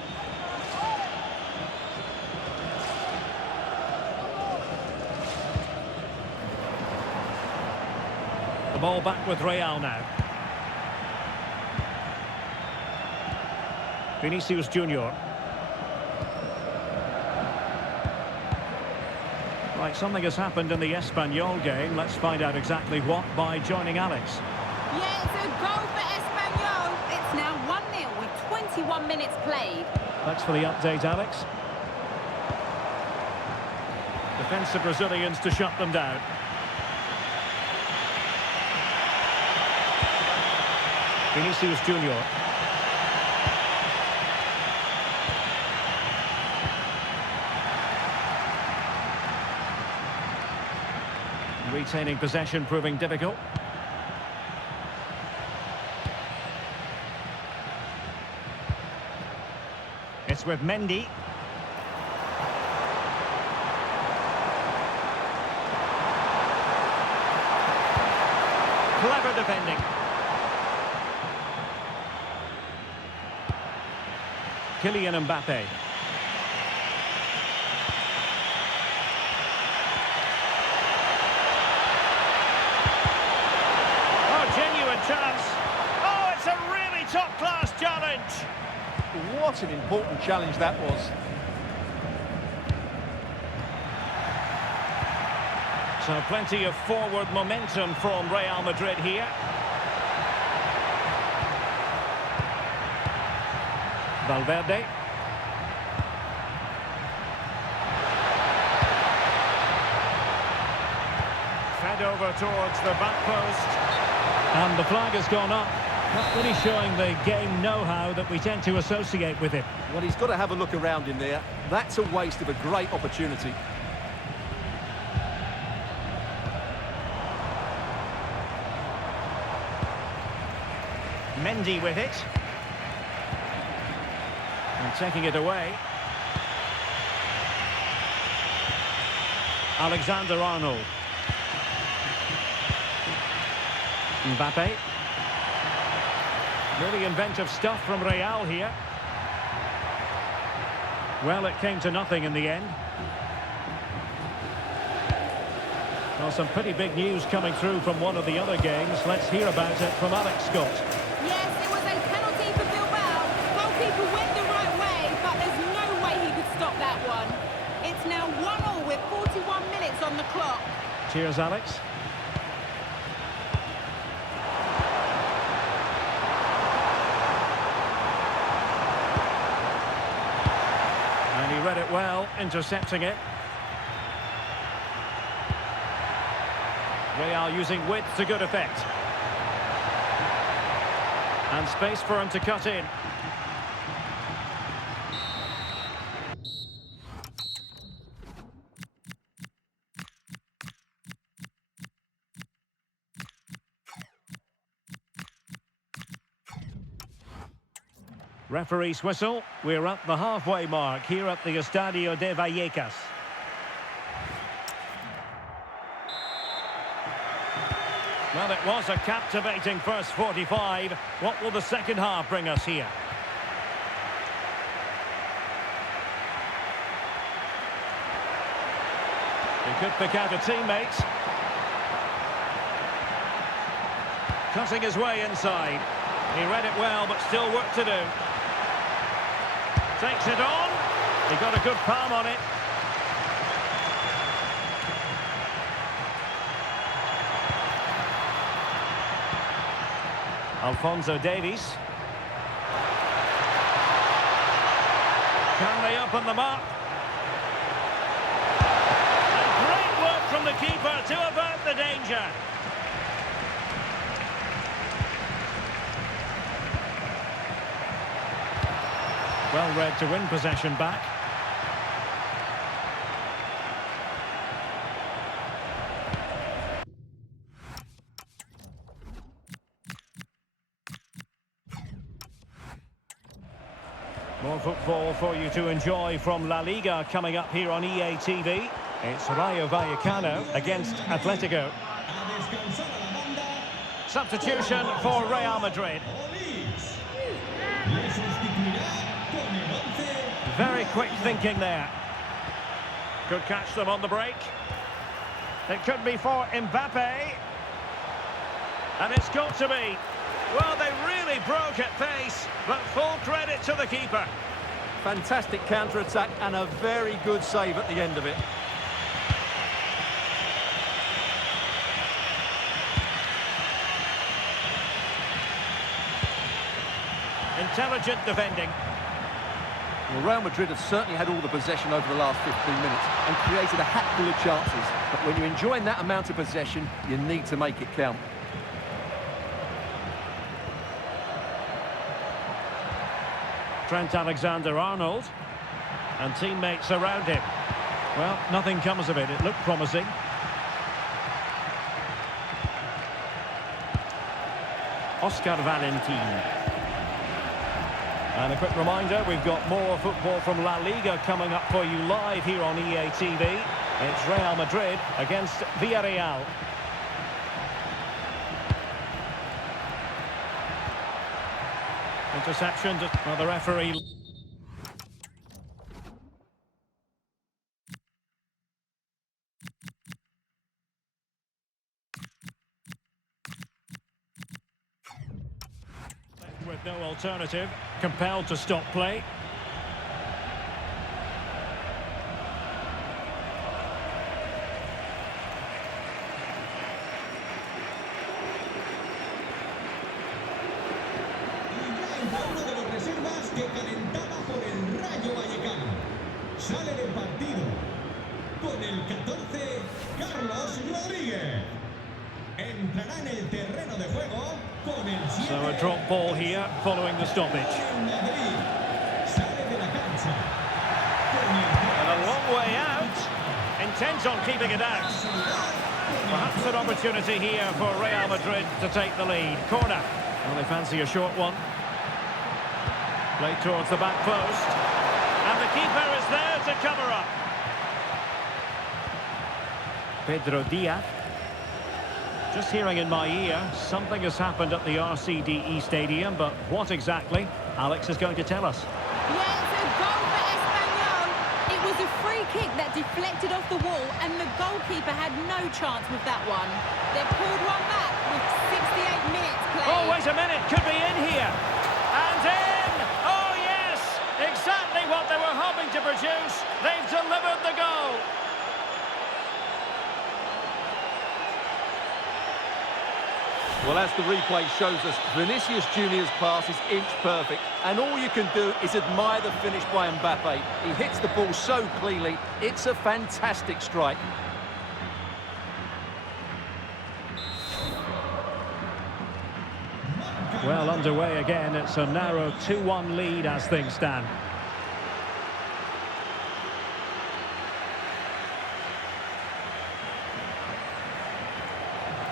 The ball back with Real now. Vinicius Junior. Right, something has happened in the Espanyol game. Let's find out exactly what by joining Alex. Yeah, it's a goal for Espanyol. It's now 1-0 with 21 minutes played. Thanks for the update, Alex. Defensive Brazilians to shut them down. Vinicius Junior. Retaining possession proving difficult. It's with Mendy. Clever defending. Kylian Mbappé. Chance. Oh, it's a really top-class challenge. What an important challenge that was. So plenty of forward momentum from Real Madrid here. Valverde. Fed over towards the back post. And the flag has gone up. Not really showing the game know-how that we tend to associate with him. Well, he's got to have a look around in there. That's a waste of a great opportunity. Mendy with it. And taking it away. Alexander-Arnold. Mbappé. Really inventive stuff from Real here. Well, it came to nothing in the end. Well, some pretty big news coming through from one of the other games. Let's hear about it from Alex Scott. Yes, it was a penalty for Bilbao. Goalkeeper went the right way, but there's no way he could stop that one. It's now 1-1 with 41 minutes on the clock. Cheers, Alex. Read it well, intercepting it. Real using width to good effect. And space for him to cut in. Referee's whistle. We're at the halfway mark here at the Estadio de Vallecas. Well, it was a captivating first 45. What will the second half bring us here? He could pick out a teammate. Cutting his way inside. He read it well, but still work to do. Takes it on. He got a good palm on it. Alphonso Davies. Can they open them up? And great work from the keeper to avert the danger. Well read to win possession back. More football for you to enjoy from La Liga coming up here on EA TV. It's Rayo Vallecano against Atletico. Substitution for Real Madrid. Very quick thinking there. Could catch them on the break. It could be for Mbappé. And it's got to be. Well, they really broke at pace, but full credit to the keeper. Fantastic counter-attack and a very good save at the end of it. Intelligent defending. Well, Real Madrid have certainly had all the possession over the last 15 minutes and created a hatful of chances. But when you're enjoying that amount of possession, you need to make it count. Trent Alexander-Arnold. And teammates around him. Well, nothing comes of it. It looked promising. Oscar Valentin. And a quick reminder, we've got more football from La Liga coming up for you live here on EA TV. It's Real Madrid against Villarreal. Interception to the referee. With no alternative, compelled to stop play. Uno de los reservas que calentaba por el Rayo Vallecano. Sale del partido con el 14, Carlos Rodríguez. Entrará en el terreno de juego con el 7. So a drop ball here following the stoppage. Madrid. Sale de la cancha con el And a long way out. Intent on keeping it out. Perhaps an opportunity here for Real Madrid to take the lead. Corner. Well, they fancy a short one. Played towards the back post. And the keeper is there to cover up. Pedro Diaz. Just hearing in my ear, something has happened at the RCDE Stadium, but what exactly? Alex is going to tell us. Yeah, it's a goal for España. It was a free kick that deflected off the wall, and the goalkeeper had no chance with that one. They've pulled one back with 68 minutes played. Oh, wait a minute, could be in here. And in! Oh, yes! Exactly what they were hoping to produce. They've delivered the goal. Well, as the replay shows us, Vinicius Junior's pass is inch perfect, and all you can do is admire the finish by Mbappé. He hits the ball so cleanly, it's a fantastic strike. Well, underway again. It's a narrow 2-1 lead as things stand.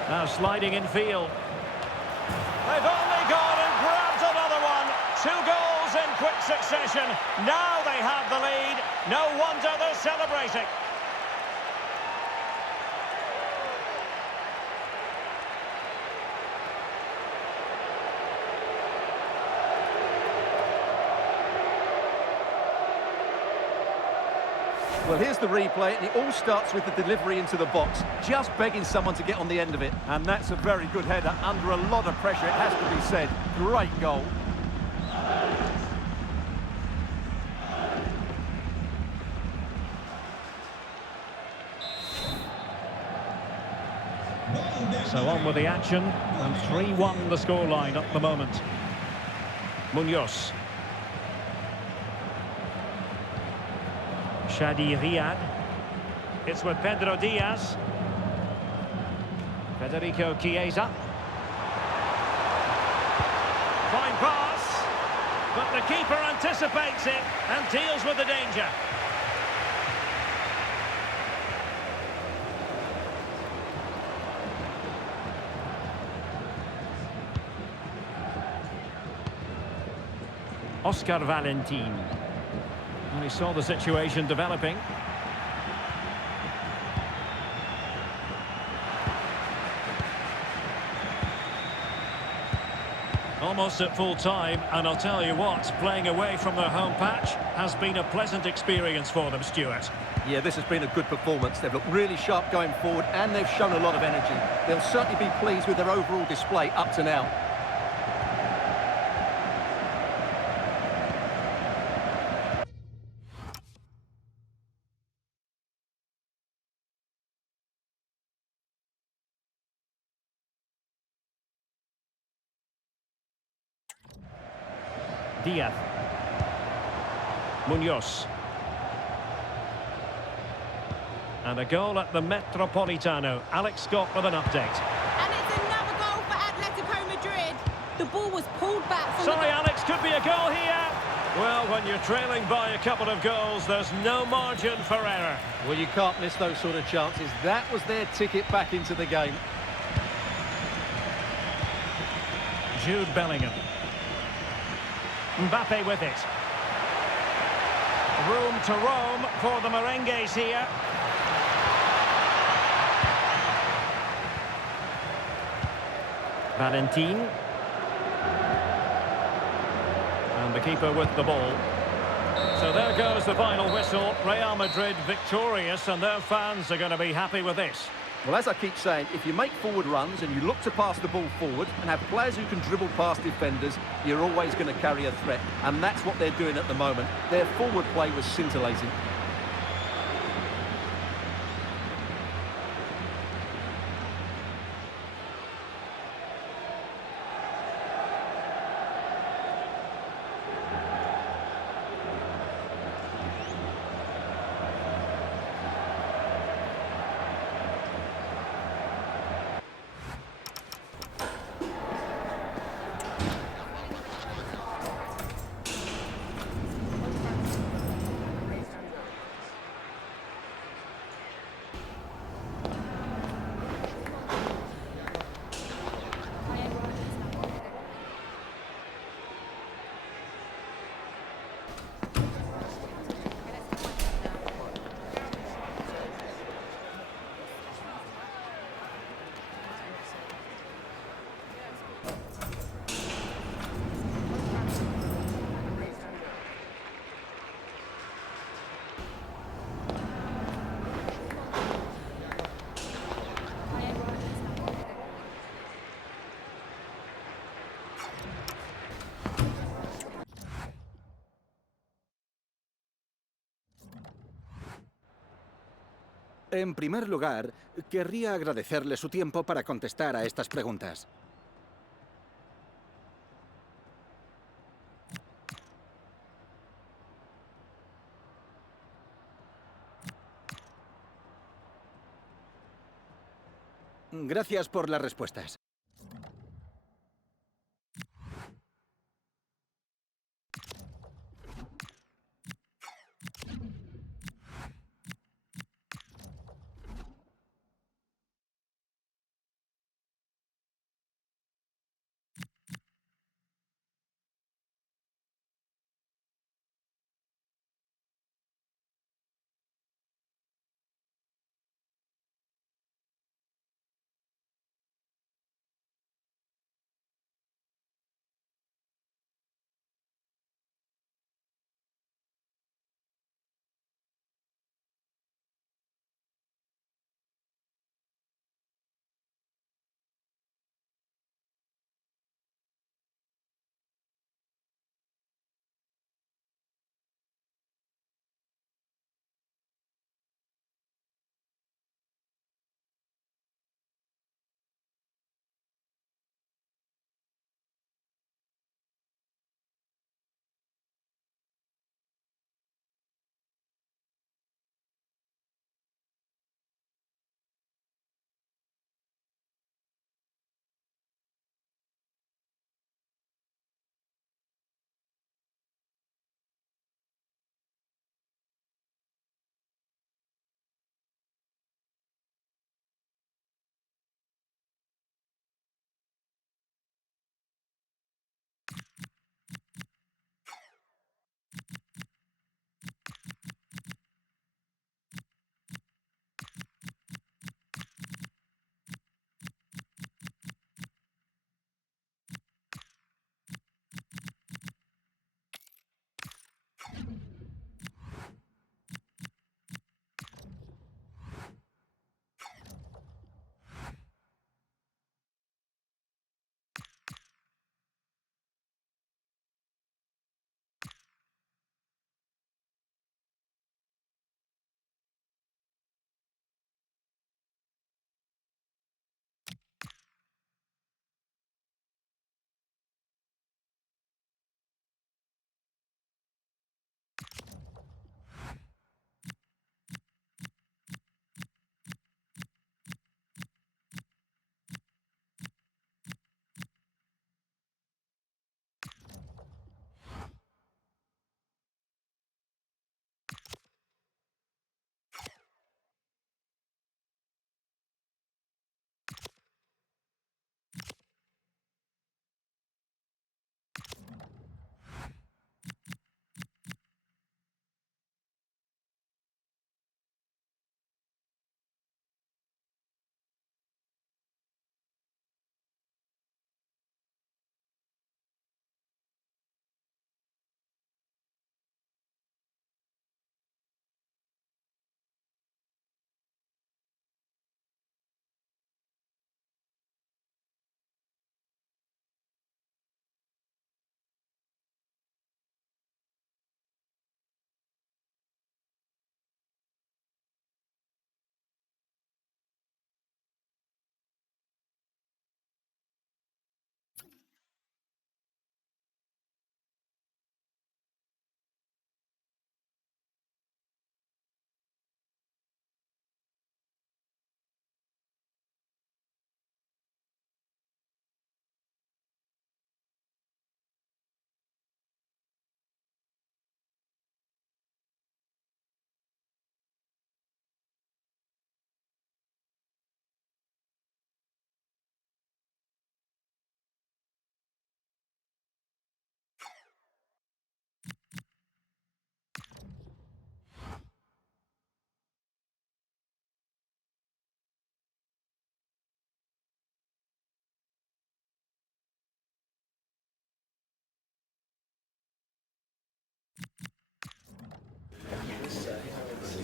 Now sliding in field. They've only gone and grabbed another one. 2 goals in quick succession. Now they have the lead. No wonder they're celebrating. Well, here's the replay, and it all starts with the delivery into the box, just begging someone to get on the end of it. And that's a very good header, under a lot of pressure, it has to be said. Great goal. So on with the action, and 3-1 the scoreline at the moment. Munoz. Shadi Riyad. It's with Pedro Diaz. Federico Chiesa. Fine pass. But the keeper anticipates it and deals with the danger. Oscar Valentin. And he saw the situation developing. Almost at full time, and I'll tell you what, playing away from their home patch has been a pleasant experience for them, Stuart. Yeah, this has been a good performance. They've looked really sharp going forward, and they've shown a lot of energy. They'll certainly be pleased with their overall display up to now. Diaz. Munoz. And a goal at the Metropolitano. Alex Scott with an update. And it's another goal for Atletico Madrid. The ball was pulled back from Sorry, Alex, could be a goal here. Well, when you're trailing by a couple of goals, there's no margin for error. Well, you can't miss those sort of chances. That was their ticket back into the game. Jude Bellingham. Mbappé with it. Room to roam for the merengues here. Valentin. And the keeper with the ball. So there goes the final whistle. Real Madrid victorious, and their fans are going to be happy with this. Well, as I keep saying, if you make forward runs and you look to pass the ball forward and have players who can dribble past defenders, you're always going to carry a threat. And that's what they're doing at the moment. Their forward play was scintillating. En primer lugar, querría agradecerle su tiempo para contestar a estas preguntas. Gracias por las respuestas.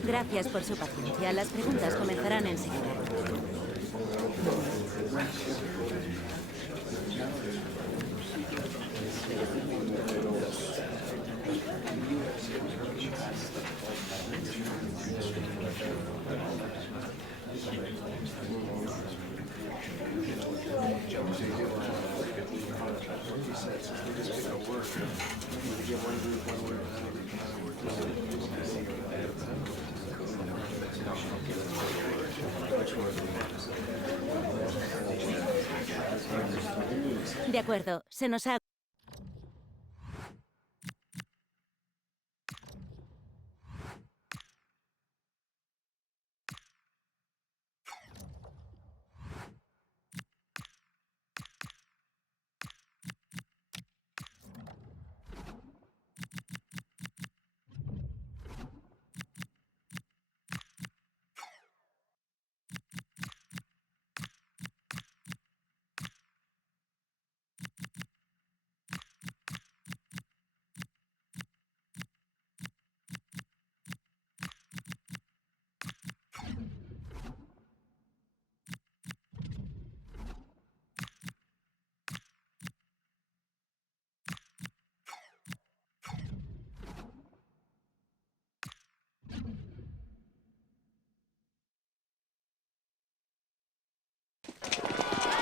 Gracias por su paciencia. Las preguntas comenzarán enseguida. De acuerdo, se nos ha...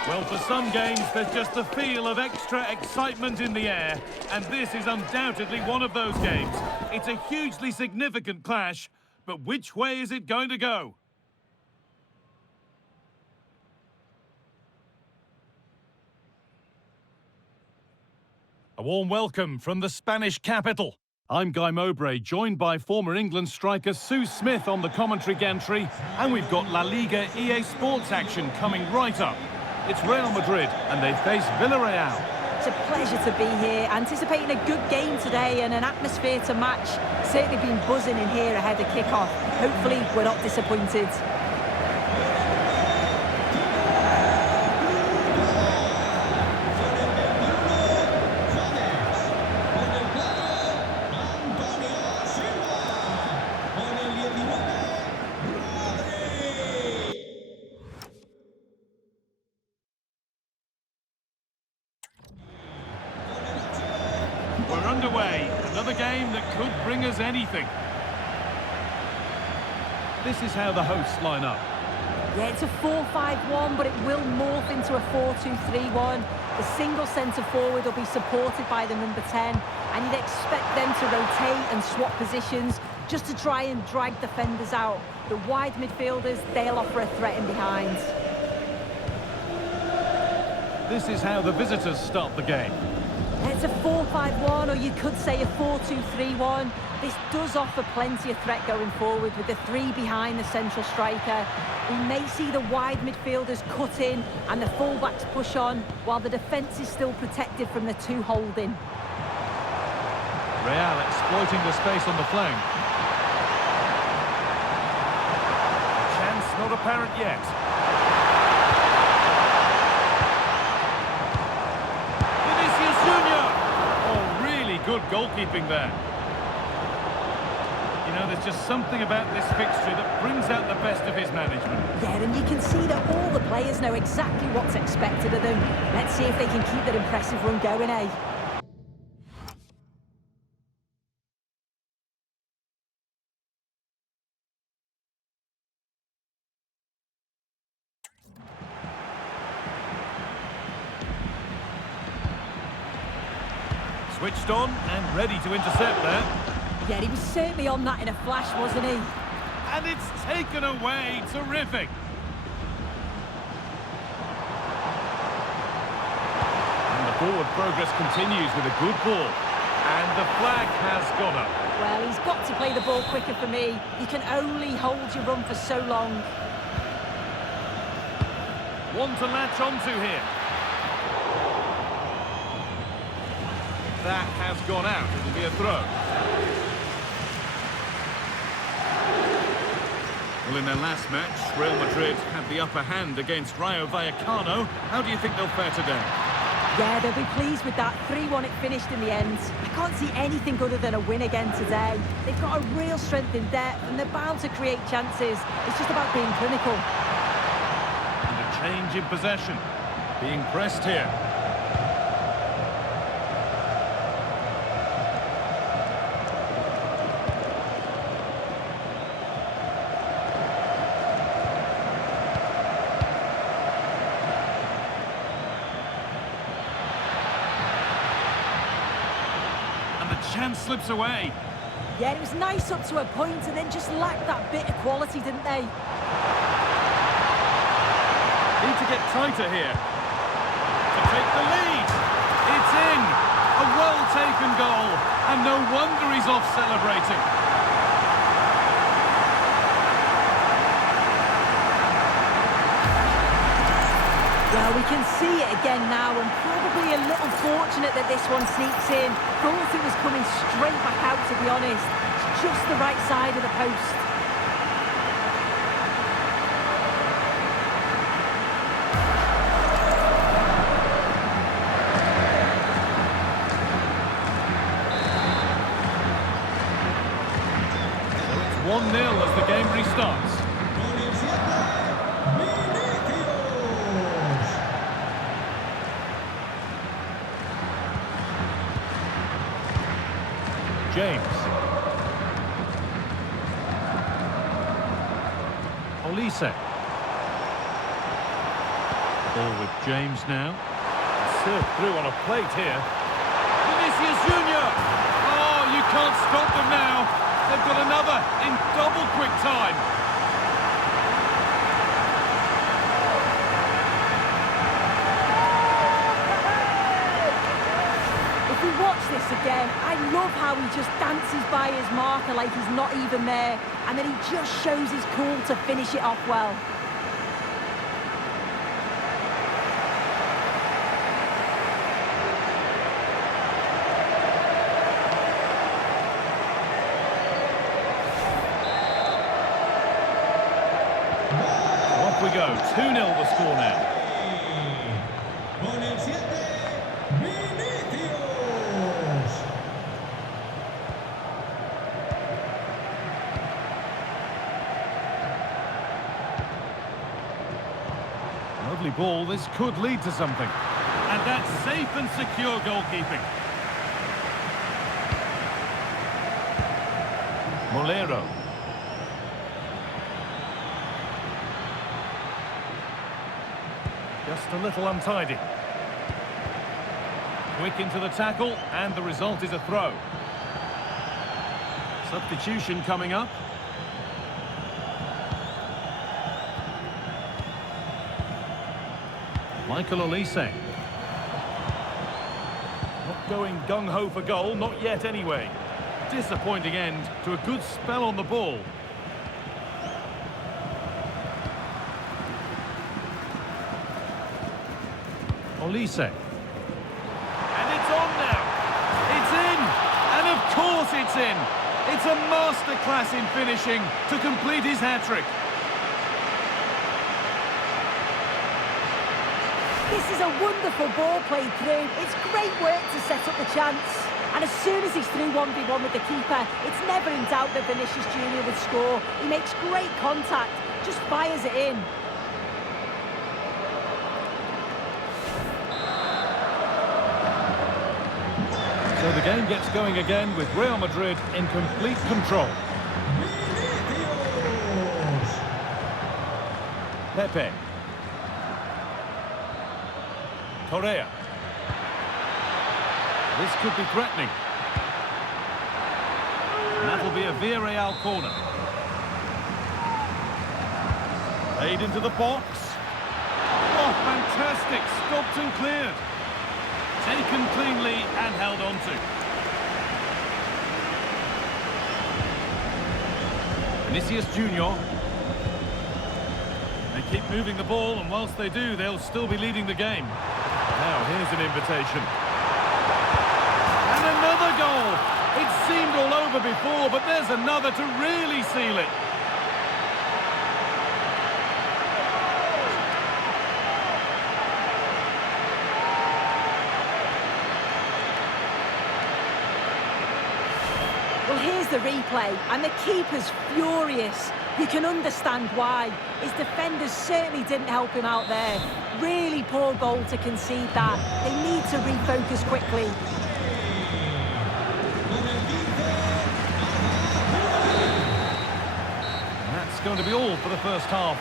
Well, for some games, there's just a feel of extra excitement in the air, and this is undoubtedly one of those games. It's a hugely significant clash, but which way is it going to go? A warm welcome from the Spanish capital. I'm Guy Mowbray, joined by former England striker Sue Smith on the commentary gantry, and we've got La Liga EA Sports action coming right up. It's Real Madrid, and they face Villarreal. It's a pleasure to be here, anticipating a good game today and an atmosphere to match. Certainly been buzzing in here ahead of kick-off. Hopefully we're not disappointed. We're underway. Another game that could bring us anything. This is how the hosts line up. Yeah, it's a 4-5-1, but it will morph into a 4-2-3-1. The single centre-forward will be supported by the number 10, and you'd expect them to rotate and swap positions just to try and drag defenders out. The wide midfielders, they'll offer a threat in behind. This is how the visitors start the game. It's a 4-5-1, or you could say a 4-2-3-1. This does offer plenty of threat going forward with the three behind the central striker. We may see the wide midfielders cut in and the fullbacks push on, while the defence is still protected from the two holding. Real exploiting the space on the flank. Chance not apparent yet. Good goalkeeping there. You know, there's just something about this fixture that brings out the best of his management. Yeah, and you can see that all the players know exactly what's expected of them. Let's see if they can keep that impressive run going, eh? Switched on and ready to intercept there. Yeah, he was certainly on that in a flash, wasn't he? And it's taken away. Terrific. And the forward progress continues with a good ball. And the flag has gone up. Well, he's got to play the ball quicker for me. You can only hold your run for so long. One to latch onto here. That has gone out. It'll be a throw. Well, in their last match, Real Madrid had the upper hand against Rayo Vallecano. How do you think they'll fare today? Yeah, they'll be pleased with that. 3-1 it finished in the end. I can't see anything other than a win again today. They've got a real strength in depth and they're bound to create chances. It's just about being clinical. And a change in possession. Being pressed here. Chance slips away. Yeah, it was nice up to a point and then just lacked that bit of quality, didn't they? Need to get tighter here. To take the lead. It's in. A well-taken goal. And no wonder he's off celebrating. Well, we can see it again now, and probably a little fortunate that this one sneaks in. Thought it was coming straight back out, to be honest. It's just the right side of the post. So it's 1-0 as the game restarts. James. Olise. Ball with James now. Served through on a plate here. Vinicius Junior. Oh, you can't stop them now. They've got another in double quick time. Watch this again. I love how he just dances by his marker like he's not even there, and then he just shows his cool to finish it off well. Off we go. 2-0 the score now. Lovely ball, this could lead to something. And that's safe and secure goalkeeping. Molero. Just a little untidy. Quick into the tackle, and the result is a throw. Substitution coming up. Michael Olise. Not going gung-ho for goal, not yet anyway. Disappointing end to a good spell on the ball. Olise. And it's on now. It's in. And of course it's in. It's a masterclass in finishing to complete his hat-trick. This is a wonderful ball played through. It's great work to set up the chance. And as soon as he's through 1v1 with the keeper, it's never in doubt that Vinicius Junior would score. He makes great contact, just fires it in. So the game gets going again with Real Madrid in complete control. Pepe. Correa. This could be threatening. And that'll be a Villarreal corner. Played into the box. Oh, fantastic. Stopped and cleared. Taken cleanly and held on to. Vinicius Junior. They keep moving the ball, and whilst they do, they'll still be leading the game. Now, here's an invitation. And another goal! It seemed all over before, but there's another to really seal it. Well, here's the replay, and the keeper's furious. You can understand why. His defenders certainly didn't help him out there. Really poor goal to concede that. They need to refocus quickly. And that's going to be all for the first half.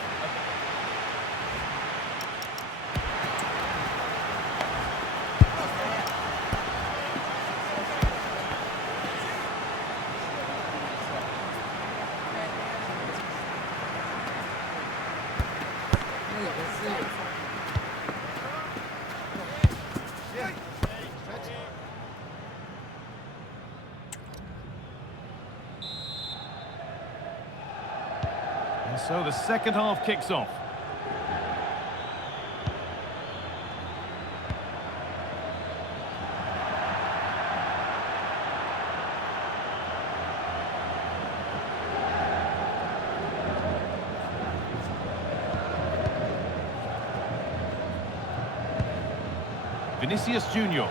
And so the second half kicks off. Vinicius Junior.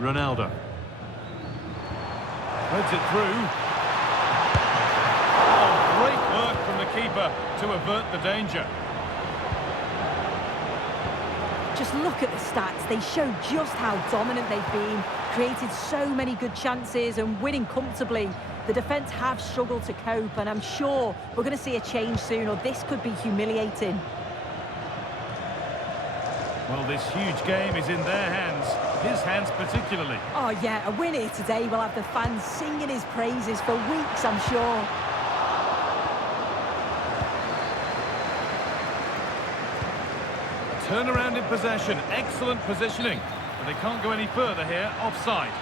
Ronaldo. Threads it through. Oh, great work from the keeper to avert the danger. Just look at the stats. They show just how dominant they've been. Created so many good chances and winning comfortably. The defence have struggled to cope, and I'm sure we're going to see a change soon, or this could be humiliating. Well, this huge game is in their hands, his hands particularly. Oh yeah, a win here today will have the fans singing his praises for weeks, I'm sure. Turnaround in possession, excellent positioning, but they can't go any further here, offside.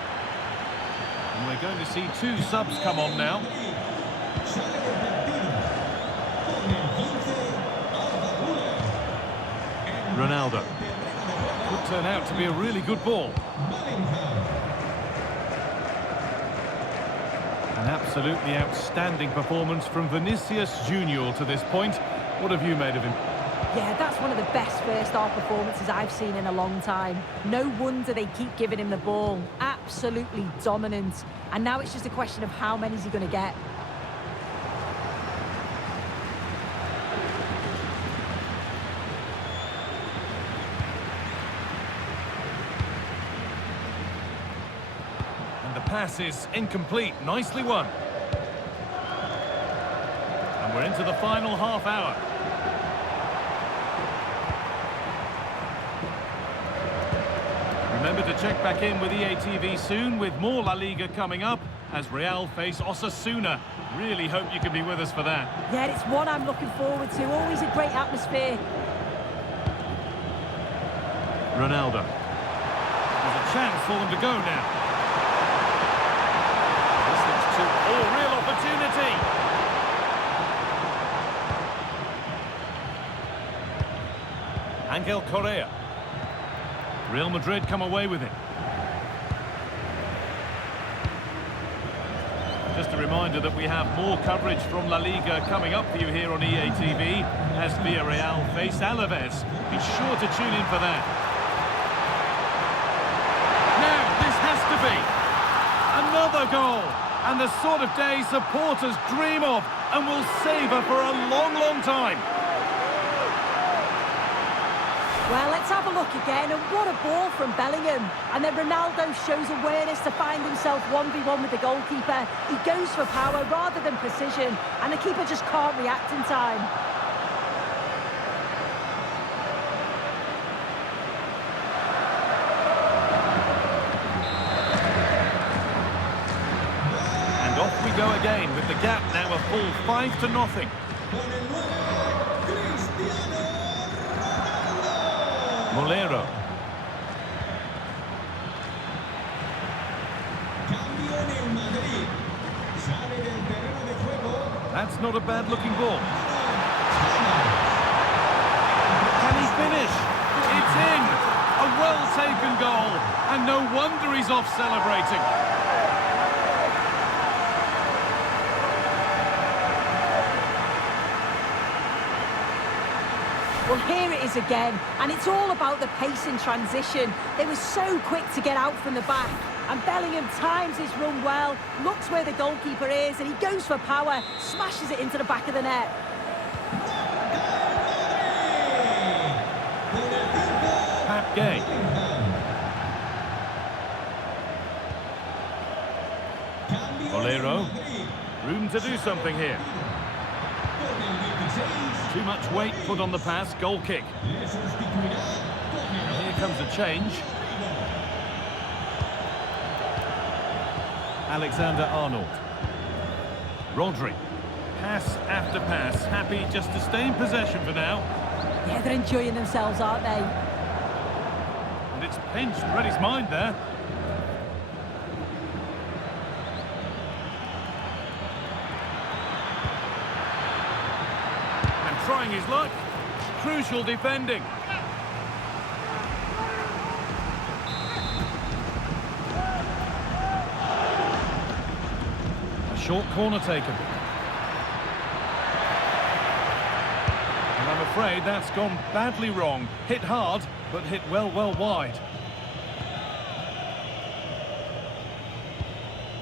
And we're going to see two subs come on now. Ronaldo. Could turn out to be a really good ball. An absolutely outstanding performance from Vinicius Junior to this point. What have you made of him? Yeah, that's one of the best first-half performances I've seen in a long time. No wonder they keep giving him the ball. Absolutely dominant. And now it's just a question of how many is he going to get. And the pass is incomplete. Nicely won. And we're into the final half hour. Remember to check back in with EA TV soon with more La Liga coming up as Real face Osasuna. Really hope you can be with us for that. Yeah, it's one I'm looking forward to. Always a great atmosphere. Ronaldo. There's a chance for them to go now. This looks too... Oh, real opportunity! Angel Correa. Real Madrid come away with it. Just a reminder that we have more coverage from La Liga coming up for you here on EA TV as Villarreal face Alaves. Be sure to tune in for that. Now, this has to be another goal, and the sort of day supporters dream of and will savour for a long, long time. Well, let's have a look again, and what a ball from Bellingham. And then Ronaldo shows awareness to find himself 1v1 with the goalkeeper. He goes for power rather than precision, and the keeper just can't react in time. And off we go again with the gap now a full 5-0. Molero. That's not a bad looking ball. Can he finish? It's in! A well taken goal, and no wonder he's off celebrating. Well, here it is again, and it's all about the pace in transition. They were so quick to get out from the back, and Bellingham times his run well, looks where the goalkeeper is, and he goes for power, smashes it into the back of the net. Pap Gay. Bolero. Room to do something here. Too much weight put on the pass. Goal kick. And here comes a change. Alexander-Arnold. Rodri. Pass after pass. Happy just to stay in possession for now. Yeah, they're enjoying themselves, aren't they? And it's pinched. Read his mind there. Trying his luck. Crucial defending. A short corner taken. And I'm afraid that's gone badly wrong. Hit hard, but hit well wide.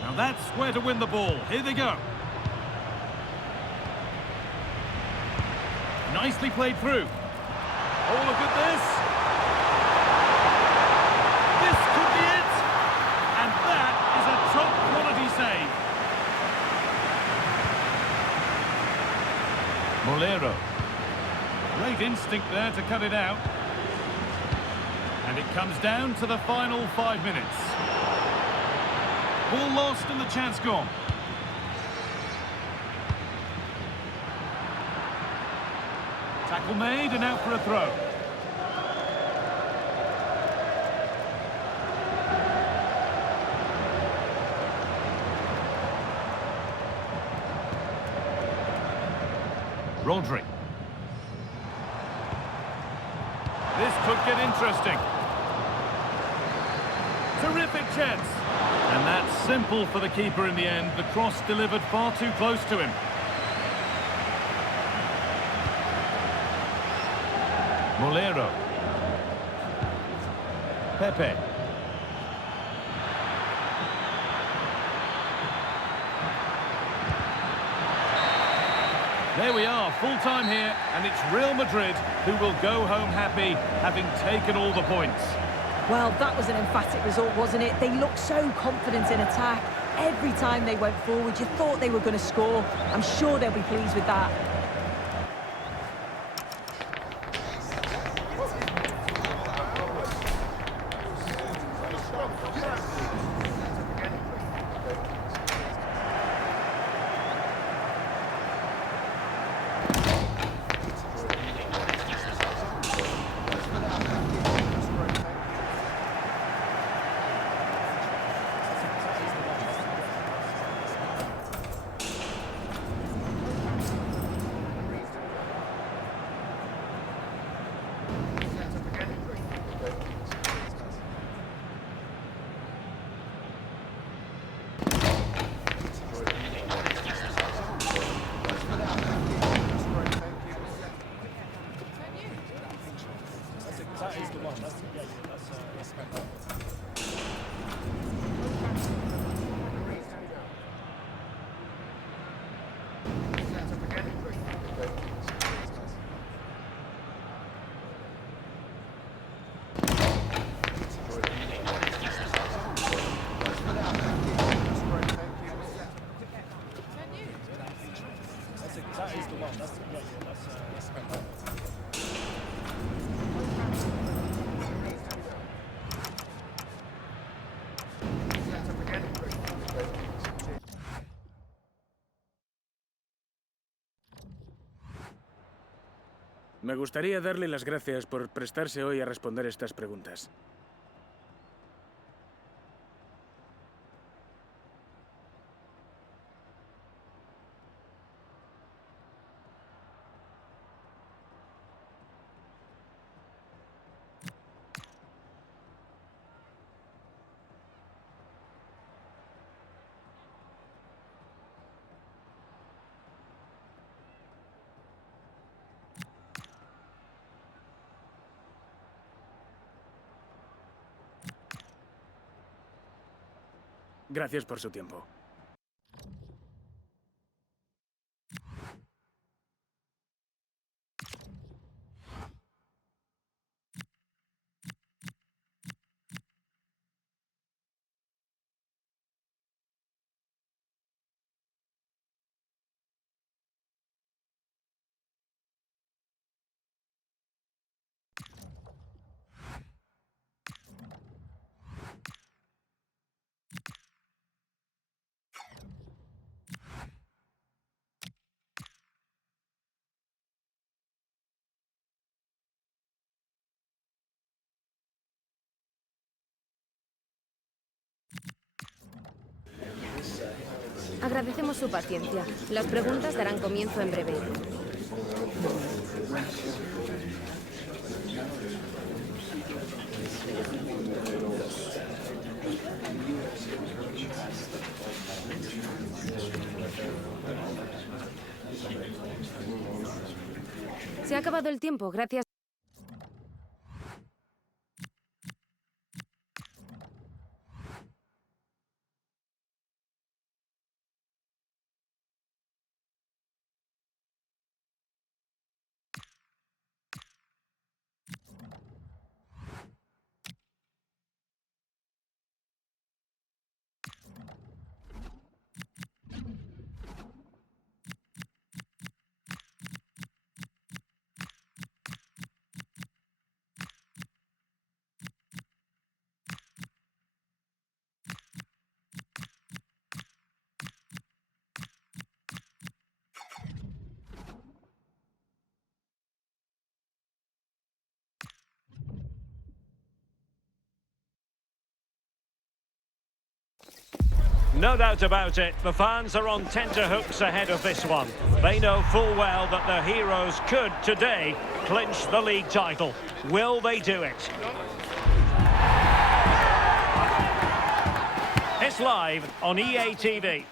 Now that's where to win the ball. Here they go. Nicely played through. Oh, look at this. This could be it. And that is a top quality save. Bolero. Great instinct there to cut it out. And it comes down to the final 5 minutes. Ball lost and the chance gone. Tackle made and out for a throw. Rodri. This could get interesting. Terrific chance. And that's simple for the keeper in the end. The cross delivered far too close to him. Bolero. Pepe. There we are, full time here, and it's Real Madrid who will go home happy, having taken all the points. Well, that was an emphatic result, wasn't it? They looked so confident in attack. Every time they went forward, you thought they were going to score. I'm sure they'll be pleased with that. Me gustaría darle las gracias por prestarse hoy a responder estas preguntas. Gracias por su tiempo. Agradecemos su paciencia. Las preguntas darán comienzo en breve. Se ha acabado el tiempo, gracias. No doubt about it, the fans are on tenterhooks ahead of this one. They know full well that their heroes could, today, clinch the league title. Will they do it? It's live on EA TV.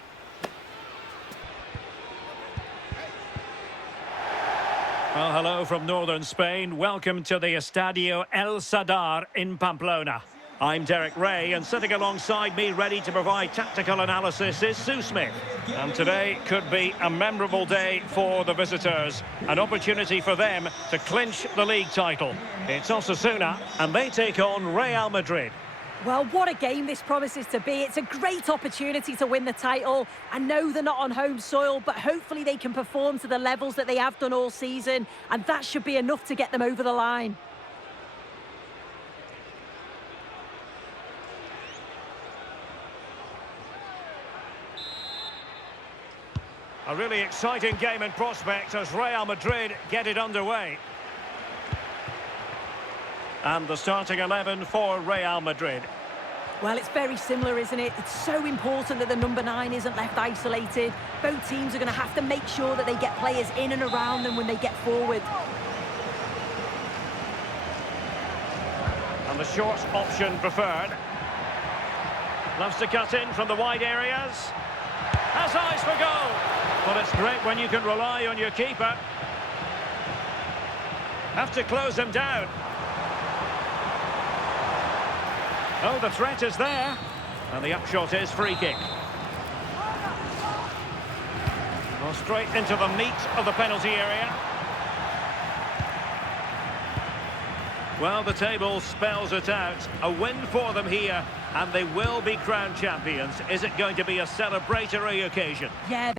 Well, hello from northern Spain. Welcome to the Estadio El Sadar in Pamplona. I'm Derek Ray, and sitting alongside me, ready to provide tactical analysis, is Sue Smith. And today could be a memorable day for the visitors. An opportunity for them to clinch the league title. It's Osasuna, and they take on Real Madrid. Well, what a game this promises to be. It's a great opportunity to win the title. I know they're not on home soil, but hopefully they can perform to the levels that they have done all season, and that should be enough to get them over the line. A really exciting game in prospect as Real Madrid get it underway. And the starting 11 for Real Madrid. Well, it's very similar, isn't it? It's so important that the number 9 isn't left isolated. Both teams are going to have to make sure that they get players in and around them when they get forward. And the short option preferred. Loves to cut in from the wide areas. Has eyes for goal. But it's great when you can rely on your keeper. Have to close him down. Oh, the threat is there. And the upshot is free kick. Well, straight into the meat of the penalty area. Well, the table spells it out. A win for them here, and they will be crowned champions. Is it going to be a celebratory occasion? Yeah.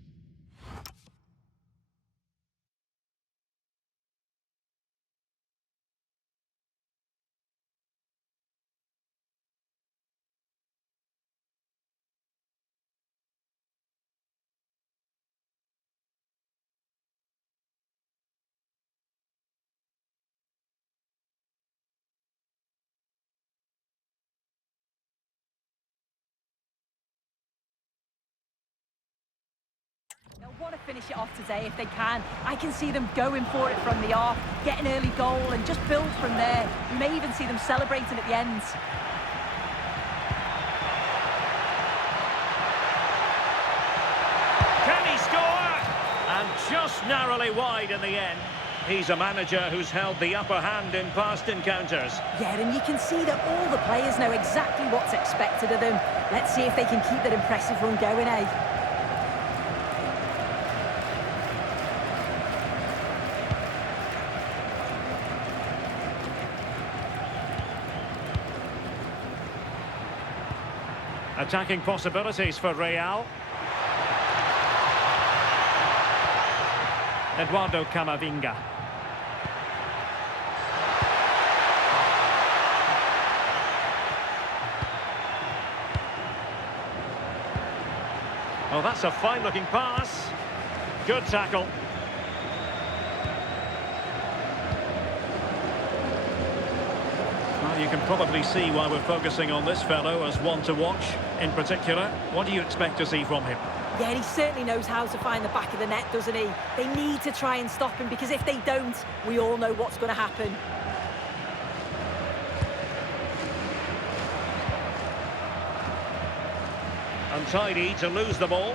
They'll want to finish it off today if they can. I can see them going for it from the off, get an early goal and just build from there. You may even see them celebrating at the end. Can he score? And just narrowly wide in the end. he's a manager who's held the upper hand in past encounters. Yeah, and you can see that all the players know exactly what's expected of them. Let's see if they can keep that impressive run going, eh? Attacking possibilities for Real. Eduardo Camavinga. Oh, that's a fine-looking pass. Good tackle. Well, you can probably see why we're focusing on this fellow as one to watch. In particular, what do you expect to see from him? Yeah, he certainly knows how to find the back of the net, doesn't he? They need to try and stop him, because if they don't, we all know what's going to happen. Untidy to lose the ball.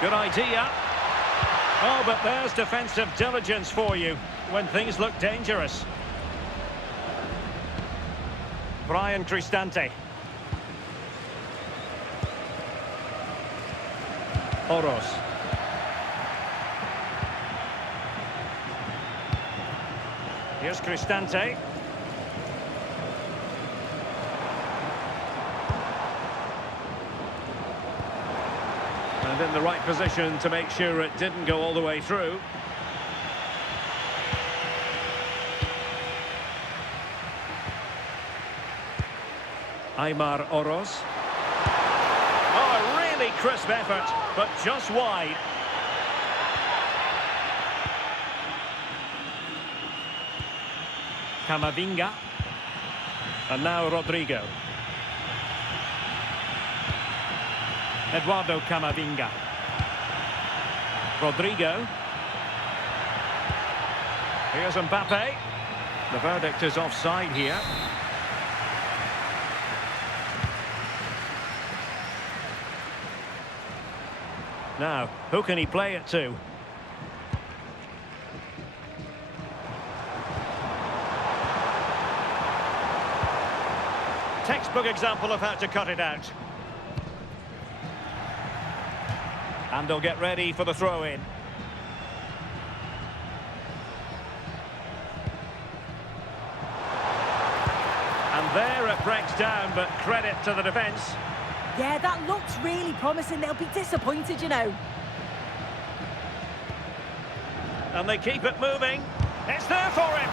Good idea. Oh, but there's defensive diligence for you when things look dangerous. Brian Cristante. Oros. Here's Cristante. And in the right position to make sure it didn't go all the way through. Aymar Oros. Oh, a really crisp effort, but just wide. Camavinga. And now Rodrigo. Eduardo Camavinga. Rodrigo. Here's Mbappé. The verdict is offside here. Now, who can he play it to? Textbook example of how to cut it out. And they'll get ready for the throw-in. And there it breaks down, but credit to the defence. Yeah, that looks really promising. They'll be disappointed, you know. And they keep it moving. It's there for him.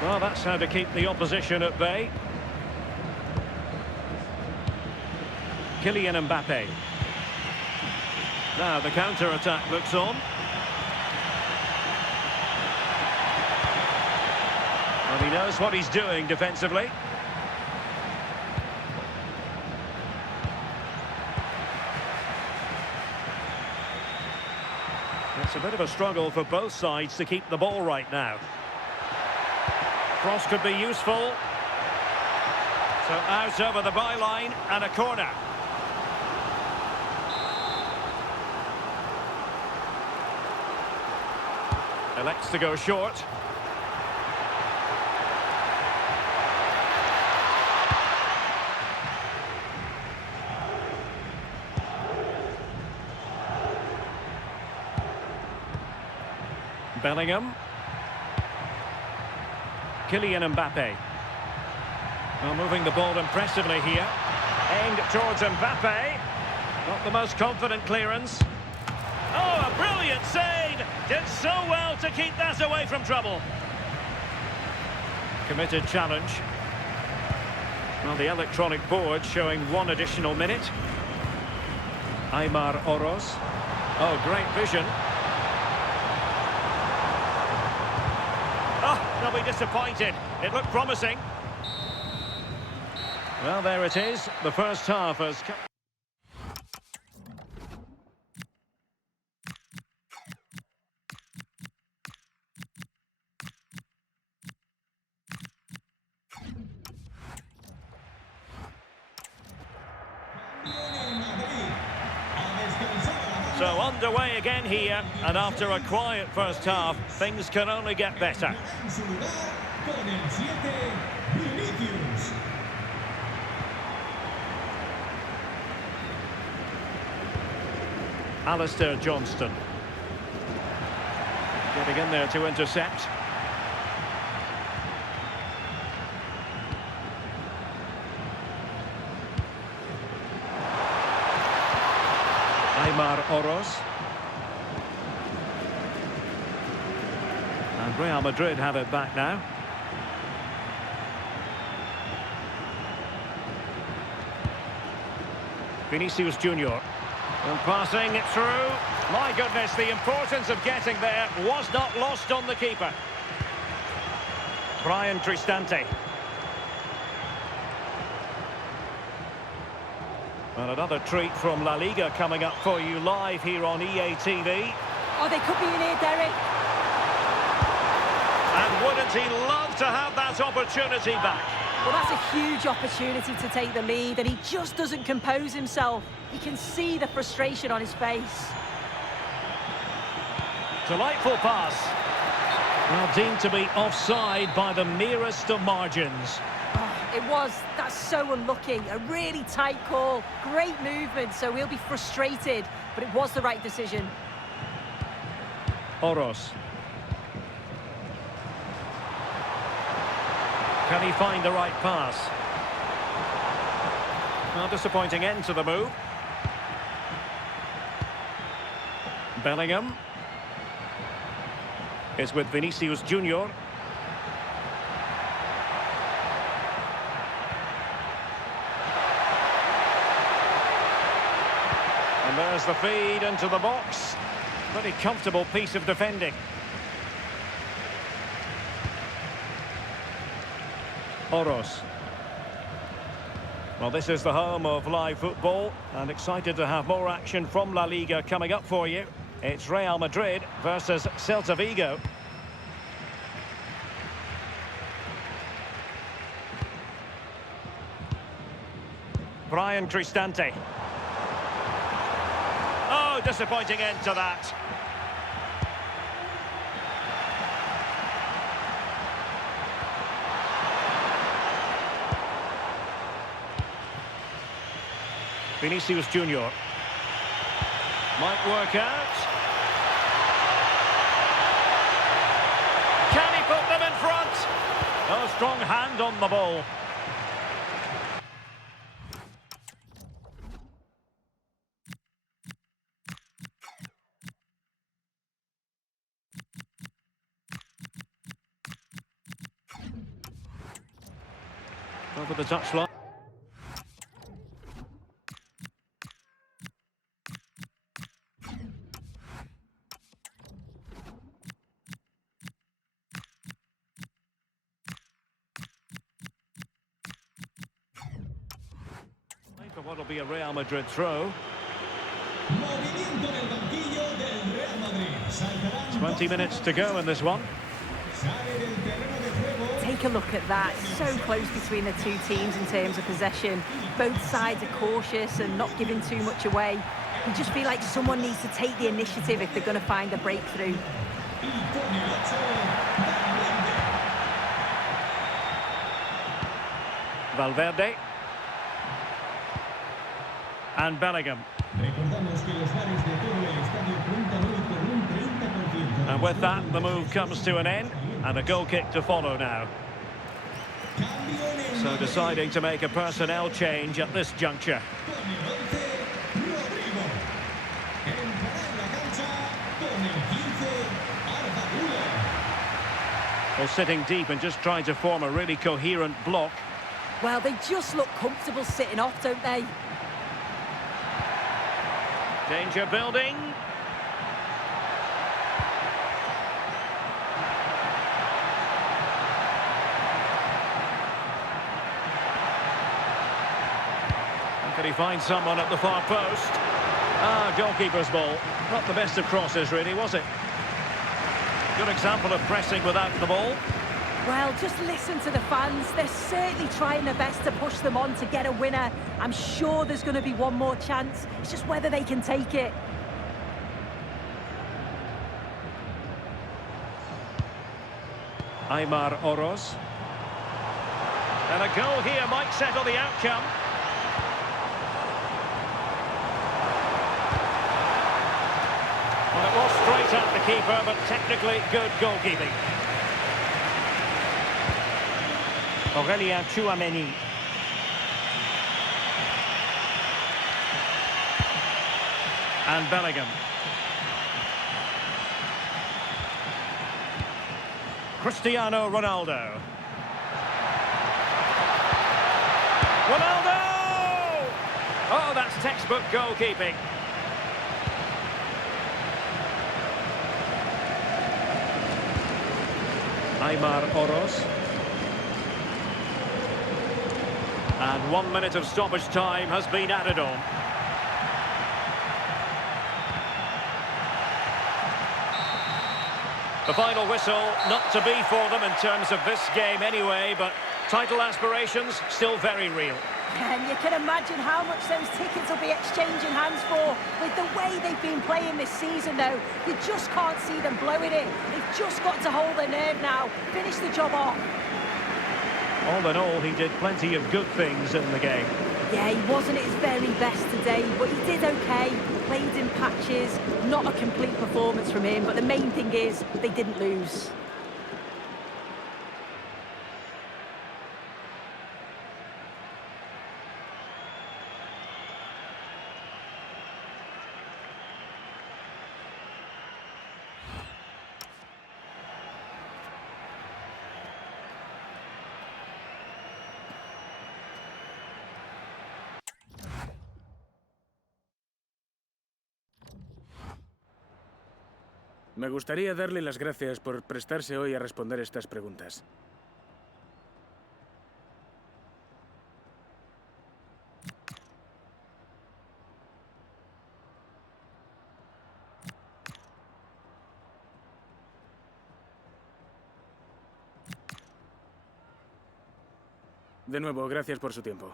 Well, that's how to keep the opposition at bay. Kylian Mbappé. Now the counter-attack looks on. And he knows what he's doing defensively. It's a bit of a struggle for both sides to keep the ball right now. Cross could be useful. So out over the byline and a corner. Elects to go short. Bellingham. Kylian Mbappé. Well, moving the ball impressively here. Aimed towards Mbappé. Not the most confident clearance. Oh, a brilliant save! Did so well to keep that away from trouble. Committed challenge. Well, the electronic board showing one additional minute. Aymar Oros. Oh, great vision. Oh, they'll be disappointed. It looked promising. Well, there it is. The first half has come. underway again here, and after a quiet first half, things can only get better. En su lugar, con el 7, Vinicius. Alistair Johnston. Getting in there to intercept. Aymar Oroz. And Real Madrid have it back now. Vinicius Junior. And passing it through. My goodness, the importance of getting there was not lost on the keeper. Brian Cristante. And another treat from La Liga coming up for you live here on EA TV. Oh, they could be in here, Derek. And wouldn't he love to have that opportunity back? Well, that's a huge opportunity to take the lead, and he just doesn't compose himself. You can see the frustration on his face. Delightful pass. Well, deemed to be offside by the merest of margins. Oh, it was. That's so unlucky. A really tight call. Great movement, so he'll be frustrated, but it was the right decision. Oroz. Can he find the right pass? Well, disappointing end to the move. Bellingham. Is with Vinicius Junior. And there's the feed into the box. Pretty comfortable piece of defending. Oroz. Well, this is the home of live football, and excited to have more action from La Liga coming up for you. It's Real Madrid versus Celta Vigo. Brian Cristante. Oh, disappointing end to that. Vinicius Junior. Might work out. Can he put them in front? Oh, strong hand on the ball. Over the touchline. For what'll be a Real Madrid throw. 20 minutes to go in this one. Take a look at that. So close between the two teams in terms of possession. Both sides are cautious and not giving too much away. You just feel like someone needs to take the initiative if they're going to find a breakthrough. Valverde. And Bellingham. And with that, the move comes to an end, and a goal kick to follow now. So deciding to make a personnel change at this juncture. Well, sitting deep and just trying to form a really coherent block. Well, they just look comfortable sitting off, don't they? Danger building. Can he find someone at the far post? Ah, goalkeeper's ball. Not the best of crosses, really, was it? Good example of pressing without the ball. Well, just listen to the fans. They're certainly trying their best to push them on to get a winner. I'm sure there's going to be one more chance. It's just whether they can take it. Aymar Oroz. And a goal here might settle the outcome. Well, it was straight at the keeper, but technically good goalkeeping. Aurelien Tchouameni. And Bellingham. Cristiano Ronaldo. Ronaldo! Oh, that's textbook goalkeeping. Aymar Oroz. And 1 minute of stoppage time has been added on. The final whistle, not to be for them in terms of this game anyway, but title aspirations still very real. And you can imagine how much those tickets will be exchanging hands for. With the way they've been playing this season, though, you just can't see them blowing it. They've just got to hold their nerve now, finish the job off. All in all, he did plenty of good things in the game. Yeah, he wasn't at his very best today, but he did okay. Played in patches, not a complete performance from him, but the main thing is they didn't lose. Me gustaría darle las gracias por prestarse hoy a responder estas preguntas. De nuevo, gracias por su tiempo.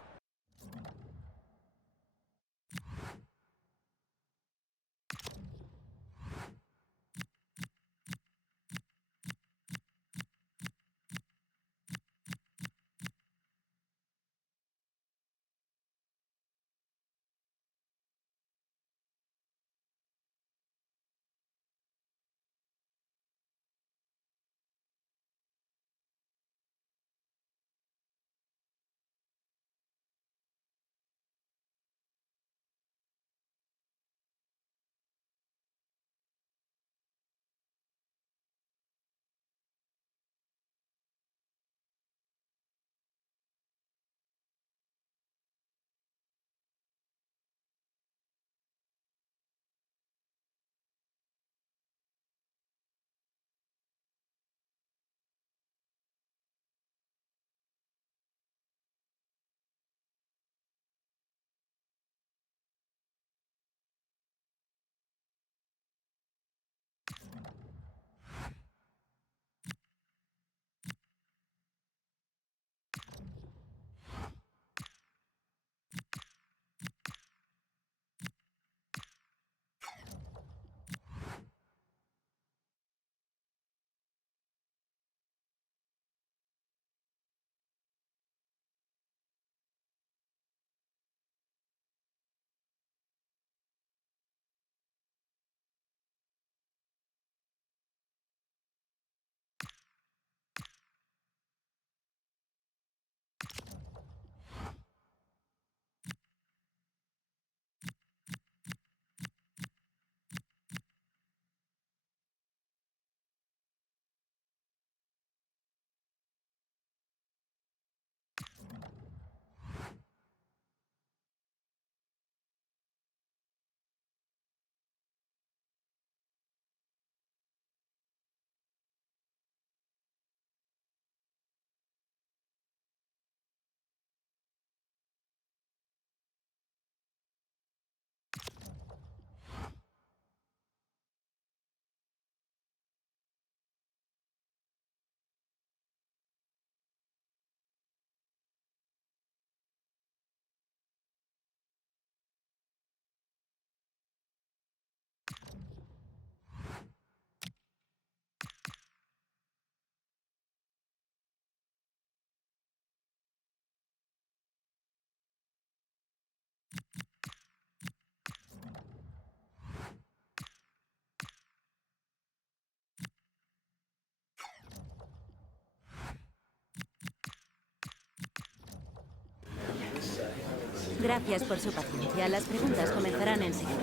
Gracias por su paciencia. Las preguntas comenzarán enseguida.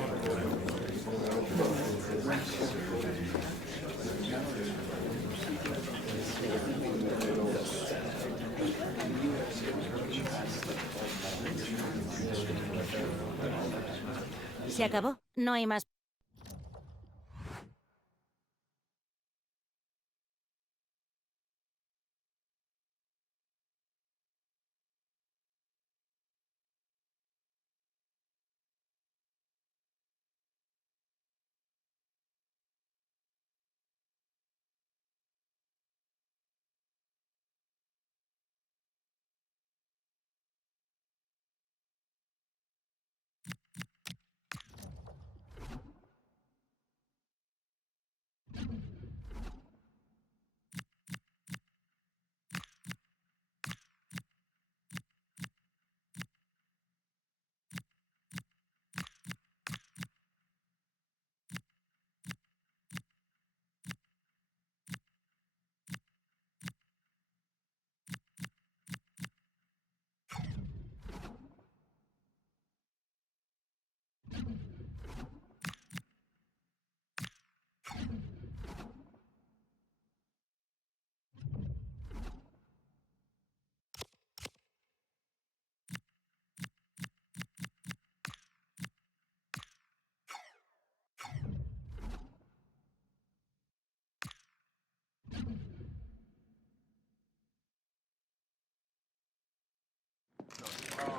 ¿Se acabó? No hay más.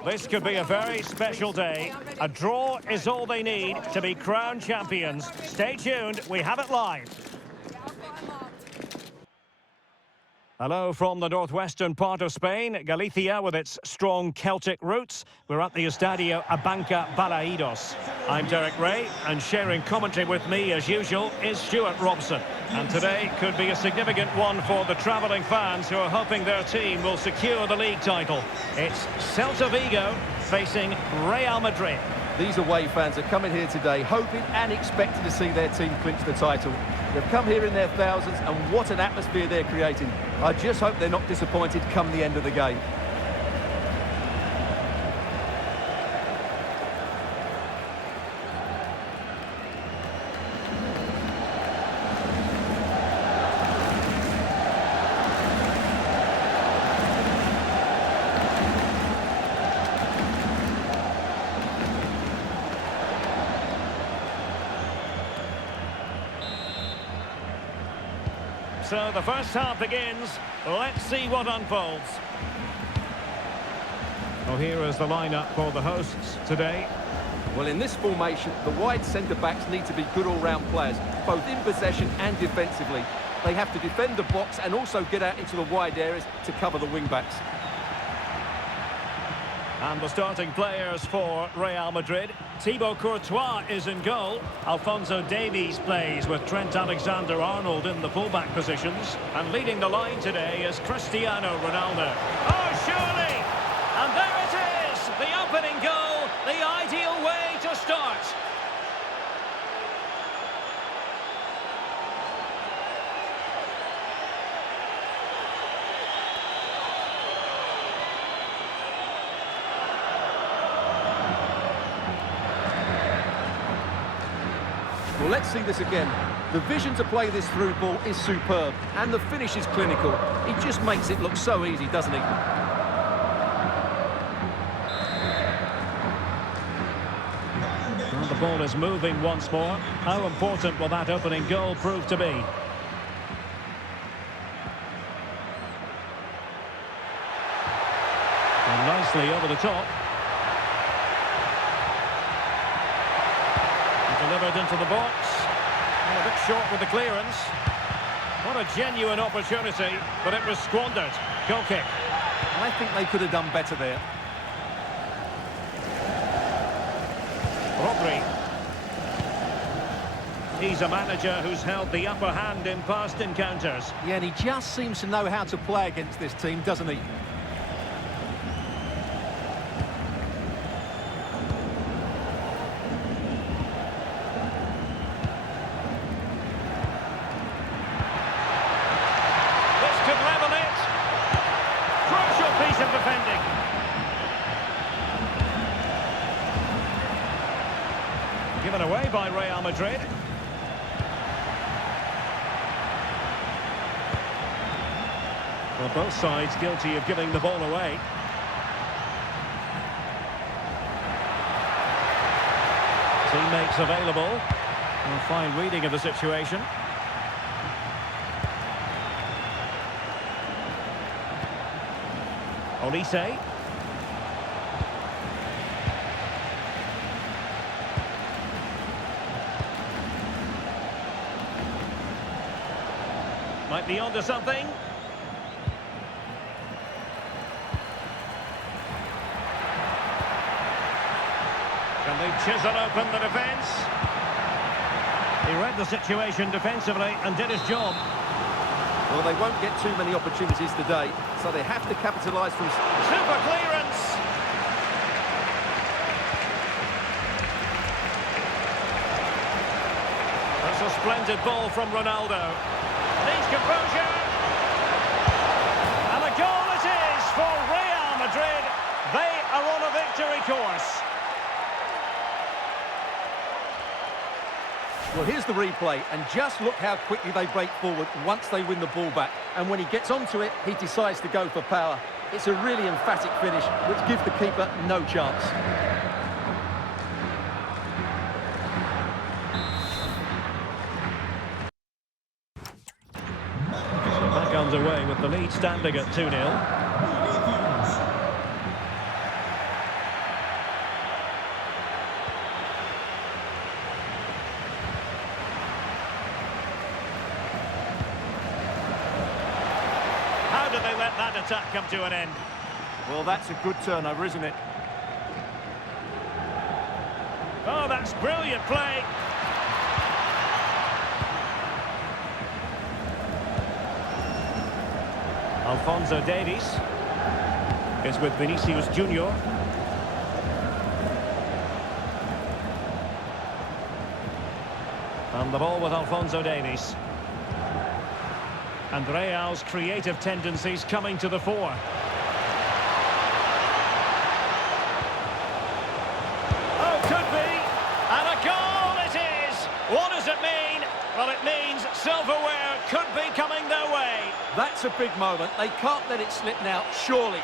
This could be a very special day. A draw is all they need to be crowned champions. Stay tuned, we have it live. Hello from the northwestern part of Spain, Galicia with its strong Celtic roots. We're at the Estadio Abanca Balaidos. I'm Derek Ray, and sharing commentary with me as usual is Stuart Robson. And today could be a significant one for the travelling fans who are hoping their team will secure the league title. It's Celta Vigo facing Real Madrid. These away fans are coming here today hoping and expecting to see their team clinch the title. They've come here in their thousands, and what an atmosphere they're creating. I just hope they're not disappointed come the end of the game. So the first half begins. Let's see what unfolds. Well, here is the lineup for the hosts today. Well, in this formation, the wide centre-backs need to be good all-round players, both in possession and defensively. They have to defend the box and also get out into the wide areas to cover the wing-backs. And the starting players for Real Madrid. Thibaut Courtois is in goal. Alphonso Davies plays with Trent Alexander-Arnold in the fullback positions. And leading the line today is Cristiano Ronaldo. Oh, surely! And there it is! The opening goal, the ideal way to start. Well, let's see this again. The vision to play this through ball is superb, and the finish is clinical. He just makes it look so easy, doesn't he? Well, the ball is moving once more. How important will that opening goal prove to be? And nicely over the top. Delivered into the box. And a bit short with the clearance. What a genuine opportunity, but it was squandered. Goal kick. I think they could have done better there. Rodri. He's a manager who's held the upper hand in past encounters. Yeah, and he just seems to know how to play against this team, doesn't he? given away by Real Madrid. Well, both sides guilty of giving the ball away. Teammates available. A fine reading of the situation. Olise. Might be onto something. Can they chisel open the defence? He read the situation defensively and did his job. Well, they won't get too many opportunities today, so they have to capitalise from... Super clearance! That's a splendid ball from Ronaldo. Needs composure. And a goal it is for Real Madrid. They are on a victory course. Well, here's the replay, and just look how quickly they break forward once they win the ball back. And when he gets onto it, he decides to go for power. It's a really emphatic finish, which gives the keeper no chance. Back underway with the lead standing at 2-0. How did they let that attack come to an end? Well, that's a good turnover, isn't it? Oh, that's brilliant play. Alphonso Davies is with Vinicius Junior. And the ball with Alphonso Davies. And Real's creative tendencies coming to the fore. Oh, could be. And a goal it is. What does it mean? Well, it means silverware could be coming their way. That's a big moment. They can't let it slip now, surely.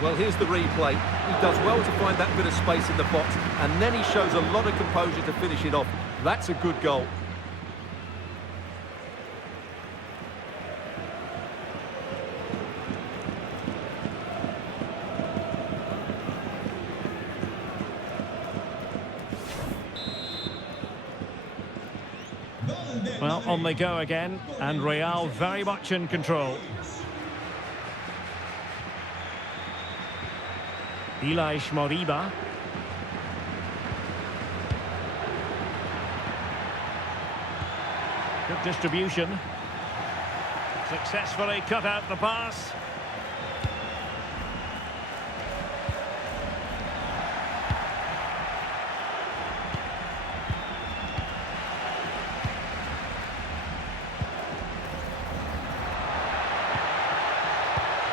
Well, here's the replay. He does well to find that bit of space in the box, and then he shows a lot of composure to finish it off. That's a good goal. Well, on they go again, and Real very much in control. Ilaish Moriba. Good distribution. Successfully cut out the pass.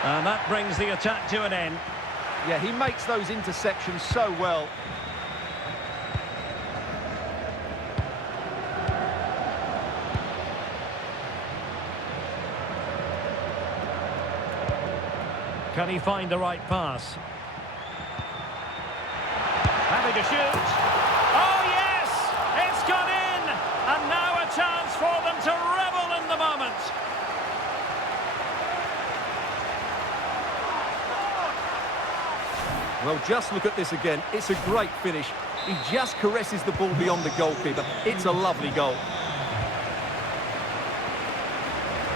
And that brings the attack to an end. Yeah, he makes those interceptions so well. Can he find the right pass? Happy to shoot. Oh, yes! It's gone in! And now a chance for them to revel in the moment. Well, just look at this again. It's a great finish. He just caresses the ball beyond the goalkeeper. It's a lovely goal.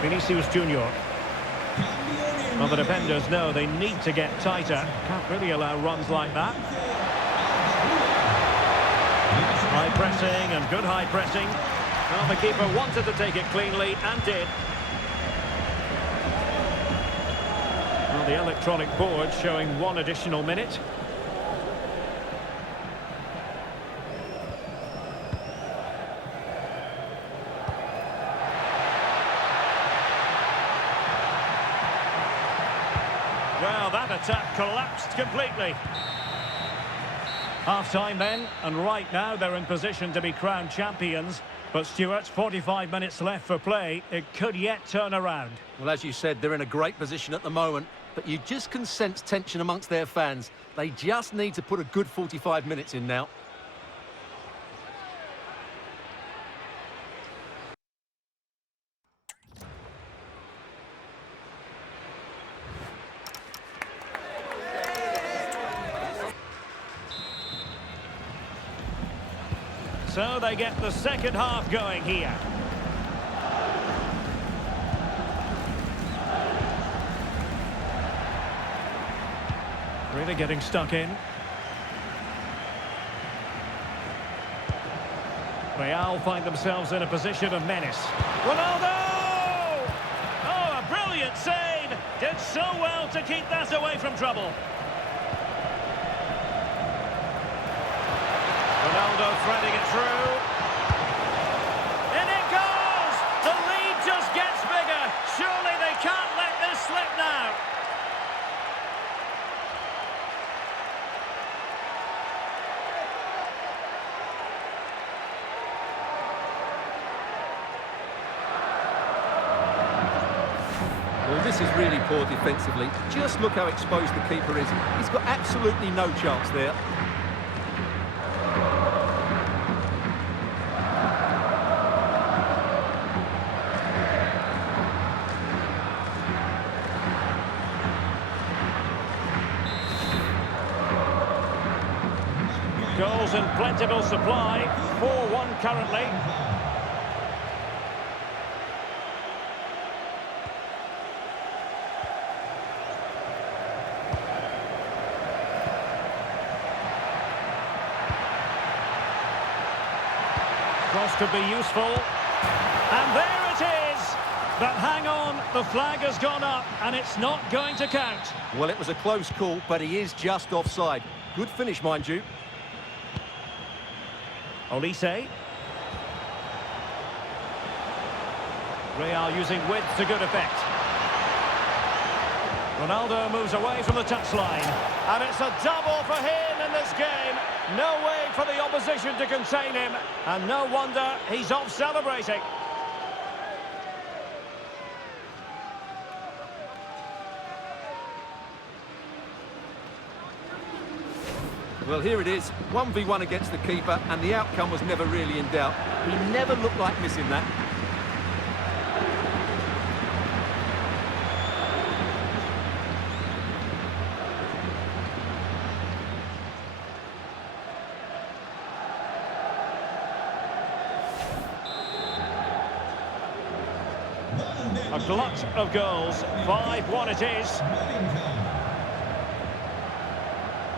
Vinicius Junior. Well, the defenders know they need to get tighter. Can't really allow runs like that. High pressing and good high pressing. Well, the keeper wanted to take it cleanly and did. Well, the electronic board showing 1 additional minute. Well, that attack collapsed completely. Half-time then, and right now they're in position to be crowned champions. But Stuart, 45 minutes left for play. It could yet turn around. Well, as you said, they're in a great position at the moment, but you just can sense tension amongst their fans. They just need to put a good 45 minutes in now. So they get the second half going here. Really getting stuck in. Real find themselves in a position of menace. Ronaldo! Oh, a brilliant save! Did so well to keep that away from trouble. Ronaldo threading it through. In it goes! The lead just gets bigger. Surely they can't let this slip now. Well, this is really poor defensively. Just look how exposed the keeper is. He's got absolutely no chance there. Goals in plentiful supply. 4-1 currently. Cross could be useful. And there it is! But hang on, the flag has gone up and it's not going to count. Well, it was a close call, but he is just offside. Good finish, mind you. Olise. Real using width to good effect. Ronaldo moves away from the touchline. And it's a double for him in this game. No way for the opposition to contain him. And no wonder he's off celebrating. Well, here it is, 1v1 against the keeper, and the outcome was never really in doubt. He never looked like missing that. A glut of goals, 5-1 it is.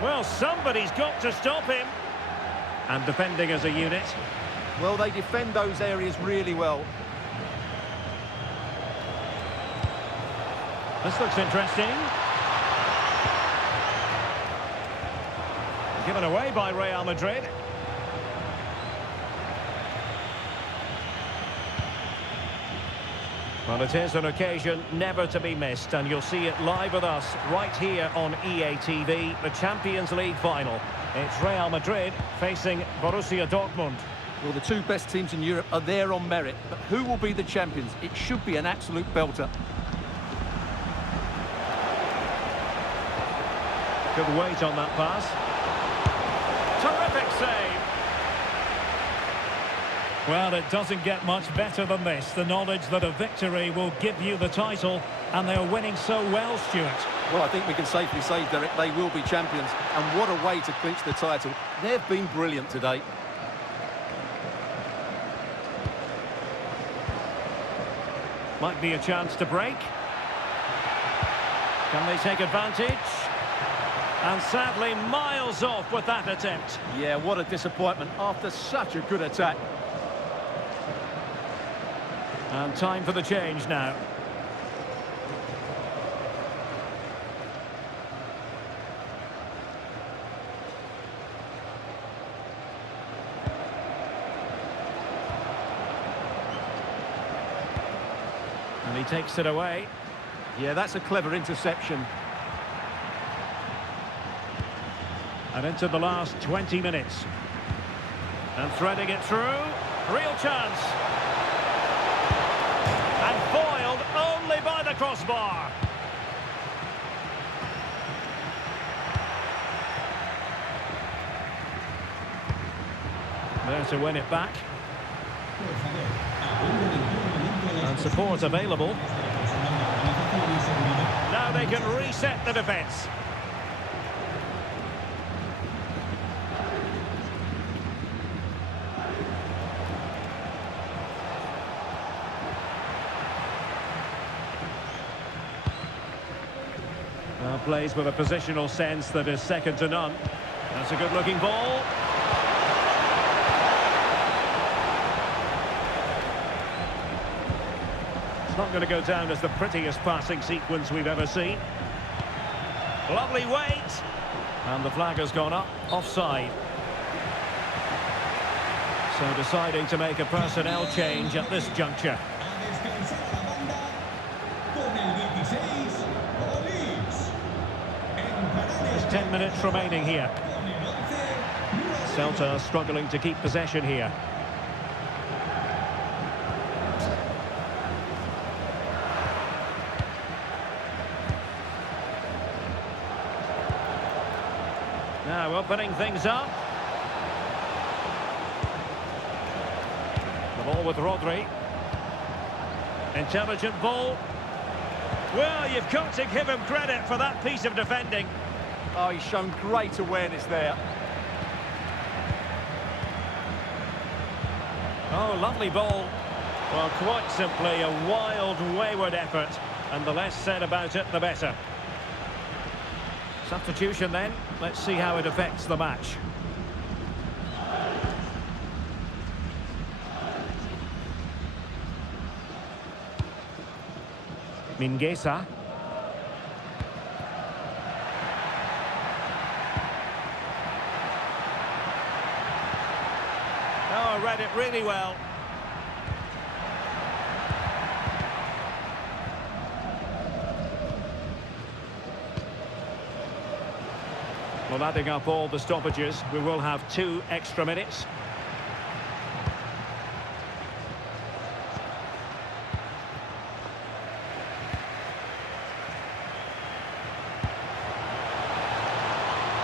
Well, somebody's got to stop him. And defending as a unit. Well, they defend those areas really well. This looks interesting. Given away by Real Madrid. Well, it is an occasion never to be missed, and you'll see it live with us right here on EA TV, the Champions League final. It's Real Madrid facing Borussia Dortmund. Well, the two best teams in Europe are there on merit, but who will be the champions? It should be an absolute belter. Good weight on that pass. Terrific save. Well, it doesn't get much better than this. The knowledge that a victory will give you the title, and they're winning so well, Stuart. Well, I think we can safely say, Derek, they will be champions. And what a way to clinch the title. They've been brilliant today. Might be a chance to break. Can they take advantage? And sadly, miles off with that attempt. Yeah, what a disappointment after such a good attack. And time for the change now. And he takes it away. Yeah, that's a clever interception. And into the last 20 minutes. And threading it through. Real chance. And foiled only by the crossbar. There to win it back. And support available. Now they can reset the defence. Now plays with a positional sense that is second to none. That's a good-looking ball. It's not going to go down as the prettiest passing sequence we've ever seen. Lovely weight. And the flag has gone up, offside. So deciding to make a personnel change at this juncture. There's 10 minutes remaining here. Celta struggling to keep possession here. Now opening things up. The ball with Rodri. Intelligent ball. Well, you've got to give him credit for that piece of defending. Oh, he's shown great awareness there. Oh, lovely ball. Well, quite simply a wild, wayward effort. And the less said about it, the better. Substitution then. Let's see how it affects the match. Mingueza. Oh, read it really well. Well, adding up all the stoppages, we will have 2 extra minutes.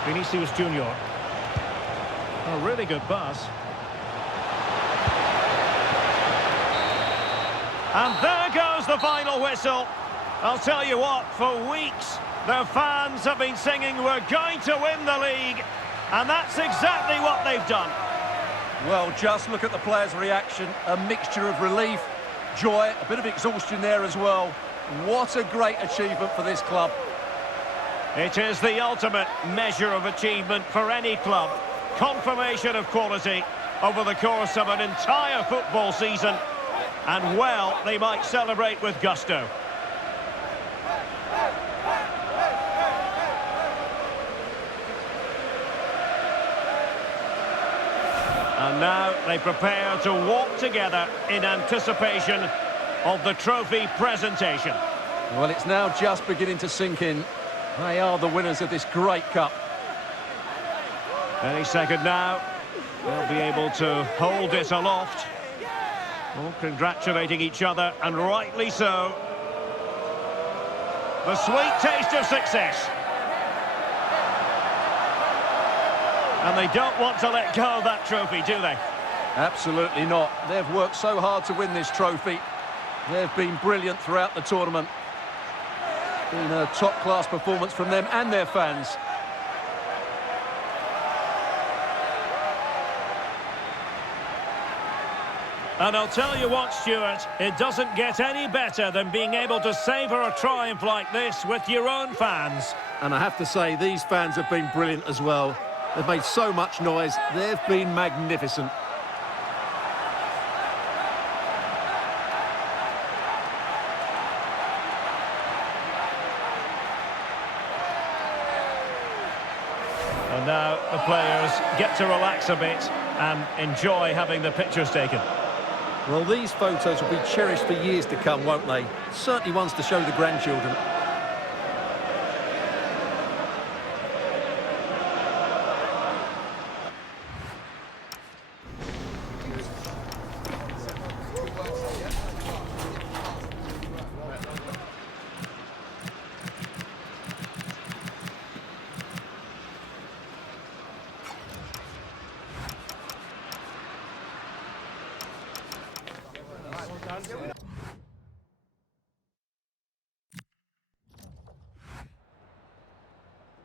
Vinicius Junior. A really good pass. And there goes the final whistle. I'll tell you what, for weeks, their fans have been singing, we're going to win the league. And that's exactly what they've done. Well, just look at the players' reaction. A mixture of relief, joy, a bit of exhaustion there as well. What a great achievement for this club. It is the ultimate measure of achievement for any club. Confirmation of quality over the course of an entire football season. And, well, they might celebrate with gusto. And now they prepare to walk together in anticipation of the trophy presentation. Well, it's now just beginning to sink in. They are the winners of this great cup. Any second now, they'll be able to hold it aloft. All congratulating each other, and rightly so. The sweet taste of success. And they don't want to let go of that trophy, do they? Absolutely not. They've worked so hard to win this trophy. They've been brilliant throughout the tournament. Been a top-class performance from them and their fans. And I'll tell you what, Stuart, it doesn't get any better than being able to savour a triumph like this with your own fans. And I have to say, these fans have been brilliant as well. They've made so much noise. They've been magnificent. And now the players get to relax a bit and enjoy having the pictures taken. Well, these photos will be cherished for years to come, won't they? Certainly ones to show the grandchildren.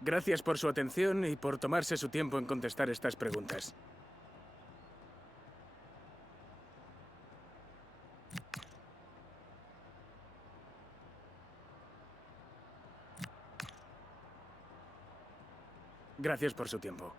Gracias por su atención y por tomarse su tiempo en contestar estas preguntas. Gracias por su tiempo.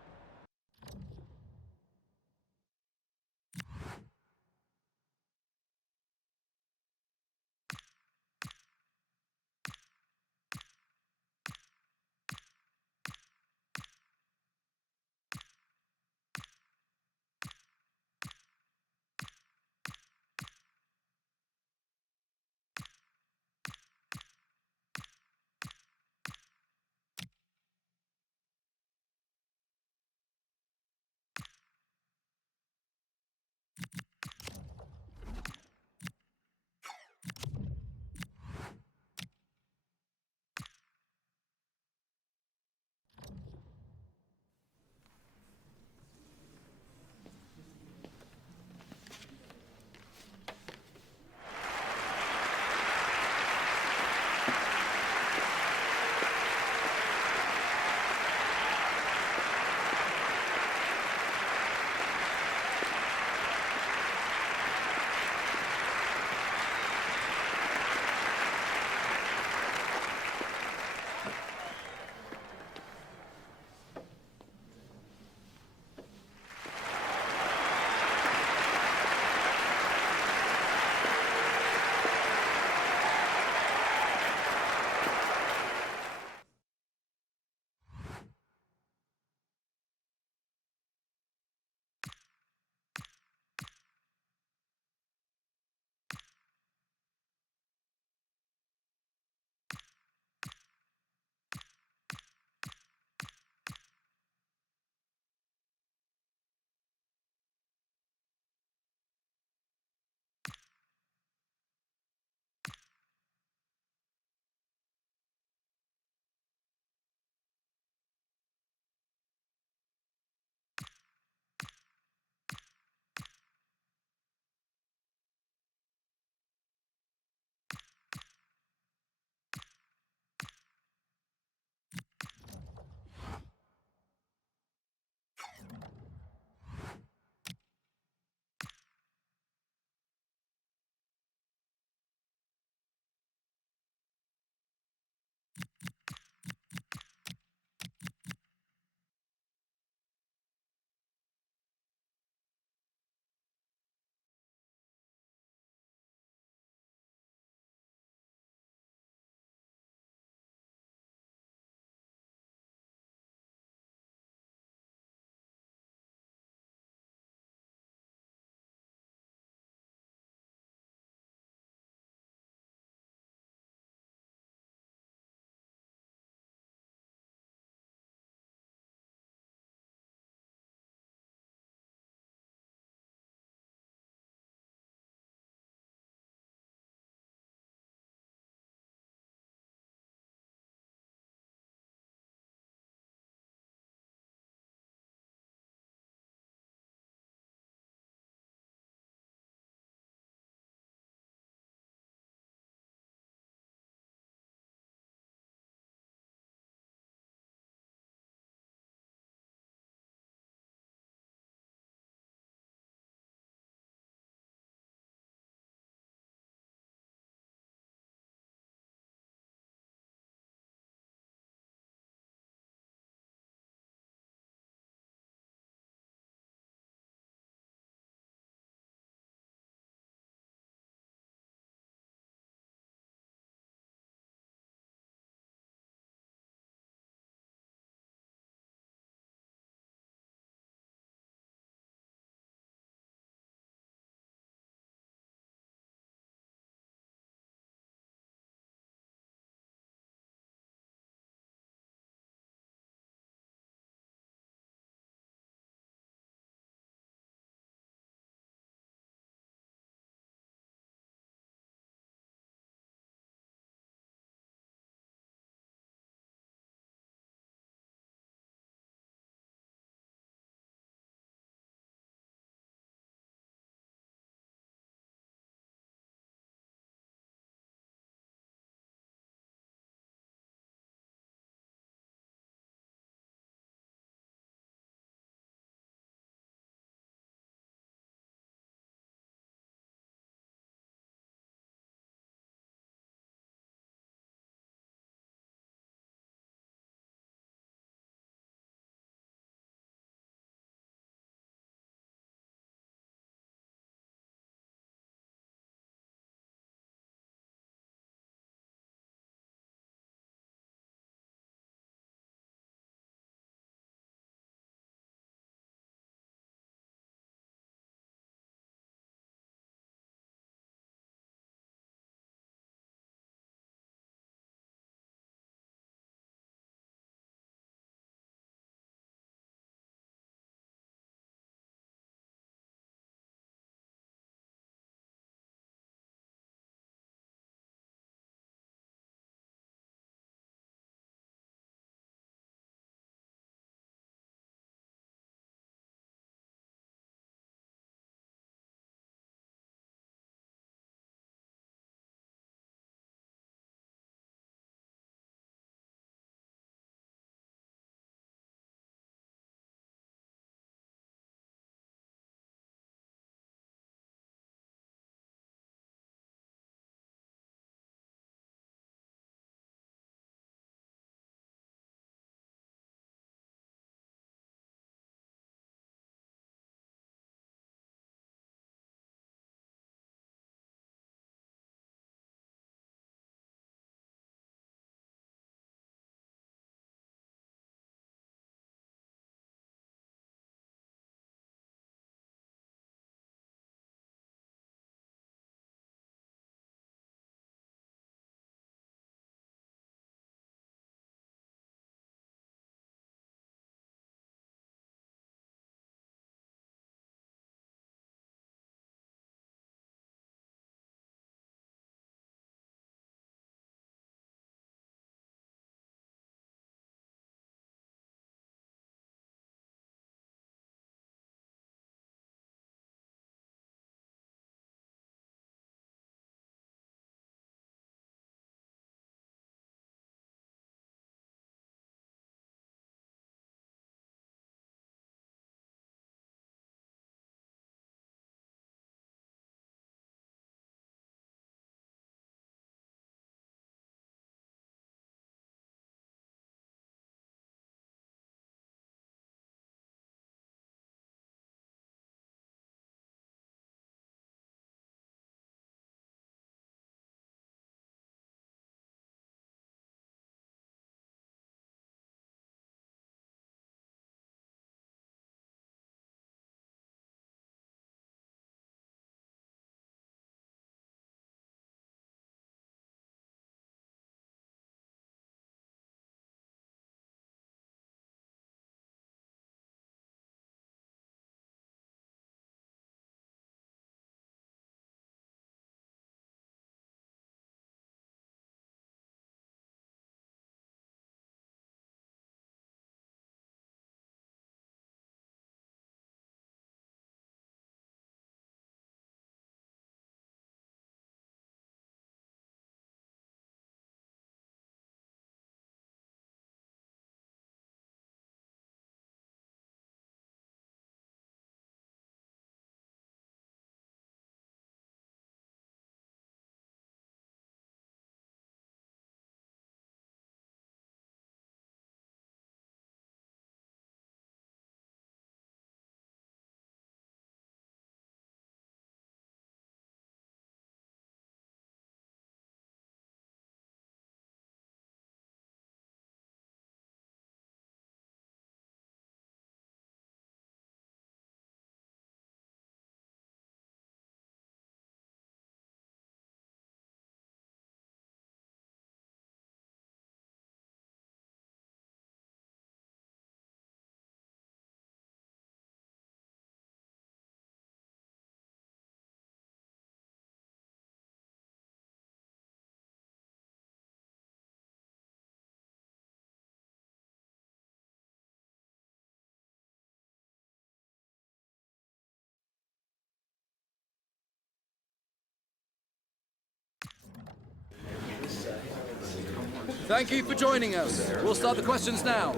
Thank you for joining us. We'll start the questions now.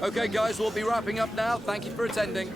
Okay, guys, we'll be wrapping up now. Thank you for attending.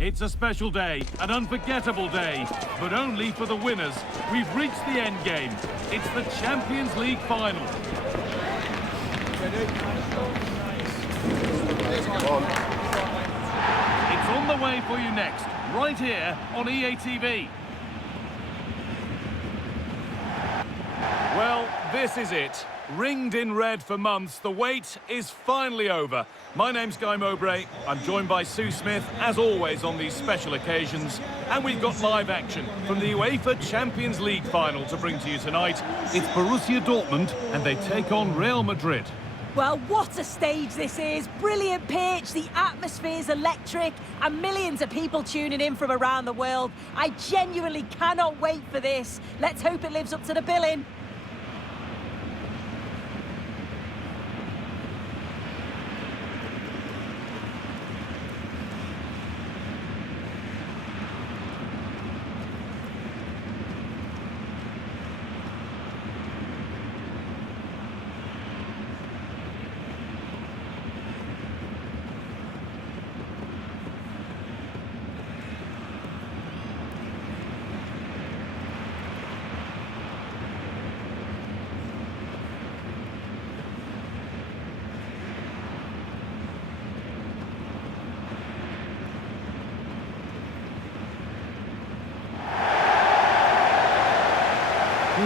It's a special day, an unforgettable day, but only for the winners. We've reached the end game. It's the Champions League final. It's on the way for you next, right here on EA TV. Well, this is it. Ringed in red for months, the wait is finally over. My name's Guy Mowbray. I'm joined by Sue Smith, as always on these special occasions. And we've got live action from the UEFA Champions League final to bring to you tonight. It's Borussia Dortmund, and they take on Real Madrid. Well, what a stage this is. Brilliant pitch, the atmosphere's electric, and millions of people tuning in from around the world. I genuinely cannot wait for this. Let's hope it lives up to the billing.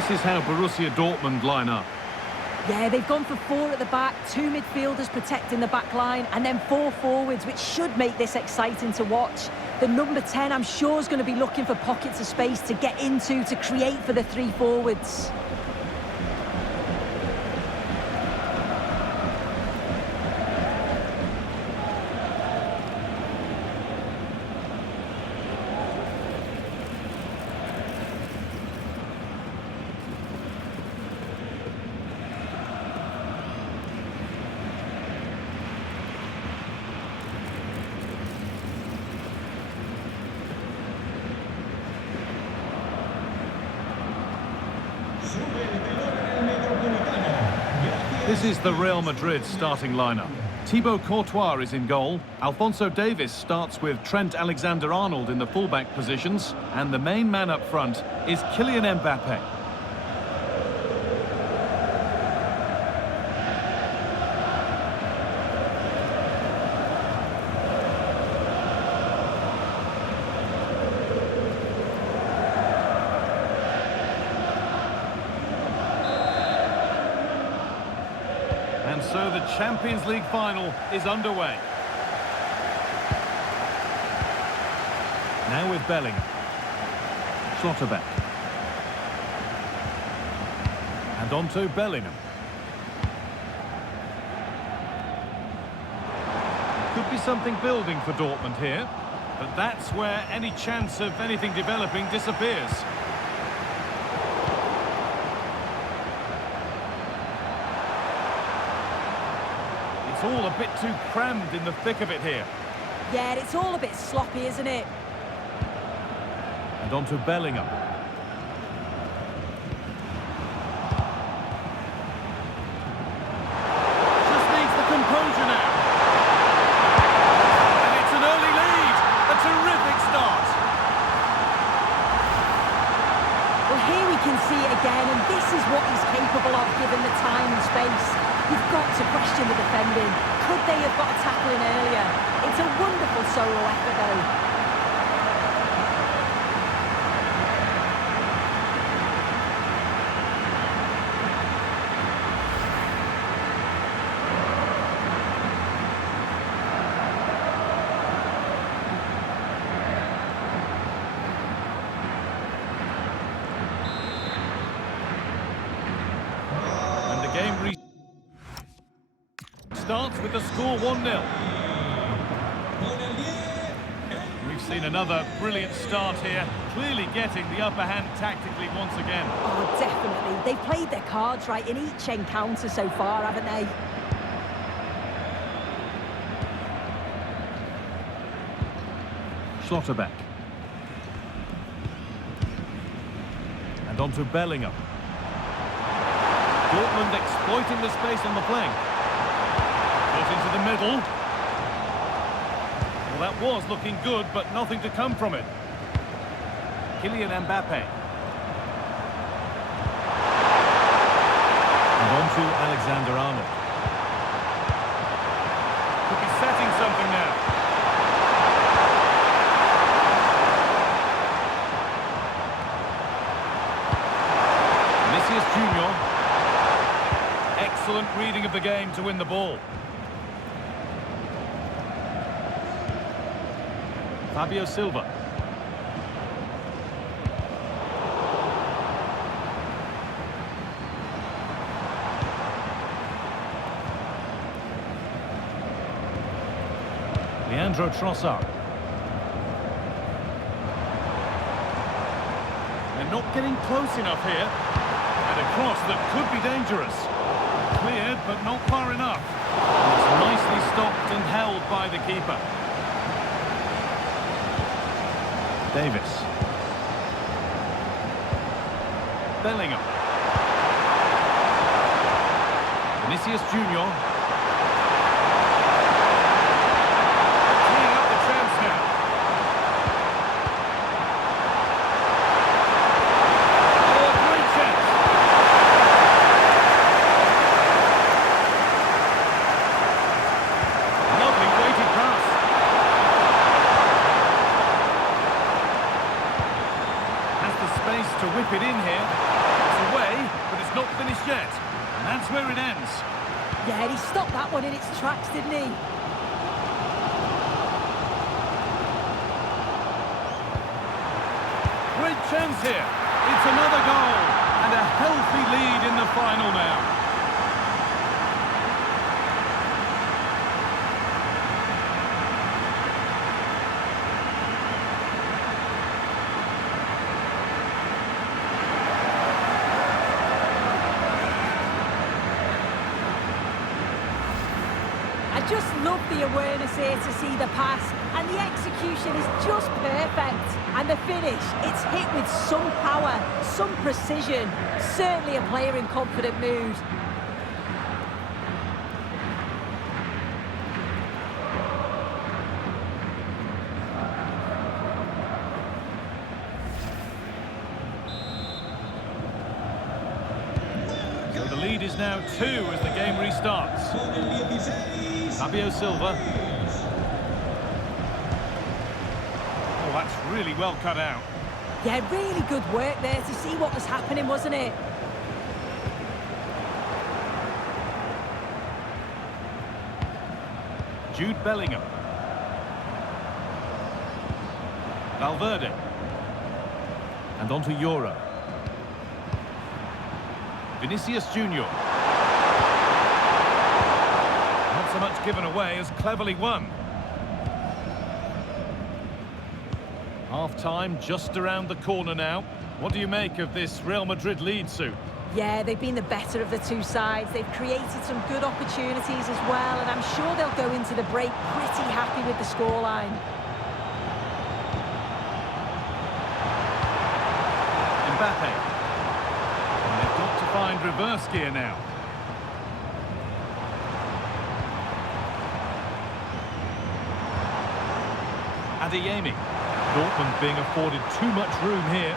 This is how Borussia Dortmund line up. Yeah, they've gone for 4 at the back, 2 midfielders protecting the back line, and then 4 forwards, which should make this exciting to watch. The number 10, I'm sure, is going to be looking for pockets of space to get into, to create for the 3 forwards. This is the Real Madrid starting lineup. Thibaut Courtois is in goal. Alphonso Davies starts with Trent Alexander-Arnold in the fullback positions. And the main man up front is Kylian Mbappé. And so the Champions League final is underway. Now with Bellingham. Schlotterbeck. And on to Bellingham. Could be something building for Dortmund here, but that's where any chance of anything developing disappears. It's all a bit too crammed in the thick of it here. Yeah, it's all a bit sloppy, isn't it? And on to Bellingham. Just needs the composure now. And it's an early lead. A terrific start. Well, here we can see it again, and this is what he's capable of given the time and space. You've got to question the defending. Could they have got a tackle in earlier? It's a wonderful solo effort, though. Starts with the score 1-0. We've seen another brilliant start here, clearly getting the upper hand tactically once again. Oh, definitely. They've played their cards right in each encounter so far, haven't they? Schlotterbeck. And on to Bellingham. Dortmund exploiting the space on the flank. Into the middle. Well, that was looking good, but nothing to come from it. Kylian Mbappé. And on to Alexander-Arnold. Could be setting something now. Vinicius Junior. Excellent reading of the game to win the ball. Fabio Silva. Leandro Trossard. They're not getting close enough here. And a cross that could be dangerous. Cleared, but not far enough. And it's nicely stopped and held by the keeper. Davies. Bellingham. Vinicius Junior. Teeing up the chance now. Oh, great chance. Lovely weighted pass. To whip it in here. It's away. Yeah, he stopped that one in its tracks, didn't he? Great chance here. It's another goal. And a healthy lead in the final now. I just love the awareness here to see the pass, and the execution is just perfect. And the finish, it's hit with some power, some precision. Certainly a player in confident mood. So the lead is now 2 as the game restarts. Fabio Silva. Oh, that's really well cut out. Yeah, really good work there to see what was happening, wasn't it? Jude Bellingham. Valverde. And on to Euro. Vinicius Junior. Not so much given away as cleverly won. Half-time just around the corner now. What do you make of this Real Madrid lead, Sue? Yeah, they've been the better of the two sides. They've created some good opportunities as well, and I'm sure they'll go into the break pretty happy with the scoreline. Mbappé. And they've got to find reverse gear now. Adeyemi. Dortmund being afforded too much room here.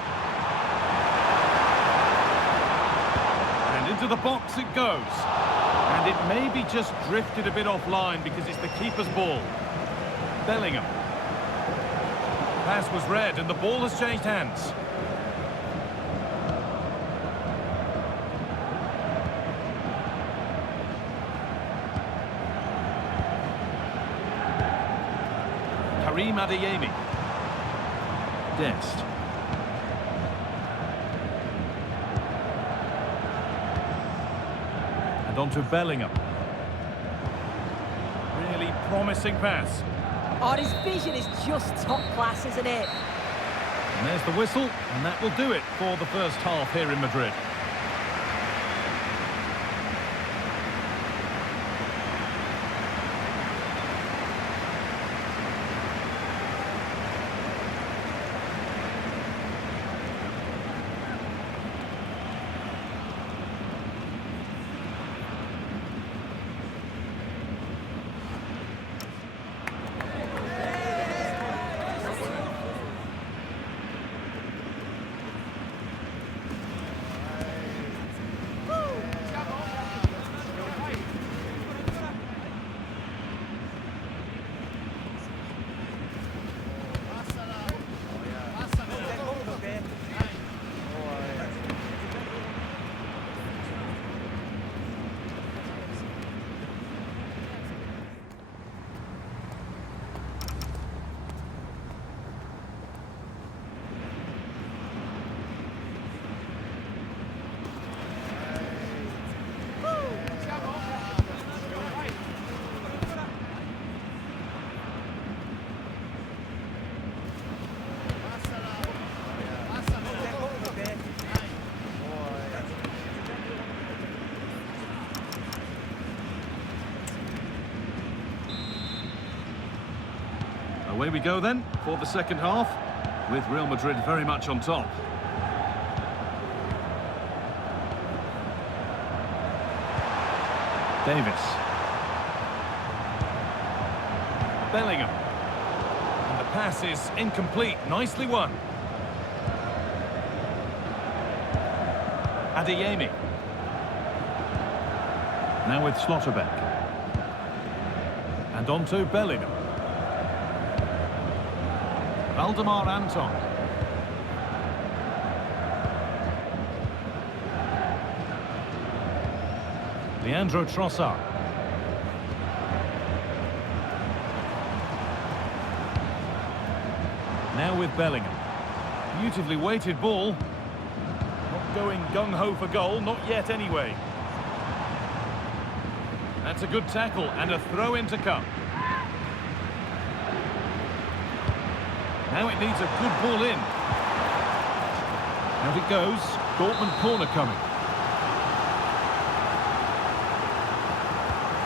And into the box it goes. And it may be just drifted a bit offline because it's the keeper's ball. Bellingham. Pass was read and the ball has changed hands. Karim Adeyemi. Dest. And on to Bellingham. Really promising pass. Oh, his vision is just top class, isn't it? And there's the whistle, and that will do it for the first half here in Madrid. Away we go then for the second half, with Real Madrid very much on top. Davis. Bellingham. And the pass is incomplete. Nicely won. Adeyemi. Now with Schlotterbeck. And on to Bellingham. Valdemar Anton. Leandro Trossard. Now with Bellingham. Beautifully weighted ball. Not going gung-ho for goal, not yet anyway. That's a good tackle and a throw in to come. Now it needs a good ball in. Out it goes. Dortmund corner coming.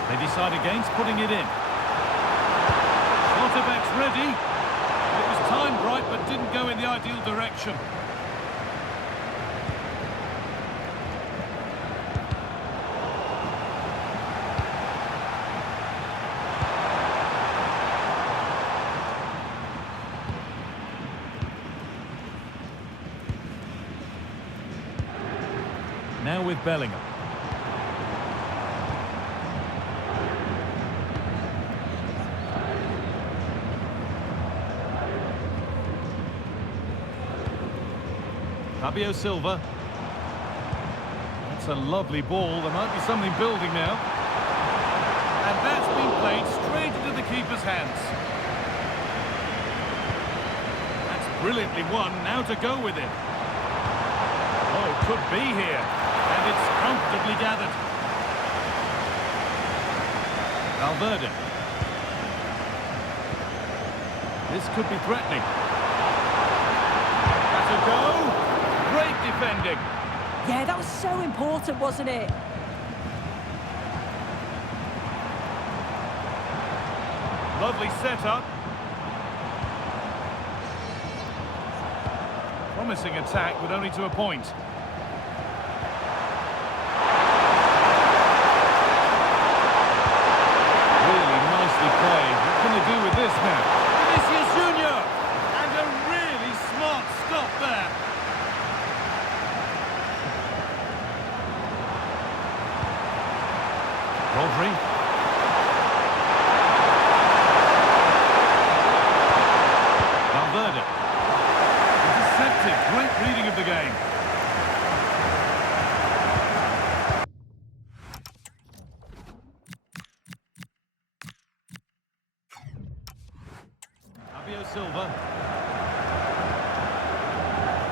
They decide against putting it in. Schlotterbeck's ready. It was timed right, but didn't go in the ideal direction. Now with Bellingham. Fabio Silva. That's a lovely ball. There might be something building now. And that's been played straight into the keeper's hands. That's brilliantly won. Now to go with it. Oh, could be here. And it's comfortably gathered. Valverde. This could be threatening. That's a go. Great defending. Yeah, that was so important, wasn't it? Lovely setup. Promising attack, but only to a point. Really nicely played. What can they do with this now? Vinicius Junior! And a really smart stop there. Rodri. Valverde. Intercepted. Great reading of the game. Fabio Silva.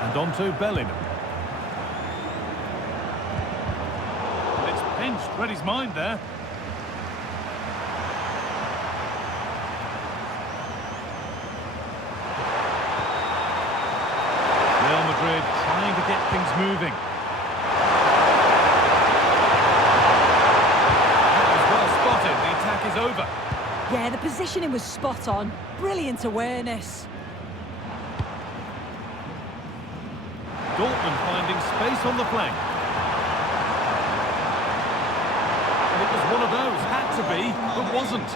And on to Bellingham. It's pinched. Read his mind there. Madrid trying to get things moving. That was well spotted. The attack is over. Yeah, the positioning was spot on. Brilliant awareness. Dortmund finding space on the flank. And it was one of those. Had to be, but wasn't.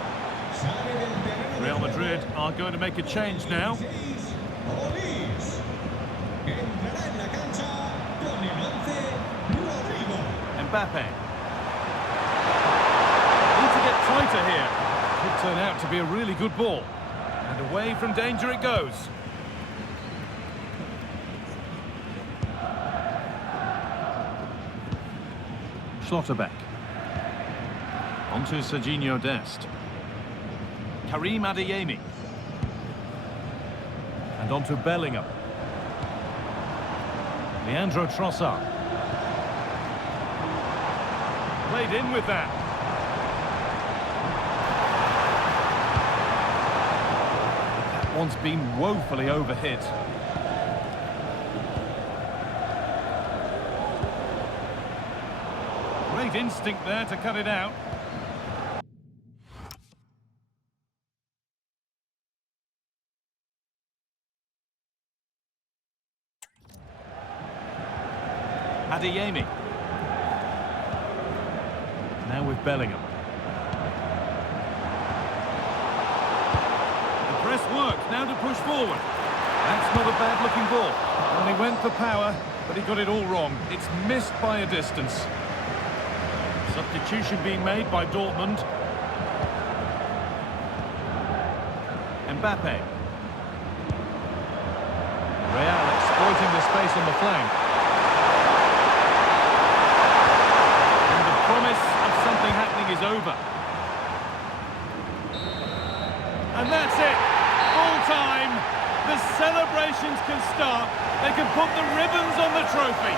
Real Madrid are going to make a change now. Olise. Entrará en la cancha con el 11 Rodrigo. Mbappé. Need to get tighter here. Could turn out to be a really good ball. And away from danger it goes. Schlotterbeck. Onto Serginho Dest. Karim Adeyemi. And onto Bellingham. Leandro Trossard. Played in with that. That one's been woefully overhit. Great instinct there to cut it out. Adeyemi. Now with Bellingham. The press worked, now to push forward. That's not a bad looking ball. Only went for power, but he got it all wrong. It's missed by a distance. Substitution being made by Dortmund. Mbappé. Real exploiting the space on the flank. Something happening is over. And that's it. Full time. The celebrations can start. They can put the ribbons on the trophy.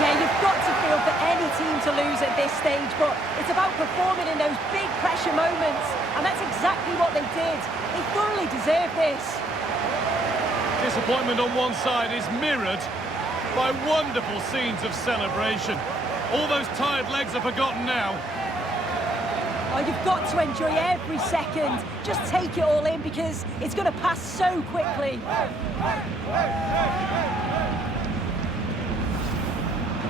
Yeah, you've got to feel for any team to lose at this stage, but it's about performing in those big pressure moments, and that's exactly what they did. They thoroughly deserve this. Disappointment on one side is mirrored by wonderful scenes of celebration. All those tired legs are forgotten now. Oh, you've got to enjoy every second. Just take it all in because it's going to pass so quickly.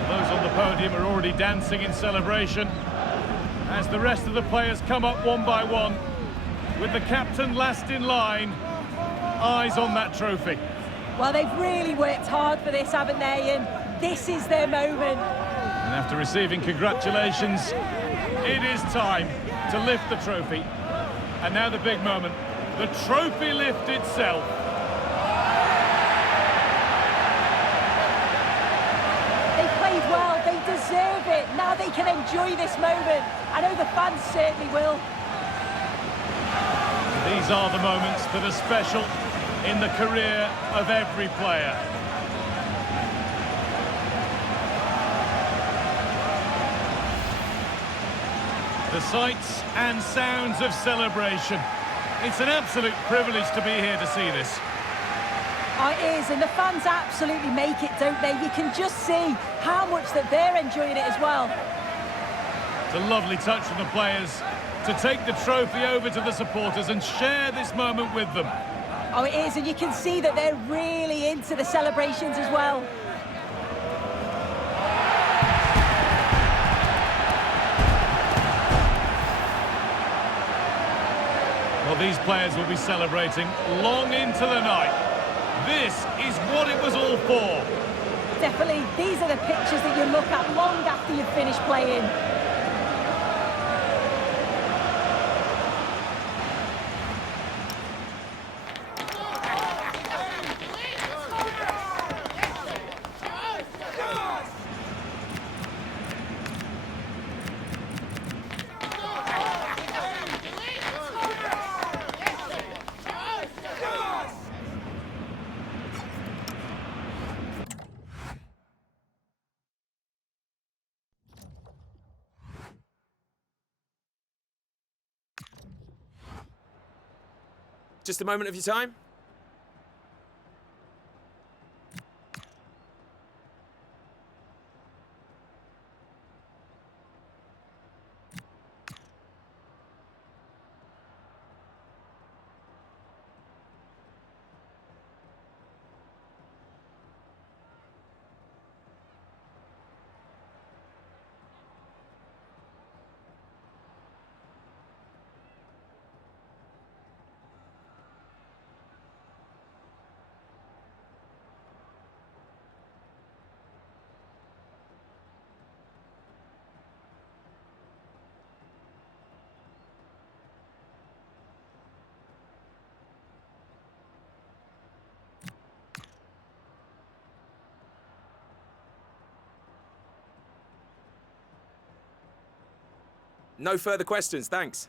Those on the podium are already dancing in celebration as the rest of the players come up one by one, with the captain last in line, eyes on that trophy. Well, they've really worked hard for this, haven't they? And this is their moment. And after receiving congratulations, it is time to lift the trophy. And now the big moment, the trophy lift itself. They played well, they deserve it. Now they can enjoy this moment. I know the fans certainly will. These are the moments that are special in the career of every player. The sights and sounds of celebration. It's an absolute privilege to be here to see this. Oh, it is, and the fans absolutely make it, don't they? You can just see how much that they're enjoying it as well. It's a lovely touch from the players to take the trophy over to the supporters and share this moment with them. Oh, it is, and you can see that they're really into the celebrations as well. Well, these players will be celebrating long into the night. This is what it was all for. Definitely, these are the pictures that you look at long after you've finished playing. Just a moment of your time. No further questions, thanks.